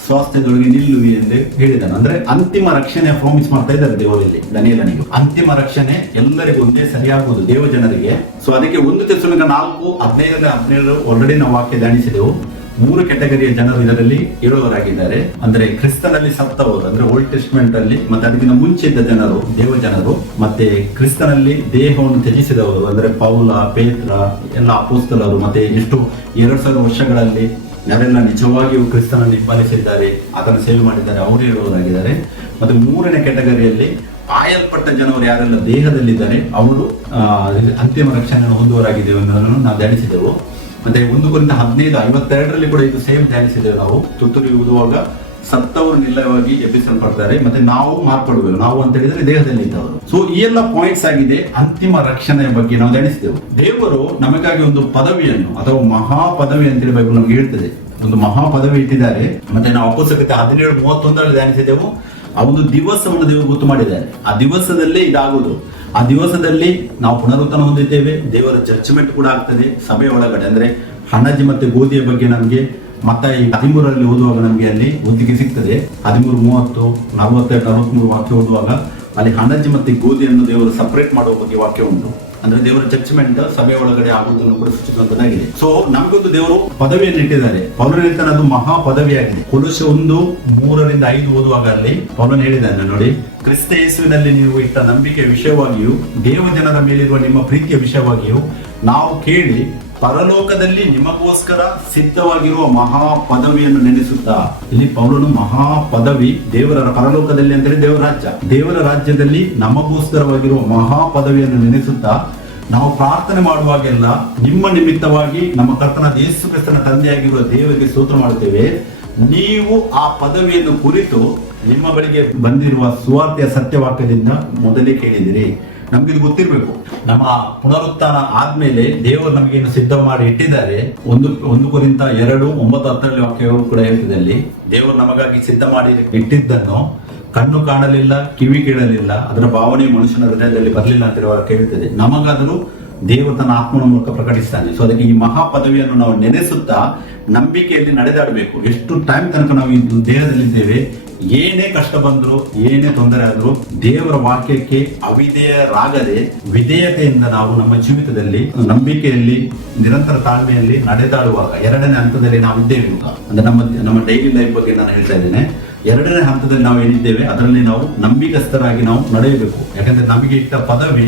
ಸ್ವಾಸ್ಥ್ಯದೊಳಗೆ ನಿಲ್ಲುವಿ ಎಂದು ಹೇಳಿದನು. ಅಂದ್ರೆ ಅಂತಿಮ ರಕ್ಷಣೆ ಪ್ರಾಮಿಸ್ ಮಾಡ್ತಾ ಇದ್ದಾರೆ ದೇವರಲ್ಲಿ ದಾನಿಯೇಲನಿಗೆ. ಅಂತಿಮ ರಕ್ಷಣೆ ಎಲ್ಲರಿಗೂ ಒಂದೇ ಸರಿಯಾಗುವುದು ದೇವ ಜನರಿಗೆ. ಸೊ ಅದಕ್ಕೆ 1 ತೆಸಲೋನಿಕ 4:15-17 ಆಲ್ರೆಡಿ ನಾವು ವಾಕ್ಯ ಧ್ಯಾನಿಸಿದೆವು. 3 ಕೆಟಗರಿಯ ಜನರು ಇದರಲ್ಲಿ ಇರುವವರಾಗಿದ್ದಾರೆ. ಅಂದ್ರೆ ಕ್ರಿಸ್ತನಲ್ಲಿ ಸತ್ತವರು, ಅಂದ್ರೆ ಓಲ್ಡ್ ಟೆಸ್ಟ್ಮೆಂಟ್ ಅಲ್ಲಿ ಮತ್ತೆ ಅದಕ್ಕಿಂತ ಮುಂಚೆ ಇದ್ದ ಜನರು ದೇವ ಜನರು, ಮತ್ತೆ ಕ್ರಿಸ್ತನಲ್ಲಿ ದೇಹವನ್ನು ತ್ಯಜಿಸಿದವರು ಅಂದ್ರೆ ಪೌಲ, ಪೇತ್ರ, ಎಲ್ಲ ಅಪೊಸ್ತಲರು, ಮತ್ತೆ ಎಷ್ಟು 2000 ವರ್ಷಗಳಲ್ಲಿ ಯಾರೆಲ್ಲ ನಿಜವಾಗಿಯೂ ಕ್ರಿಸ್ತನನ್ನು ಹಿಂಬಾಲಿಸಿದ್ದಾರೆ, ಅದನ್ನು ಸೇವೆ ಮಾಡಿದ್ದಾರೆ, ಅವರು ಹೇಳುವವರಾಗಿದ್ದಾರೆ. ಮತ್ತೆ 3ನೇ ಕೆಟಗರಿಯಲ್ಲಿ ಆಯಲ್ಪಟ್ಟ ಜನರು ಯಾರೆಲ್ಲ ದೇಹದಲ್ಲಿದ್ದಾರೆ ಅವರು ಅಂತಿಮ ರಕ್ಷಣೆಯನ್ನು ಹೊಂದುವರಾಗಿದ್ದೇವೆ ಅನ್ನೋದನ್ನು ನಾವು ಧ್ಯಾನಿಸಿದೆವು. ಮತ್ತೆ 1 Corinthians 15:52 ಕೂಡ ಇದು ಸೇಮ್ ಧ್ಯಾನಿಸಿದ್ದೇವೆ ನಾವು. ತುತ್ತೂರಿ ಊದುವಾಗ ಸತ್ತವರು ನಿಲ್ಲವಾಗಿ ಎಬ್ಬಿಸಲ್ಪಡ್ತಾರೆ, ಮತ್ತೆ ನಾವು ಮಾರ್ಪಡಬೇಕು. ನಾವು ಅಂತ ಹೇಳಿದ್ರೆ ದೇಹದಲ್ಲಿ ಇದ್ದವರು. ಸೊ ಈ ಎಲ್ಲ ಪಾಯಿಂಟ್ಸ್ ಆಗಿದೆ ಅಂತಿಮ ರಕ್ಷಣೆಯ ಬಗ್ಗೆ ನಾವು ಧ್ಯಾನಿಸಿದೆವು. ದೇವರು ನಮಗಾಗಿ ಒಂದು ಪದವಿಯನ್ನು ಅಥವಾ ಮಹಾ ಪದವಿ ಅಂತೇಳಿ ಬೈಬಲ್ ನಮ್ಗೆ ಹೇಳ್ತದೆ. ಒಂದು ಮಹಾ ಪದವಿ ಇಟ್ಟಿದ್ದಾರೆ. ಮತ್ತೆ ನಾವು ಅಪೊಸ್ತಲಗೀತೆ 17:31 ಧ್ಯಾನಿಸಿದೆವು. ಆ ಒಂದು ದಿವಸವನ್ನು ದೇವರು ಗೊತ್ತು ಮಾಡಿದ್ದಾರೆ. ಆ ದಿವಸದಲ್ಲೇ ಇದಾಗುವುದು. ಆ ದಿವಸದಲ್ಲಿ ನಾವು ಪುನರುತ್ಥಾನ ಹೊಂದಿದ್ದೇವೆ. ದೇವರ ಜಡ್ಜ್ಮೆಂಟ್ ಕೂಡ ಆಗ್ತದೆ ಸಭೆಯ ಒಳಗಡೆ. ಅಂದ್ರೆ ಹಣಜಿ ಮತ್ತೆ ಗೋಧಿಯ ಬಗ್ಗೆ ನಮ್ಗೆ ಮತ್ತೆ ಈ 13 ಓದುವಾಗ ನಮ್ಗೆ ಅಲ್ಲಿ ಒತ್ತಿಗೆ ಸಿಗ್ತದೆ. 13:30, 42-43 ವಾಕ್ಯ ಓದುವಾಗ ಅಲ್ಲಿ ಹಣಜಿ ಮತ್ತೆ ಗೋಧಿಯನ್ನು ದೇವರು ಸಪರೇಟ್ ಮಾಡುವ ಬಗ್ಗೆ ವಾಕ್ಯ ಉಂಟು. ಅಂದ್ರೆ ದೇವರ ಜಡ್ಜ್ಮೆಂಟ್ ಸಭೆಯ ಒಳಗಡೆ ಆಗುವುದನ್ನು ಕೂಡ ಸೂಚಿಸುವಂತದ್ದಾಗಿದೆ. ಸೊ ನಮಗೊಂದು ದೇವರು ಪದವಿಯನ್ನು ಇಟ್ಟಿದ್ದಾರೆ. ಪೌಲನು ಹೇಳ್ತಾನೆ ಅದು ಮಹಾ ಪದವಿಯಾಗಿದೆ. ಕೊಲೊಸ್ಸೆ 1:3-5 ಓದುವಾಗ ಅಲ್ಲಿ ಪೌಲನು ಹೇಳಿದ್ದಾನೆ ನೋಡಿ, ಕ್ರಿಸ್ತ ಯೇಸುವಿನಲ್ಲಿ ನೀವು ಇಟ್ಟ ನಂಬಿಕೆಯ ವಿಷಯವಾಗಿಯೂ ದೇವ ಜನರ ಮೇಲಿರುವ ನಿಮ್ಮ ಪ್ರೀತಿಯ ವಿಷಯವಾಗಿಯೂ ನಾವು ಕೇಳಿ ಪರಲೋಕದಲ್ಲಿ ನಿಮಗೋಸ್ಕರ ಸಿದ್ಧವಾಗಿರುವ ಮಹಾ ಪದವಿಯನ್ನು ನೆನೆಸುತ್ತಾ, ಇಲ್ಲಿ ಪೌಲನು ಮಹಾ ಪದವಿ ದೇವರ ಪರಲೋಕದಲ್ಲಿ ಅಂದರೆ ದೇವರ ರಾಜ್ಯ, ದೇವರ ರಾಜ್ಯದಲ್ಲಿ ನಮಗೋಸ್ಕರವಾಗಿರುವ ಮಹಾ ಪದವಿಯನ್ನು ನೆನೆಸುತ್ತಾ ನಾವು ಪ್ರಾರ್ಥನೆ ಮಾಡುವಾಗೆಲ್ಲ ನಿಮ್ಮ ನಿಮಿತ್ತವಾಗಿ ನಮ್ಮ ಕರ್ತನಾದ ಯೇಸು ಕ್ರಿಸ್ತನ ತಂದೆಯಾಗಿರುವ ದೇವರಿಗೆ ಸ್ತೋತ್ರ ಮಾಡುತ್ತೇವೆ. ನೀವು ಆ ಪದವಿಯನ್ನು ಕುರಿತು ನಿಮ್ಮ ಬಳಿಗೆ ಬಂದಿರುವ ಸುವಾರ್ತೆಯ ಸತ್ಯವಾಕ್ಯದಿಂದ ಮೊದಲೇ ಕೇಳಿದಿರಿ. ನಮ್ಗಿದು ಗೊತ್ತಿರ್ಬೇಕು. ನಮ್ಮ ಪುನರುತ್ಥಾನ ಆದ್ಮೇಲೆ ದೇವರು ನಮಗೇನು ಸಿದ್ಧ ಮಾಡಿ ಇಟ್ಟಿದ್ದಾರೆ. 1 ಕೊರಿಂಥ 2:9-10 ವಾಕ್ಯಗಳು ಕೂಡ ಹೇಳ್ತಿದೆ. ಅಲ್ಲಿ ದೇವರು ನಮಗಾಗಿ ಸಿದ್ಧ ಮಾಡಿ ಇಟ್ಟಿದ್ದನ್ನು ಕಣ್ಣು ಕಾಣಲಿಲ್ಲ, ಕಿವಿ ಕೇಳಲಿಲ್ಲ, ಅದರ ಭಾವನೆ ಮನುಷ್ಯನ ಹೃದಯದಲ್ಲಿ ಬರಲಿಲ್ಲ ಅಂತ ವಾಕ್ಯ ಹೇಳ್ತದೆ. ನಮಗಾದರೂ ದೇವರು ತನ್ನ ಆತ್ಮನ ಮೂಲಕ ಪ್ರಕಟಿಸ್ತಾನೆ. ಸೊ ಅದಕ್ಕೆ ಈ ಮಹಾ ಪದವಿಯನ್ನು ನಾವು ನೆನೆಸುತ್ತಾ ನಂಬಿಕೆಯಲ್ಲಿ ನಡೆದಾಡಬೇಕು. ಎಷ್ಟು ಟೈಮ್ ತನಕ ನಾವು ಈ ದೇಹದಲ್ಲಿದ್ದೇವೆ, ಏನೇ ಕಷ್ಟ ಬಂದ್ರು, ಏನೇ ತೊಂದರೆ ಆದ್ರೂ ದೇವರ ವಾಕ್ಯಕ್ಕೆ ಅವಿಧೇಯರಾಗದೆ ವಿಧೇಯತೆಯಿಂದ ನಾವು ನಮ್ಮ ಜೀವಿತದಲ್ಲಿ ನಂಬಿಕೆಯಲ್ಲಿ ನಿರಂತರ ತಾಳ್ಮೆಯಲ್ಲಿ ನಡೆದಾಡುವಾಗ 2ನೇ ಹಂತದಲ್ಲಿ ನಾವು ಇದ್ದೇವೆ. ಅಂದ್ರೆ ನಮ್ಮ ಡೈಲಿ ಲೈಫ್ ಬಗ್ಗೆ ನಾನು ಹೇಳ್ತಾ ಇದ್ದೇನೆ. 2ನೇ ಹಂತದಲ್ಲಿ ನಾವು ಏನಿದ್ದೇವೆ ಅದರಲ್ಲಿ ನಾವು ನಂಬಿಕಸ್ಥರಾಗಿ ನಾವು ನಡೆಯಬೇಕು. ಯಾಕಂದ್ರೆ ನಮಗೆ ಇಟ್ಟ ಪದವಿ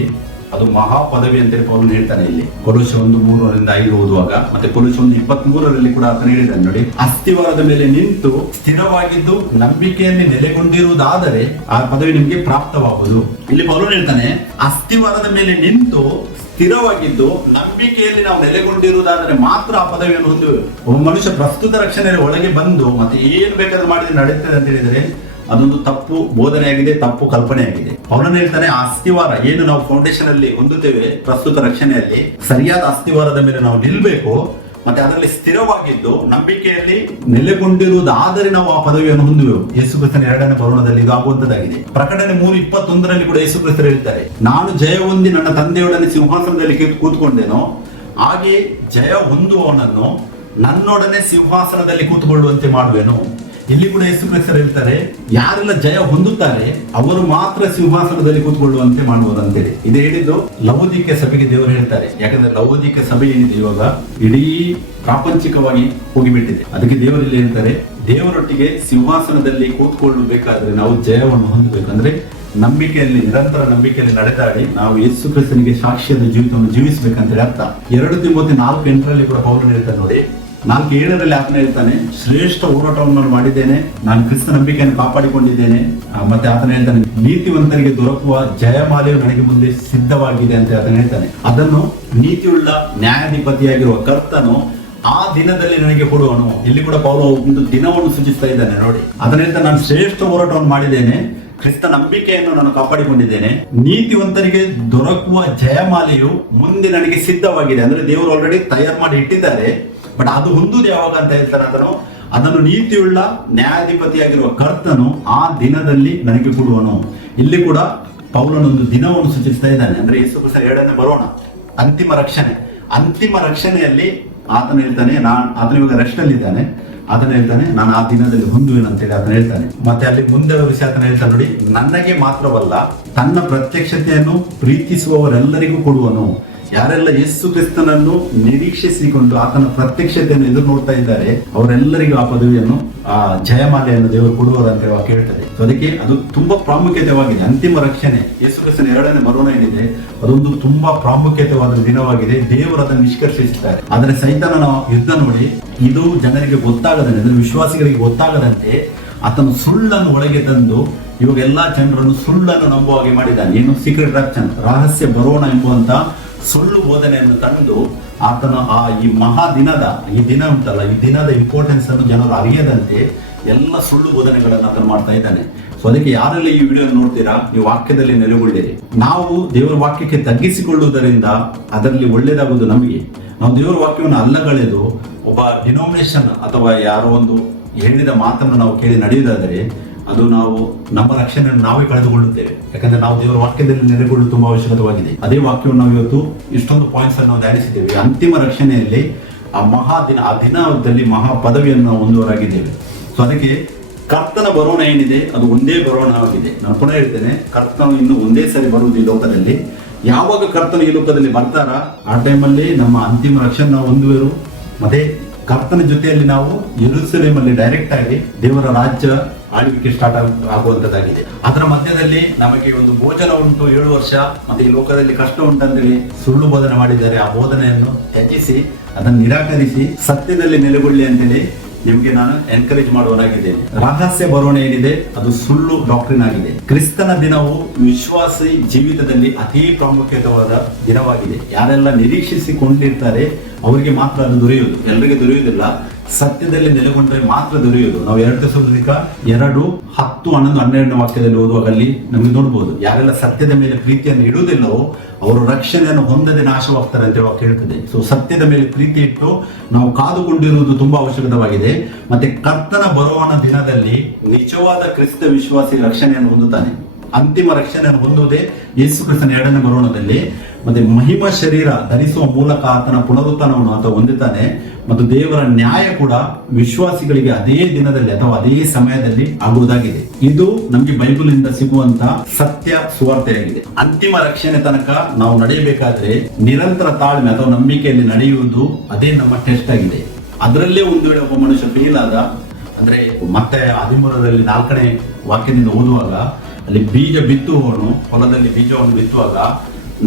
ಅದು ಮಹಾ ಪದವಿ ಅಂತೇಳಿ ಪೌಲನು ಹೇಳ್ತಾನೆ ಇಲ್ಲಿ. ಕೊಲೊಸ್ಸೆ 1:3-5 ಓದುವಾಗ, ಮತ್ತೆ ಕೊಲೊಸ್ಸೆ 1:23 ಕೂಡ ಆತನು ಹೇಳಿದ್ದಾನೆ ನೋಡಿ, ಅಸ್ತಿವಾರದ ಮೇಲೆ ನಿಂತು ಸ್ಥಿರವಾಗಿದ್ದು ನಂಬಿಕೆಯಲ್ಲಿ ನೆಲೆಗೊಂಡಿರುವುದಾದರೆ ಆ ಪದವಿ ನಿಮಗೆ ಪ್ರಾಪ್ತವಾಗುವುದು. ಇಲ್ಲಿ ಪೌಲನು ಹೇಳ್ತಾನೆ ಅಸ್ತಿವಾರದ ಮೇಲೆ ನಿಂತು ಸ್ಥಿರವಾಗಿದ್ದು ನಂಬಿಕೆಯಲ್ಲಿ ನಾವು ನೆಲೆಗೊಂಡಿರುವುದಾದರೆ ಮಾತ್ರ ಆ ಪದವಿಯನ್ನು ಹೊಂದುವೆ. ಒಬ್ಬ ಮನುಷ್ಯ ಪ್ರಸ್ತುತ ರಕ್ಷಣೆಯ ಒಳಗೆ ಬಂದು ಮತ್ತೆ ಏನು ಬೇಕಾದ್ರೂ ಮಾಡಿದ್ರೆ ನಡೆಯುತ್ತದೆ ಅಂತ ಹೇಳಿದ್ರೆ ಅದೊಂದು ತಪ್ಪು ಬೋಧನೆಯಾಗಿದೆ, ತಪ್ಪು ಕಲ್ಪನೆಯಾಗಿದೆ. ಪೌಲನು ಹೇಳ್ತಾನೆ ಆ ಅಸ್ತಿವಾರ ಏನು ನಾವು ಫೌಂಡೇಶನ್ ಅಲ್ಲಿ ಹೊಂದುತ್ತೇವೆ ಪ್ರಸ್ತುತ ರಕ್ಷಣೆಯಲ್ಲಿ, ಸರಿಯಾದ ಅಸ್ತಿವಾರದ ಮೇಲೆ ನಾವು ನಿಲ್ಬೇಕು. ಮತ್ತೆ ಅದರಲ್ಲಿ ಸ್ಥಿರವಾಗಿದ್ದು ನಂಬಿಕೆಯಲ್ಲಿ ನೆಲೆಗೊಂಡಿರುವುದಾದರೆ ನಾವು ಆ ಪದವಿಯನ್ನು ಹೊಂದುವೆವು. ಯೇಸು ಕ್ರಿಸ್ತನ 2ನೇ ಬರುಣದಲ್ಲಿ ಇದು ಆಗುವಂತದ್ದಾಗಿದೆ. ಪ್ರಕಟಣೆ 3:21 ಕೂಡ ಯೇಸು ಕ್ರಿಸ್ತರು ಹೇಳ್ತಾರೆ, ನಾನು ಜಯ ಹೊಂದಿ ನನ್ನ ತಂದೆಯೊಡನೆ ಸಿಂಹಾಸನದಲ್ಲಿ ಕೂತ್ಕೊಂಡೇನೋ ಹಾಗೆ ಜಯ ಹೊಂದುವವನನ್ನು ನನ್ನೊಡನೆ ಸಿಂಹಾಸನದಲ್ಲಿ ಕೂತ್ಕೊಳ್ಳುವಂತೆ ಮಾಡುವೆನು. ಇಲ್ಲಿ ಕೂಡ ಯೇಸು ಕ್ರಿಸ್ತರು ಹೇಳ್ತಾರೆ, ಯಾರೆಲ್ಲ ಜಯ ಹೊಂದುತ್ತಾರೆ ಅವರು ಮಾತ್ರ ಸಿಂಹಾಸನದಲ್ಲಿ ಕೂತ್ಕೊಳ್ಳುವಂತೆ ಮಾಡುವರು ಅಂತೇಳಿ. ಇದು ಹೇಳಿದ್ದು ಲವೋದಿಕೀಯ ಸಭೆಗೆ ದೇವರು ಹೇಳ್ತಾರೆ. ಯಾಕಂದ್ರೆ ಲವೋದಿಕೀಯ ಸಭೆ ಏನಿದೆ ಇವಾಗ ಇಡೀ ಪ್ರಾಪಂಚಿಕವಾಗಿ ಹೋಗಿಬಿಟ್ಟಿದೆ. ಅದಕ್ಕೆ ದೇವರು ಇಲ್ಲಿ ಹೇಳ್ತಾರೆ, ದೇವರೊಟ್ಟಿಗೆ ಸಿಂಹಾಸನದಲ್ಲಿ ಕೂತ್ಕೊಳ್ಳಬೇಕಾದ್ರೆ ನಾವು ಜಯವನ್ನು ಹೊಂದಬೇಕಂದ್ರೆ ನಂಬಿಕೆಯಲ್ಲಿ ನಿರಂತರ ನಂಬಿಕೆಯಲ್ಲಿ ನಡೆದಾಡಿ ನಾವು ಯೇಸು ಕ್ರಿಸ್ತನಿಗೆ ಸಾಕ್ಷ್ಯದ ಜೀವಿತವನ್ನು ಜೀವಿಸಬೇಕಂತೇಳಿ ಅರ್ಥ. 2 ತಿಮೋಥೆ 4:8 ಕೂಡ ಪೌಲನು ಹೇಳ್ತಾನೆ ನೋಡಿ, 4:7 ಆತನ ಹೇಳ್ತಾನೆ, ಶ್ರೇಷ್ಠ ಹೋರಾಟವನ್ನು ಮಾಡಿದ್ದೇನೆ, ನಾನು ಕ್ರಿಸ್ತ ನಂಬಿಕೆಯನ್ನು ಕಾಪಾಡಿಕೊಂಡಿದ್ದೇನೆ. ಮತ್ತೆ ಆತನ ಹೇಳ್ತಾನೆ, ನೀತಿವಂತರಿಗೆ ದೊರಕುವ ಜಯಮಾಲೆಯು ನನಗೆ ಮುಂದೆ ಸಿದ್ಧವಾಗಿದೆ ಅಂತ ಆತನ ಹೇಳ್ತಾನೆ. ಅದನ್ನು ನೀತಿಯುಳ್ಳ ನ್ಯಾಯಾಧಿಪತಿಯಾಗಿರುವ ಕರ್ತನು ಆ ದಿನದಲ್ಲಿ ನನಗೆ ಕೊಡುವನು. ಇಲ್ಲಿ ಕೂಡ ಪೌಲ ಒಂದು ದಿನವನ್ನು ಸೂಚಿಸ್ತಾ ಇದ್ದಾನೆ ನೋಡಿ. ಅದನ್ನ ಹೇಳ್ತಾನೆ, ನಾನು ಶ್ರೇಷ್ಠ ಹೋರಾಟವನ್ನು ಮಾಡಿದ್ದೇನೆ, ಕ್ರಿಸ್ತ ನಂಬಿಕೆಯನ್ನು ನಾನು ಕಾಪಾಡಿಕೊಂಡಿದ್ದೇನೆ, ನೀತಿವಂತರಿಗೆ ದೊರಕುವ ಜಯಮಾಲೆಯು ಮುಂದೆ ನನಗೆ ಸಿದ್ಧವಾಗಿದೆ. ಅಂದ್ರೆ ದೇವರು ಆಲ್ರೆಡಿ ತಯಾರು ಮಾಡಿ ಇಟ್ಟಿದ್ದಾರೆ. ಬಟ್ ಅದು ಹೊಂದುವುದು ಯಾವಾಗ ಅಂತ ಹೇಳ್ತಾನೆ, ಅದನ್ನು ನೀತಿಯುಳ್ಳ ನ್ಯಾಯಾಧಿಪತಿಯಾಗಿರುವ ಕರ್ತನು ಆ ದಿನದಲ್ಲಿ ನನಗೆ ಕೊಡುವನು. ಇಲ್ಲಿ ಕೂಡ ಪೌಲನೊಂದು ದಿನವನ್ನು ಸೂಚಿಸ್ತಾ ಇದ್ದಾನೆ. ಅಂದ್ರೆ ಯೇಸು ಕ್ರಿಸ್ತ 2ನೇ ಬರೋಣ ಅಂತಿಮ ರಕ್ಷಣೆಯಲ್ಲಿ ಆತನ ಹೇಳ್ತಾನೆ, ಆತನ ಇವಾಗ ರೆಸ್ಟ್ ಅಲ್ಲಿ ಇದ್ದಾನೆ. ಆತನ ಹೇಳ್ತಾನೆ, ನಾನು ಆ ದಿನದಲ್ಲಿ ಹೊಂದುವೆನು ಅಂತೇಳಿ ಆತನ ಹೇಳ್ತಾನೆ. ಮತ್ತೆ ಅಲ್ಲಿ ಮುಂದೆ ವಿಷಯ ಆತನ ಹೇಳ್ತಾನೆ ನೋಡಿ, ನನಗೆ ಮಾತ್ರವಲ್ಲ ತನ್ನ ಪ್ರತ್ಯಕ್ಷತೆಯನ್ನು ಪ್ರೀತಿಸುವವರೆಲ್ಲರಿಗೂ ಕೊಡುವನು. ಯಾರೆಲ್ಲ ಯೇಸು ಕ್ರಿಸ್ತನನ್ನು ನಿರೀಕ್ಷಿಸಿಕೊಂಡು ಆತನ ಪ್ರತ್ಯಕ್ಷತೆಯನ್ನು ಎದುರು ನೋಡ್ತಾ ಇದ್ದಾರೆ ಅವರೆಲ್ಲರಿಗೂ ಆ ಪದವಿಯನ್ನು, ಆ ಜಯಮಾಲೆಯನ್ನು ದೇವರು ಕೊಡುವುದಂತ ವಾಕ್ಯ ಹೇಳ್ತದೆ. ಅದಕ್ಕೆ ಅದು ತುಂಬಾ ಪ್ರಾಮುಖ್ಯತೆವಾಗಿದೆ. ಅಂತಿಮ ರಕ್ಷಣೆ ಯೇಸು ಕ್ರಿಸ್ತನ 2ನೇ ಬರೋಣ ಏನಿದೆ ಅದೊಂದು ತುಂಬಾ ಪ್ರಾಮುಖ್ಯತೆವಾದ ದಿನವಾಗಿದೆ. ದೇವರು ಅದನ್ನು ನಿಷ್ಕರ್ಷಿಸುತ್ತಾರೆ. ಆದರೆ ಸೈತಾನನ ಯುದ್ಧ ನೋಡಿ, ಇದು ಜನರಿಗೆ ಗೊತ್ತಾಗದಂತೆ, ಅಂದ್ರೆ ವಿಶ್ವಾಸಿಗಳಿಗೆ ಗೊತ್ತಾಗದಂತೆ ಆತನು ಸುಳ್ಳನ್ನು ಒಳಗೆ ತಂದು ಇವಾಗ ಎಲ್ಲಾ ಜನರನ್ನು ಸುಳ್ಳನ್ನು ನಂಬುವ ಹಾಗೆ ಮಾಡಿದ್ದಾನೆ. ಏನು ಸೀಕ್ರೆಟ್ ರಕ್ಷಣೆ, ರಹಸ್ಯ ಬರೋಣ ಎಂಬುವಂತ ಸುಳ್ಳು ಬೋಧನೆಯನ್ನು ತಂದು ಆತನ ಈ ದಿನ ಉಂಟಲ್ಲ, ಈ ದಿನದ ಇಂಪಾರ್ಟೆನ್ಸ್ ಅನ್ನು ಜನರು ಅರಿಯದಂತೆ ಎಲ್ಲ ಸುಳ್ಳು ಬೋಧನೆಗಳನ್ನು ಆತನು ಮಾಡ್ತಾ ಇದ್ದಾನೆ. ಸೊ ಅದಕ್ಕೆ ಯಾರೆಲ್ಲ ಈ ವಿಡಿಯೋ ನೋಡ್ತೀರಾ, ನೀವು ವಾಕ್ಯದಲ್ಲಿ ನೆಲೆಗೊಳ್ಳಿರಿ. ನಾವು ದೇವರ ವಾಕ್ಯಕ್ಕೆ ತಗ್ಗಿಸಿಕೊಳ್ಳುವುದರಿಂದ ಅದರಲ್ಲಿ ಒಳ್ಳೇದಾಗುವುದು ನಮಗೆ. ನಾವು ದೇವರ ವಾಕ್ಯವನ್ನು ಅಲ್ಲಗಳೆದು ಒಬ್ಬ ಡಿನೋಮಿನೇಷನ್ ಅಥವಾ ಯಾರೋ ಒಂದು ಹೇಳಿದ ಮಾತನ್ನು ನಾವು ಕೇಳಿ ನಡೆಯುವುದಾದರೆ ಅದು ನಾವು ನಮ್ಮ ರಕ್ಷಣೆಯನ್ನು ನಾವೇ ಕಳೆದುಕೊಳ್ಳುತ್ತೇವೆ. ಯಾಕಂದ್ರೆ ನಾವು ದೇವರ ವಾಕ್ಯದಲ್ಲಿ ನೆಲೆಗೊಳ್ಳಲು ತುಂಬಾ ಅವಶ್ಯಕವಾಗಿದೆ. ಅದೇ ವಾಕ್ಯವನ್ನು ನಾವು ಇವತ್ತು ಇಷ್ಟೊಂದು ಪಾಯಿಂಟ್ಸ್ ಅನ್ನು ನಾವು ಧ್ಯಾನಿಸಿದ್ದೇವೆ. ಅಂತಿಮ ರಕ್ಷಣೆಯಲ್ಲಿ ಆ ದಿನದಲ್ಲಿ ಮಹಾ ಪದವಿಯನ್ನು ನಾವು ಹೊಂದುವರಾಗಿದ್ದೇವೆ. ಸೊ ಅದಕ್ಕೆ ಕರ್ತನ ಬರೋಣ ಏನಿದೆ ಅದು ಒಂದೇ ಬರೋಣವಾಗಿದೆ. ನಾನು ಪುನಃ ಹೇಳ್ತೇನೆ, ಕರ್ತನು ಇನ್ನು ಒಂದೇ ಸರಿ ಬರುವುದು ಈ ಲೋಕದಲ್ಲಿ. ಯಾವಾಗ ಕರ್ತನು ಈ ಲೋಕದಲ್ಲಿ ಬರ್ತಾರ ಆ ಟೈಮಲ್ಲಿ ನಮ್ಮ ಅಂತಿಮ ರಕ್ಷಣೆ ನಾವು ಹೊಂದುವರು. ಮತ್ತೆ ಕರ್ತನ ಜೊತೆಯಲ್ಲಿ ನಾವು ಯೆರೂಸಲೇಮಲ್ಲಿ ಡೈರೆಕ್ಟ್ ಆಗಿ ದೇವರ ರಾಜ್ಯ ಆಳ್ವಿಕೆ ಸ್ಟಾರ್ಟ್ ಆಗುವಂತದ್ದಾಗಿದೆ. ಅದರ ಮಧ್ಯದಲ್ಲಿ ನಮಗೆ ಒಂದು ಭೋಜನ ಉಂಟು 7 ವರ್ಷ, ಮತ್ತೆ ಈ ಲೋಕದಲ್ಲಿ ಕಷ್ಟ ಉಂಟಂತೇಳಿ ಸುಳ್ಳು ಬೋಧನೆ ಮಾಡಿದ್ದಾರೆ. ಆ ಬೋಧನೆಯನ್ನು ತ್ಯಜಿಸಿ ಅದನ್ನು ನಿರಾಕರಿಸಿ ಸತ್ಯದಲ್ಲಿ ನೆಲೆಗೊಳ್ಳಿ ಅಂತೇಳಿ ನಿಮ್ಗೆ ನಾನು ಎನ್ಕರೇಜ್ ಮಾಡುವನಾಗಿದ್ದೇನೆ. ರಹಸ್ಯ ಬರೋಣ ಏನಿದೆ ಅದು ಸುಳ್ಳು ಡಾಕ್ಟ್ರಿನ್ ಆಗಿದೆ. ಕ್ರಿಸ್ತನ ದಿನವು ವಿಶ್ವಾಸಿ ಜೀವಿತದಲ್ಲಿ ಅತಿ ಪ್ರಾಮುಖ್ಯವಾದ ದಿನವಾಗಿದೆ. ಯಾರೆಲ್ಲ ನಿರೀಕ್ಷಿಸಿಕೊಂಡಿರ್ತಾರೆ ಅವರಿಗೆ ಮಾತ್ರ ಅದು ದೊರೆಯುವುದು, ಎಲ್ಲರಿಗೆ ದೊರೆಯುವುದಿಲ್ಲ. ಸತ್ಯದಲ್ಲಿ ನೆಲೆಗೊಂಡ್ರೆ ಮಾತ್ರ ದೊರೆಯುವುದು. ನಾವು 2 ತೆಸಲೋನಿಕ 2:10-11 ವಾಕ್ಯದಲ್ಲಿ ಓದುವಾಗ ಅಲ್ಲಿ ನಮಗೆ ನೋಡ್ಬೋದು, ಯಾರೆಲ್ಲ ಸತ್ಯದ ಮೇಲೆ ಪ್ರೀತಿಯನ್ನು ಇಡುವುದಿಲ್ಲವೋ ಅವರು ರಕ್ಷಣೆಯನ್ನು ಹೊಂದದೆ ನಾಶವಾಗ್ತಾರೆ ಅಂತ ವಾಕ್ಯ ಹೇಳ್ತದೆ. ಸೊ ಸತ್ಯದ ಮೇಲೆ ಪ್ರೀತಿ ಇಟ್ಟು ನಾವು ಕಾದುಕೊಂಡಿರುವುದು ತುಂಬಾ ಅವಶ್ಯಕವಾಗಿದೆ. ಮತ್ತೆ ಕರ್ತನ ಬರುವಣ ದಿನದಲ್ಲಿ ನಿಜವಾದ ಕ್ರಿಸ್ತ ವಿಶ್ವಾಸಿ ರಕ್ಷಣೆಯನ್ನು ಹೊಂದುತ್ತಾನೆ. ಅಂತಿಮ ರಕ್ಷಣೆಯನ್ನು ಹೊಂದುವುದೇ ಯೇಸು ಕ್ರಿಸ್ತನ 2ನೇ ಬರೋಣದಲ್ಲಿ. ಮತ್ತೆ ಮಹಿಮಾ ಶರೀರ ಧರಿಸುವ ಮೂಲಕ ಆತನ ಪುನರುತ್ಥಾನವನ್ನು ಆತ ಹೊಂದುತ್ತಾನೆ. ಮತ್ತು ದೇವರ ನ್ಯಾಯ ಕೂಡ ವಿಶ್ವಾಸಿಗಳಿಗೆ ಅದೇ ದಿನದಲ್ಲಿ ಅಥವಾ ಅದೇ ಸಮಯದಲ್ಲಿ ಆಗುವುದಾಗಿದೆ. ಇದು ನಮಗೆ ಬೈಬಲ್ ಇಂದ ಸಿಗುವಂತ ಸತ್ಯ ಸುವಾರ್ತೆಯಾಗಿದೆ. ಅಂತಿಮ ರಕ್ಷಣೆ ತನಕ ನಾವು ನಡೆಯಬೇಕಾದ್ರೆ ನಿರಂತರ ತಾಳ್ಮೆ ಅಥವಾ ನಂಬಿಕೆಯಲ್ಲಿ ನಡೆಯುವುದು ಅದೇ ನಮ್ಮ ಟೆಸ್ಟ್ ಆಗಿದೆ. ಅದರಲ್ಲೇ ಒಂದು ವೇಳೆ ಒಬ್ಬ ಮನುಷ್ಯ ಫೇಲ್ ಆದ ಅಂದ್ರೆ ಮತ್ತೆ 13ರಲ್ಲಿ 4ನೇ ವಾಕ್ಯದಿಂದ ಓದುವಾಗ ಅಲ್ಲಿ ಬೀಜ ಬಿತ್ತುವವನು ಹೊಲದಲ್ಲಿ ಬೀಜವನ್ನು ಬಿತ್ತುವಾಗ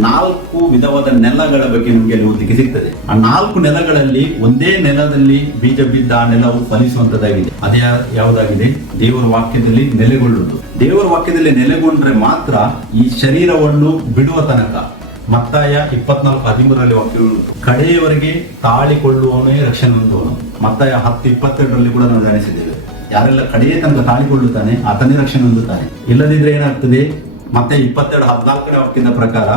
4 ವಿಧವಾದ ನೆಲಗಳ ಬಗ್ಗೆ ನಮಗೆ ಅಲ್ಲಿ ಓದಲಿಕ್ಕೆ ಸಿಗ್ತದೆ. ಆ 4 ನೆಲಗಳಲ್ಲಿ ಒಂದೇ ನೆಲದಲ್ಲಿ ಬೀಜ ಬಿದ್ದ ಆ ನೆಲವು ಫಲಿಸುವಂತದ್ದಾಗಿದೆ. ಅದೇ ಯಾವುದಾಗಿದೆ? ದೇವರ ವಾಕ್ಯದಲ್ಲಿ ನೆಲೆಗೊಳ್ಳುವುದು. ದೇವರ ವಾಕ್ಯದಲ್ಲಿ ನೆಲೆಗೊಂಡ್ರೆ ಮಾತ್ರ ಈ ಶರೀರವನ್ನು ಬಿಡುವ ತನಕ. ಮತ್ತಾಯ 24:13 ವಾಕ್ಯ ಕಡೆಯವರೆಗೆ ತಾಳಿಕೊಳ್ಳುವವನೇ ರಕ್ಷಣೆ ಹೊಂದುವನು. ಮತ್ತಾಯ 10:22 ಕೂಡ ನಾವು ಧ್ಯಾನಿಸಿದ್ದೇವೆ. ಯಾರೆಲ್ಲ ಕಡೆಯ ತನಕ ತಾಳಿಕೊಳ್ಳುತ್ತಾನೆ ಆತನೇ ರಕ್ಷಣೆ ಹೊಂದುತ್ತಾನೆ. ಇಲ್ಲದಿದ್ರೆ ಏನಾಗ್ತದೆ? ಮತ್ತೆ 22:14 ವಾಕ್ಯದ ಪ್ರಕಾರ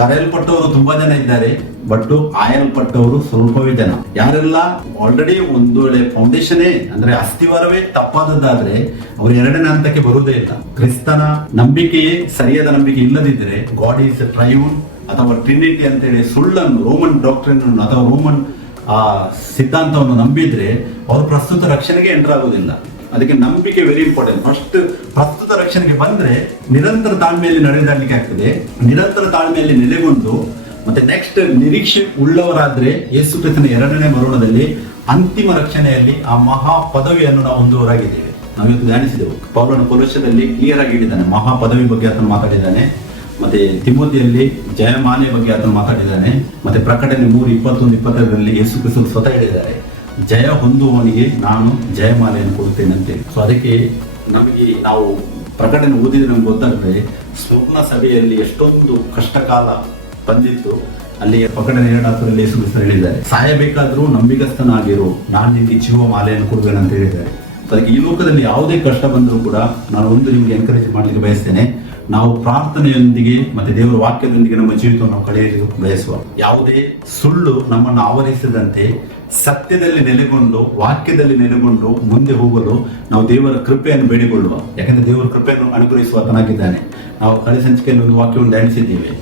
ಕರೆಯಲ್ಪಟ್ಟವರು ತುಂಬಾ ಜನ ಇದ್ದಾರೆ, ಬಟ್ ಆಯಲ್ಪಟ್ಟವರು ಸ್ವಲ್ಪವೇ ಜನ. ಯಾರೆಲ್ಲ ಆಲ್ರೆಡಿ ಒಂದು ವೇಳೆ ಫೌಂಡೇಶನೇ ಅಂದ್ರೆ ಅಸ್ಥಿವಾರವೇ ತಪ್ಪಾದದ್ದಾದ್ರೆ ಅವರು 2ನೇ ಹಂತಕ್ಕೆ ಬರುವುದೇ ಇಲ್ಲ. ಕ್ರಿಸ್ತನ ನಂಬಿಕೆಯೇ ಸರಿಯಾದ ನಂಬಿಕೆ ಇಲ್ಲದಿದ್ರೆ ಗಾಡ್ ಈಸ್ ಟ್ರೈಯೂನ್ ಅಥವಾ ಟ್ರಿನಿಟಿ ಅಂತೇಳಿ ಸುಳ್ಳನ್ನು ರೋಮನ್ ಡಾಕ್ಟ್ರಿನ್ ಅಥವಾ ರೋಮನ್ ಸಿದ್ಧಾಂತವನ್ನು ನಂಬಿದ್ರೆ ಅವರು ಪ್ರಸ್ತುತ ರಕ್ಷಣೆಗೆ ಎಂಟರ್ ಆಗುವುದಿಲ್ಲ. ಅದಕ್ಕೆ ನಂಬಿಕೆ ವೆರಿ ಇಂಪಾರ್ಟೆಂಟ್. ಫಸ್ಟ್ ಪ್ರಸ್ತುತ ರಕ್ಷಣೆಗೆ ಬಂದ್ರೆ ನಿರಂತರ ತಾಳ್ಮೆಯಲ್ಲಿ ನಡೆದಾಡಲಿಕ್ಕೆ ಆಗ್ತದೆ. ನಿರಂತರ ತಾಳ್ಮೆಯಲ್ಲಿ ನೆಲೆಗೊಂಡು ಮತ್ತೆ ನೆಕ್ಸ್ಟ್ ನಿರೀಕ್ಷೆ ಉಳ್ಳವರಾದ್ರೆ ಯೇಸು ಕ್ರಿಸ್ತನ 2ನೇ ಬರೋಣದಲ್ಲಿ ಅಂತಿಮ ರಕ್ಷಣೆಯಲ್ಲಿ ಆ ಮಹಾ ಪದವಿಯನ್ನು ನಾವು ಹೊಂದುವರಾಗಿದ್ದೇವೆ. ನಾವು ಇವತ್ತು ಧ್ಯಾನಿಸಿದೆವು. ಪೌಲನ ಕೊಲೊಸ್ಸೆಯಲ್ಲಿ ಕ್ಲಿಯರ್ ಆಗಿ ಹೇಳಿದ್ದಾನೆ, ಮಹಾ ಪದವಿ ಬಗ್ಗೆ ಆತನು ಮಾತಾಡಿದ್ದಾನೆ. ಮತ್ತೆ ತಿಮೋತಿಯಲ್ಲಿ ಜಯಮಾಲೆ ಬಗ್ಗೆ ಆತನು ಮಾತಾಡಿದ್ದಾನೆ. ಮತ್ತೆ ಪ್ರಕಟಣೆ 3:21-22 ಯೇಸು ಕ್ರಿಸ್ತರು ಸ್ವತಃ ಹೇಳಿದ್ದಾರೆ, ಜಯ ಹೊಂದುವವನಿಗೆ ನಾನು ಜಯಮಾಲೆಯನ್ನು ಕೊಡುತ್ತೇನೆ ಅಂತೇಳಿ. ಸೊ ಅದಕ್ಕೆ ನಮಗೆ ನಾವು ಪ್ರಕಟಣೆ ಓದಿದ್ರೆ ನಮ್ಗೆ ಗೊತ್ತಾಗ್ತದೆ ಸ್ವಪ್ನ ಸಭೆಯಲ್ಲಿ ಎಷ್ಟೊಂದು ಕಷ್ಟಕಾಲ ಬಂದಿತ್ತು. ಅಲ್ಲಿ ಪ್ರಕಟಣೆ 2:10 ಯೇಸು ಕ್ರಿಸ್ತರು ಹೇಳಿದ್ದಾರೆ, ಸಾಯಬೇಕಾದ್ರೂ ನಂಬಿಗಸ್ತನಾಗಿರು, ನಾನು ನಿಮಗೆ ಜೀವ ಮಾಲೆಯನ್ನು ಕೊಡುವೇನೆ ಅಂತ ಹೇಳಿದ್ದಾರೆ. ಅದಕ್ಕೆ ಈ ಲೋಕದಲ್ಲಿ ಯಾವುದೇ ಕಷ್ಟ ಬಂದರೂ ಕೂಡ ನಾನು ಒಂದು ನಿಮ್ಗೆ ಎನ್ಕರೇಜ್ ಮಾಡಲಿಕ್ಕೆ ಬಯಸ್ತೇನೆ, ನಾವು ಪ್ರಾರ್ಥನೆಯೊಂದಿಗೆ ಮತ್ತೆ ದೇವರ ವಾಕ್ಯದೊಂದಿಗೆ ನಮ್ಮ ಜೀವಿತವನ್ನು ನಾವು ಕಳೆಯಲು ಬಯಸುವ. ಯಾವುದೇ ಸುಳ್ಳು ನಮ್ಮನ್ನು ಆವರಿಸದಂತೆ ಸತ್ಯದಲ್ಲಿ ನೆಲೆಗೊಂಡು ವಾಕ್ಯದಲ್ಲಿ ನೆಲೆಗೊಂಡು ಮುಂದೆ ಹೋಗಲು ನಾವು ದೇವರ ಕೃಪೆಯನ್ನು ಬೇಡಿಕೊಳ್ಳುವ. ಯಾಕಂದ್ರೆ ದೇವರ ಕೃಪೆಯನ್ನು ಅನುಗ್ರಹಿಸುವ ಆತನಾಗಿದ್ದಾನೆ. ನಾವು ಕಳೆ ಸಂಚಿಕೆಯಲ್ಲಿ ಒಂದು ವಾಕ್ಯವನ್ನು ಧ್ಯಾನಿಸಿದ್ದೇವೆ.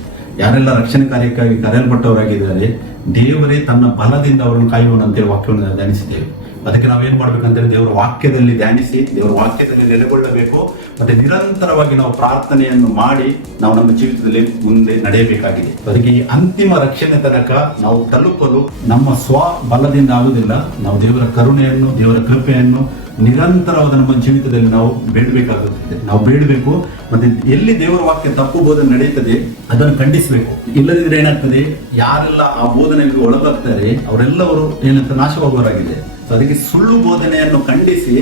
ಯಾರೆಲ್ಲ ರಕ್ಷಣೆ ಕಾರ್ಯಕ್ಕಾಗಿ ಕರೆಯಲ್ಪಟ್ಟವರಾಗಿದ್ದಾರೆ ದೇವರೇ ತನ್ನ ಬಲದಿಂದ ಅವರನ್ನು ಕಾಯುವನು ಅಂತೇಳಿ ವಾಕ್ಯವನ್ನು ಧ್ಯಾನಿಸಿದ್ದೇವೆ. ಅದಕ್ಕೆ ನಾವೇನ್ ಮಾಡ್ಬೇಕಂತೇಳಿ ದೇವರ ವಾಕ್ಯದಲ್ಲಿ ಧ್ಯಾನಿಸಿ ದೇವರ ವಾಕ್ಯದಲ್ಲಿ ನೆಲೆಗೊಳ್ಳಬೇಕು. ಮತ್ತೆ ನಿರಂತರವಾಗಿ ನಾವು ಪ್ರಾರ್ಥನೆಯನ್ನು ಮಾಡಿ ನಾವು ನಮ್ಮ ಜೀವಿತದಲ್ಲಿ ಮುಂದೆ ನಡೆಯಬೇಕಾಗಿದೆ. ಅದಕ್ಕೆ ಈ ಅಂತಿಮ ರಕ್ಷಣೆ ತನಕ ನಾವು ತಲುಪಲು ನಮ್ಮ ಸ್ವ ಬಲದಿಂದ ಆಗುವುದಿಲ್ಲ. ನಾವು ದೇವರ ಕರುಣೆಯನ್ನು ದೇವರ ಕೃಪೆಯನ್ನು ನಿರಂತರವಾದ ನಮ್ಮ ಜೀವಿತದಲ್ಲಿ ನಾವು ಬೇಡಬೇಕಾಗುತ್ತದೆ. ನಾವು ಬೇಡಬೇಕು. ಮತ್ತೆ ಎಲ್ಲಿ ದೇವರ ವಾಕ್ಯ ತಪ್ಪು ಬೋಧನೆ ನಡೆಯುತ್ತದೆ ಅದನ್ನು ಖಂಡಿಸಬೇಕು. ಇಲ್ಲದಿದ್ರೆ ಏನಾಗ್ತದೆ, ಯಾರೆಲ್ಲ ಆ ಬೋಧನೆಗೆ ಒಳಗಾಗ್ತಾರೆ ಅವರೆಲ್ಲವರು ಏನಂತ ನಾಶವಾಗುವವರಾಗಿದೆ. ಅದಕ್ಕೆ ಸುಳ್ಳು ಬೋಧನೆಯನ್ನು ಖಂಡಿಸಿ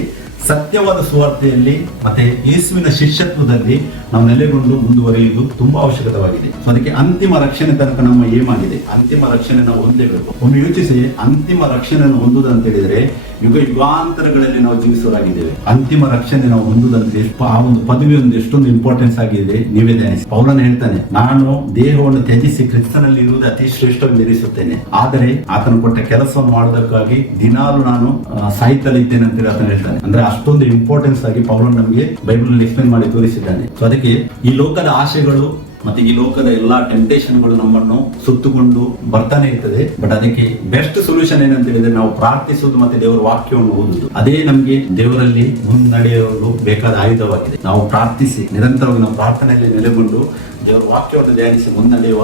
ಸತ್ಯವಾದ ಸುವಾರ್ತೆಯಲ್ಲಿ ಮತ್ತೆ ಯೇಸುವಿನ ಶಿಷ್ಯತ್ವದಲ್ಲಿ ನಾವು ನೆಲೆಗೊಂಡು ಮುಂದುವರಿಯುವುದು ತುಂಬಾ ಅವಶ್ಯಕವಾಗಿದೆ. ಅದಕ್ಕೆ ಅಂತಿಮ ರಕ್ಷಣೆ ತನಕ ನಮ್ಮ ಏಮಾಗಿದೆ, ಅಂತಿಮ ರಕ್ಷಣೆ ನಾವು ಹೊಂದಬೇಕು. ಒಮ್ಮೆ ಯೋಚಿಸಿ, ಅಂತಿಮ ರಕ್ಷಣೆಯನ್ನು ಹೊಂದುವುದು ಅಂತ ಹೇಳಿದ್ರೆ ಯುಗ ಯುಗಾಂತರಗಳಲ್ಲಿ ನಾವು ಜೀವಿಸುವರಾಗಿದ್ದೇವೆ. ಅಂತಿಮ ರಕ್ಷಣೆ ನಾವು ಹೊಂದುದಂತೆ ಆ ಒಂದು ಪದವಿ ಒಂದು ಎಷ್ಟೊಂದು ಇಂಪಾರ್ಟೆನ್ಸ್ ಆಗಿದೆ ನೀವೇ ಧ್ಯಾನಿಸಿ. ಪೌಲನು ಹೇಳ್ತಾನೆ, ನಾನು ದೇಹವನ್ನು ತ್ಯಜಿಸಿ ಕ್ರಿಸ್ತನಲ್ಲಿ ಇರುವುದು ಅತಿ ಶ್ರೇಷ್ಠವೆಂದು ಎನಿಸುತ್ತೇನೆ, ಆದರೆ ಆತನು ಕೊಟ್ಟ ಕೆಲಸವನ್ನು ಮಾಡುವುದಕ್ಕಾಗಿ ದಿನಾಲು ನಾನು ಸಾಯ್ತಲಿದ್ದೇನೆ ಅಂತೇಳಿ ಆತನು ಹೇಳ್ತಾನೆ. ಅಂದ್ರೆ ಅಷ್ಟೊಂದು ಇಂಪಾರ್ಟೆನ್ಸ್ ಆಗಿ ಪೌಲನು ನಮಗೆ ಬೈಬಲ್ ನಲ್ಲಿ ಎಕ್ಸ್ಪ್ಲೇನ್ ಮಾಡಿ ತೋರಿಸಿದ್ದಾನೆ. ಸೊ ಅದಕ್ಕೆ ಈ ಲೋಕದ ಆಶೆಗಳು ಮತ್ತೆ ಈ ಲೋಕದ ಎಲ್ಲಾ ಟೆಂಪ್ಟೇಷನ್ಗಳು ನಮ್ಮನ್ನು ಸುತ್ತುಕೊಂಡು ಬರ್ತಾನೆ ಇರ್ತದೆ. ಬಟ್ ಅದಕ್ಕೆ ಬೆಸ್ಟ್ ಸೊಲ್ಯೂಷನ್ ಏನಂತ ಹೇಳಿದ್ರೆ ನಾವು ಪ್ರಾರ್ಥಿಸುವುದು ಮತ್ತೆ ದೇವರ ವಾಕ್ಯವನ್ನು ಓದುವುದು. ಅದೇ ನಮಗೆ ದೇವರಲ್ಲಿ ಮುನ್ನಡೆಯಲು ಬೇಕಾದ ಆಯುಧವಾಗಿದೆ. ನಾವು ಪ್ರಾರ್ಥಿಸಿ ನಿರಂತರವಾಗಿ ನಾವು ಪ್ರಾರ್ಥನೆಯಲ್ಲಿ ನೆಲೆಗೊಂಡು ದೇವರ ವಾಕ್ಯವನ್ನು ಧ್ಯಾನಿಸಿ ಮುನ್ನಡೆಯುವ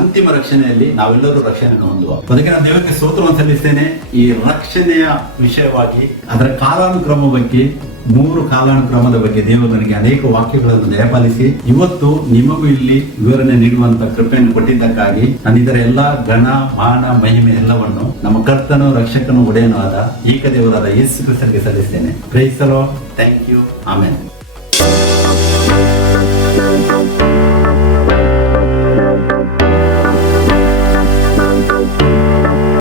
ಅಂತಿಮ ರಕ್ಷಣೆಯಲ್ಲಿ ನಾವೆಲ್ಲರೂ ರಕ್ಷಣೆಯನ್ನು ಹೊಂದುವ. ಅದಕ್ಕೆ ನಾನು ದೇವರಿಗೆ ಸ್ತೋತ್ರವನ್ನು ಸಲ್ಲಿಸ್ತೇನೆ. ಈ ರಕ್ಷಣೆಯ ವಿಷಯವಾಗಿ ಅದರ ಕಾಲಾನುಕ್ರಮ ಬಗ್ಗೆ 3 ಕಾಲಾನುಕ್ರಮದ ಬಗ್ಗೆ ದೇವರು ನನಗೆ ಅನೇಕ ವಾಕ್ಯಗಳನ್ನು ದಯಪಾಲಿಸಿ ಇವತ್ತು ನಿಮಗೂ ಇಲ್ಲಿ ವಿವರಣೆ ನೀಡುವಂತ ಕೃಪೆಯನ್ನು ಕೊಟ್ಟಿದ್ದಕ್ಕಾಗಿ ನಾನು ಇದರ ಎಲ್ಲಾ ಗಣ ಮಾನ ಮಹಿಮೆ ಎಲ್ಲವನ್ನು ನಮ್ಮ ಕರ್ತನು ರಕ್ಷಕನು ಒಡೆಯನೂ ಆದ ಏಕ ದೇವರಾದ ಯೇಸು ಕ್ರಿಸ್ತನಿಗೆ ಸಲ್ಲಿಸ್ತೇನೆ. Praise the Lord. Thank you. Amen.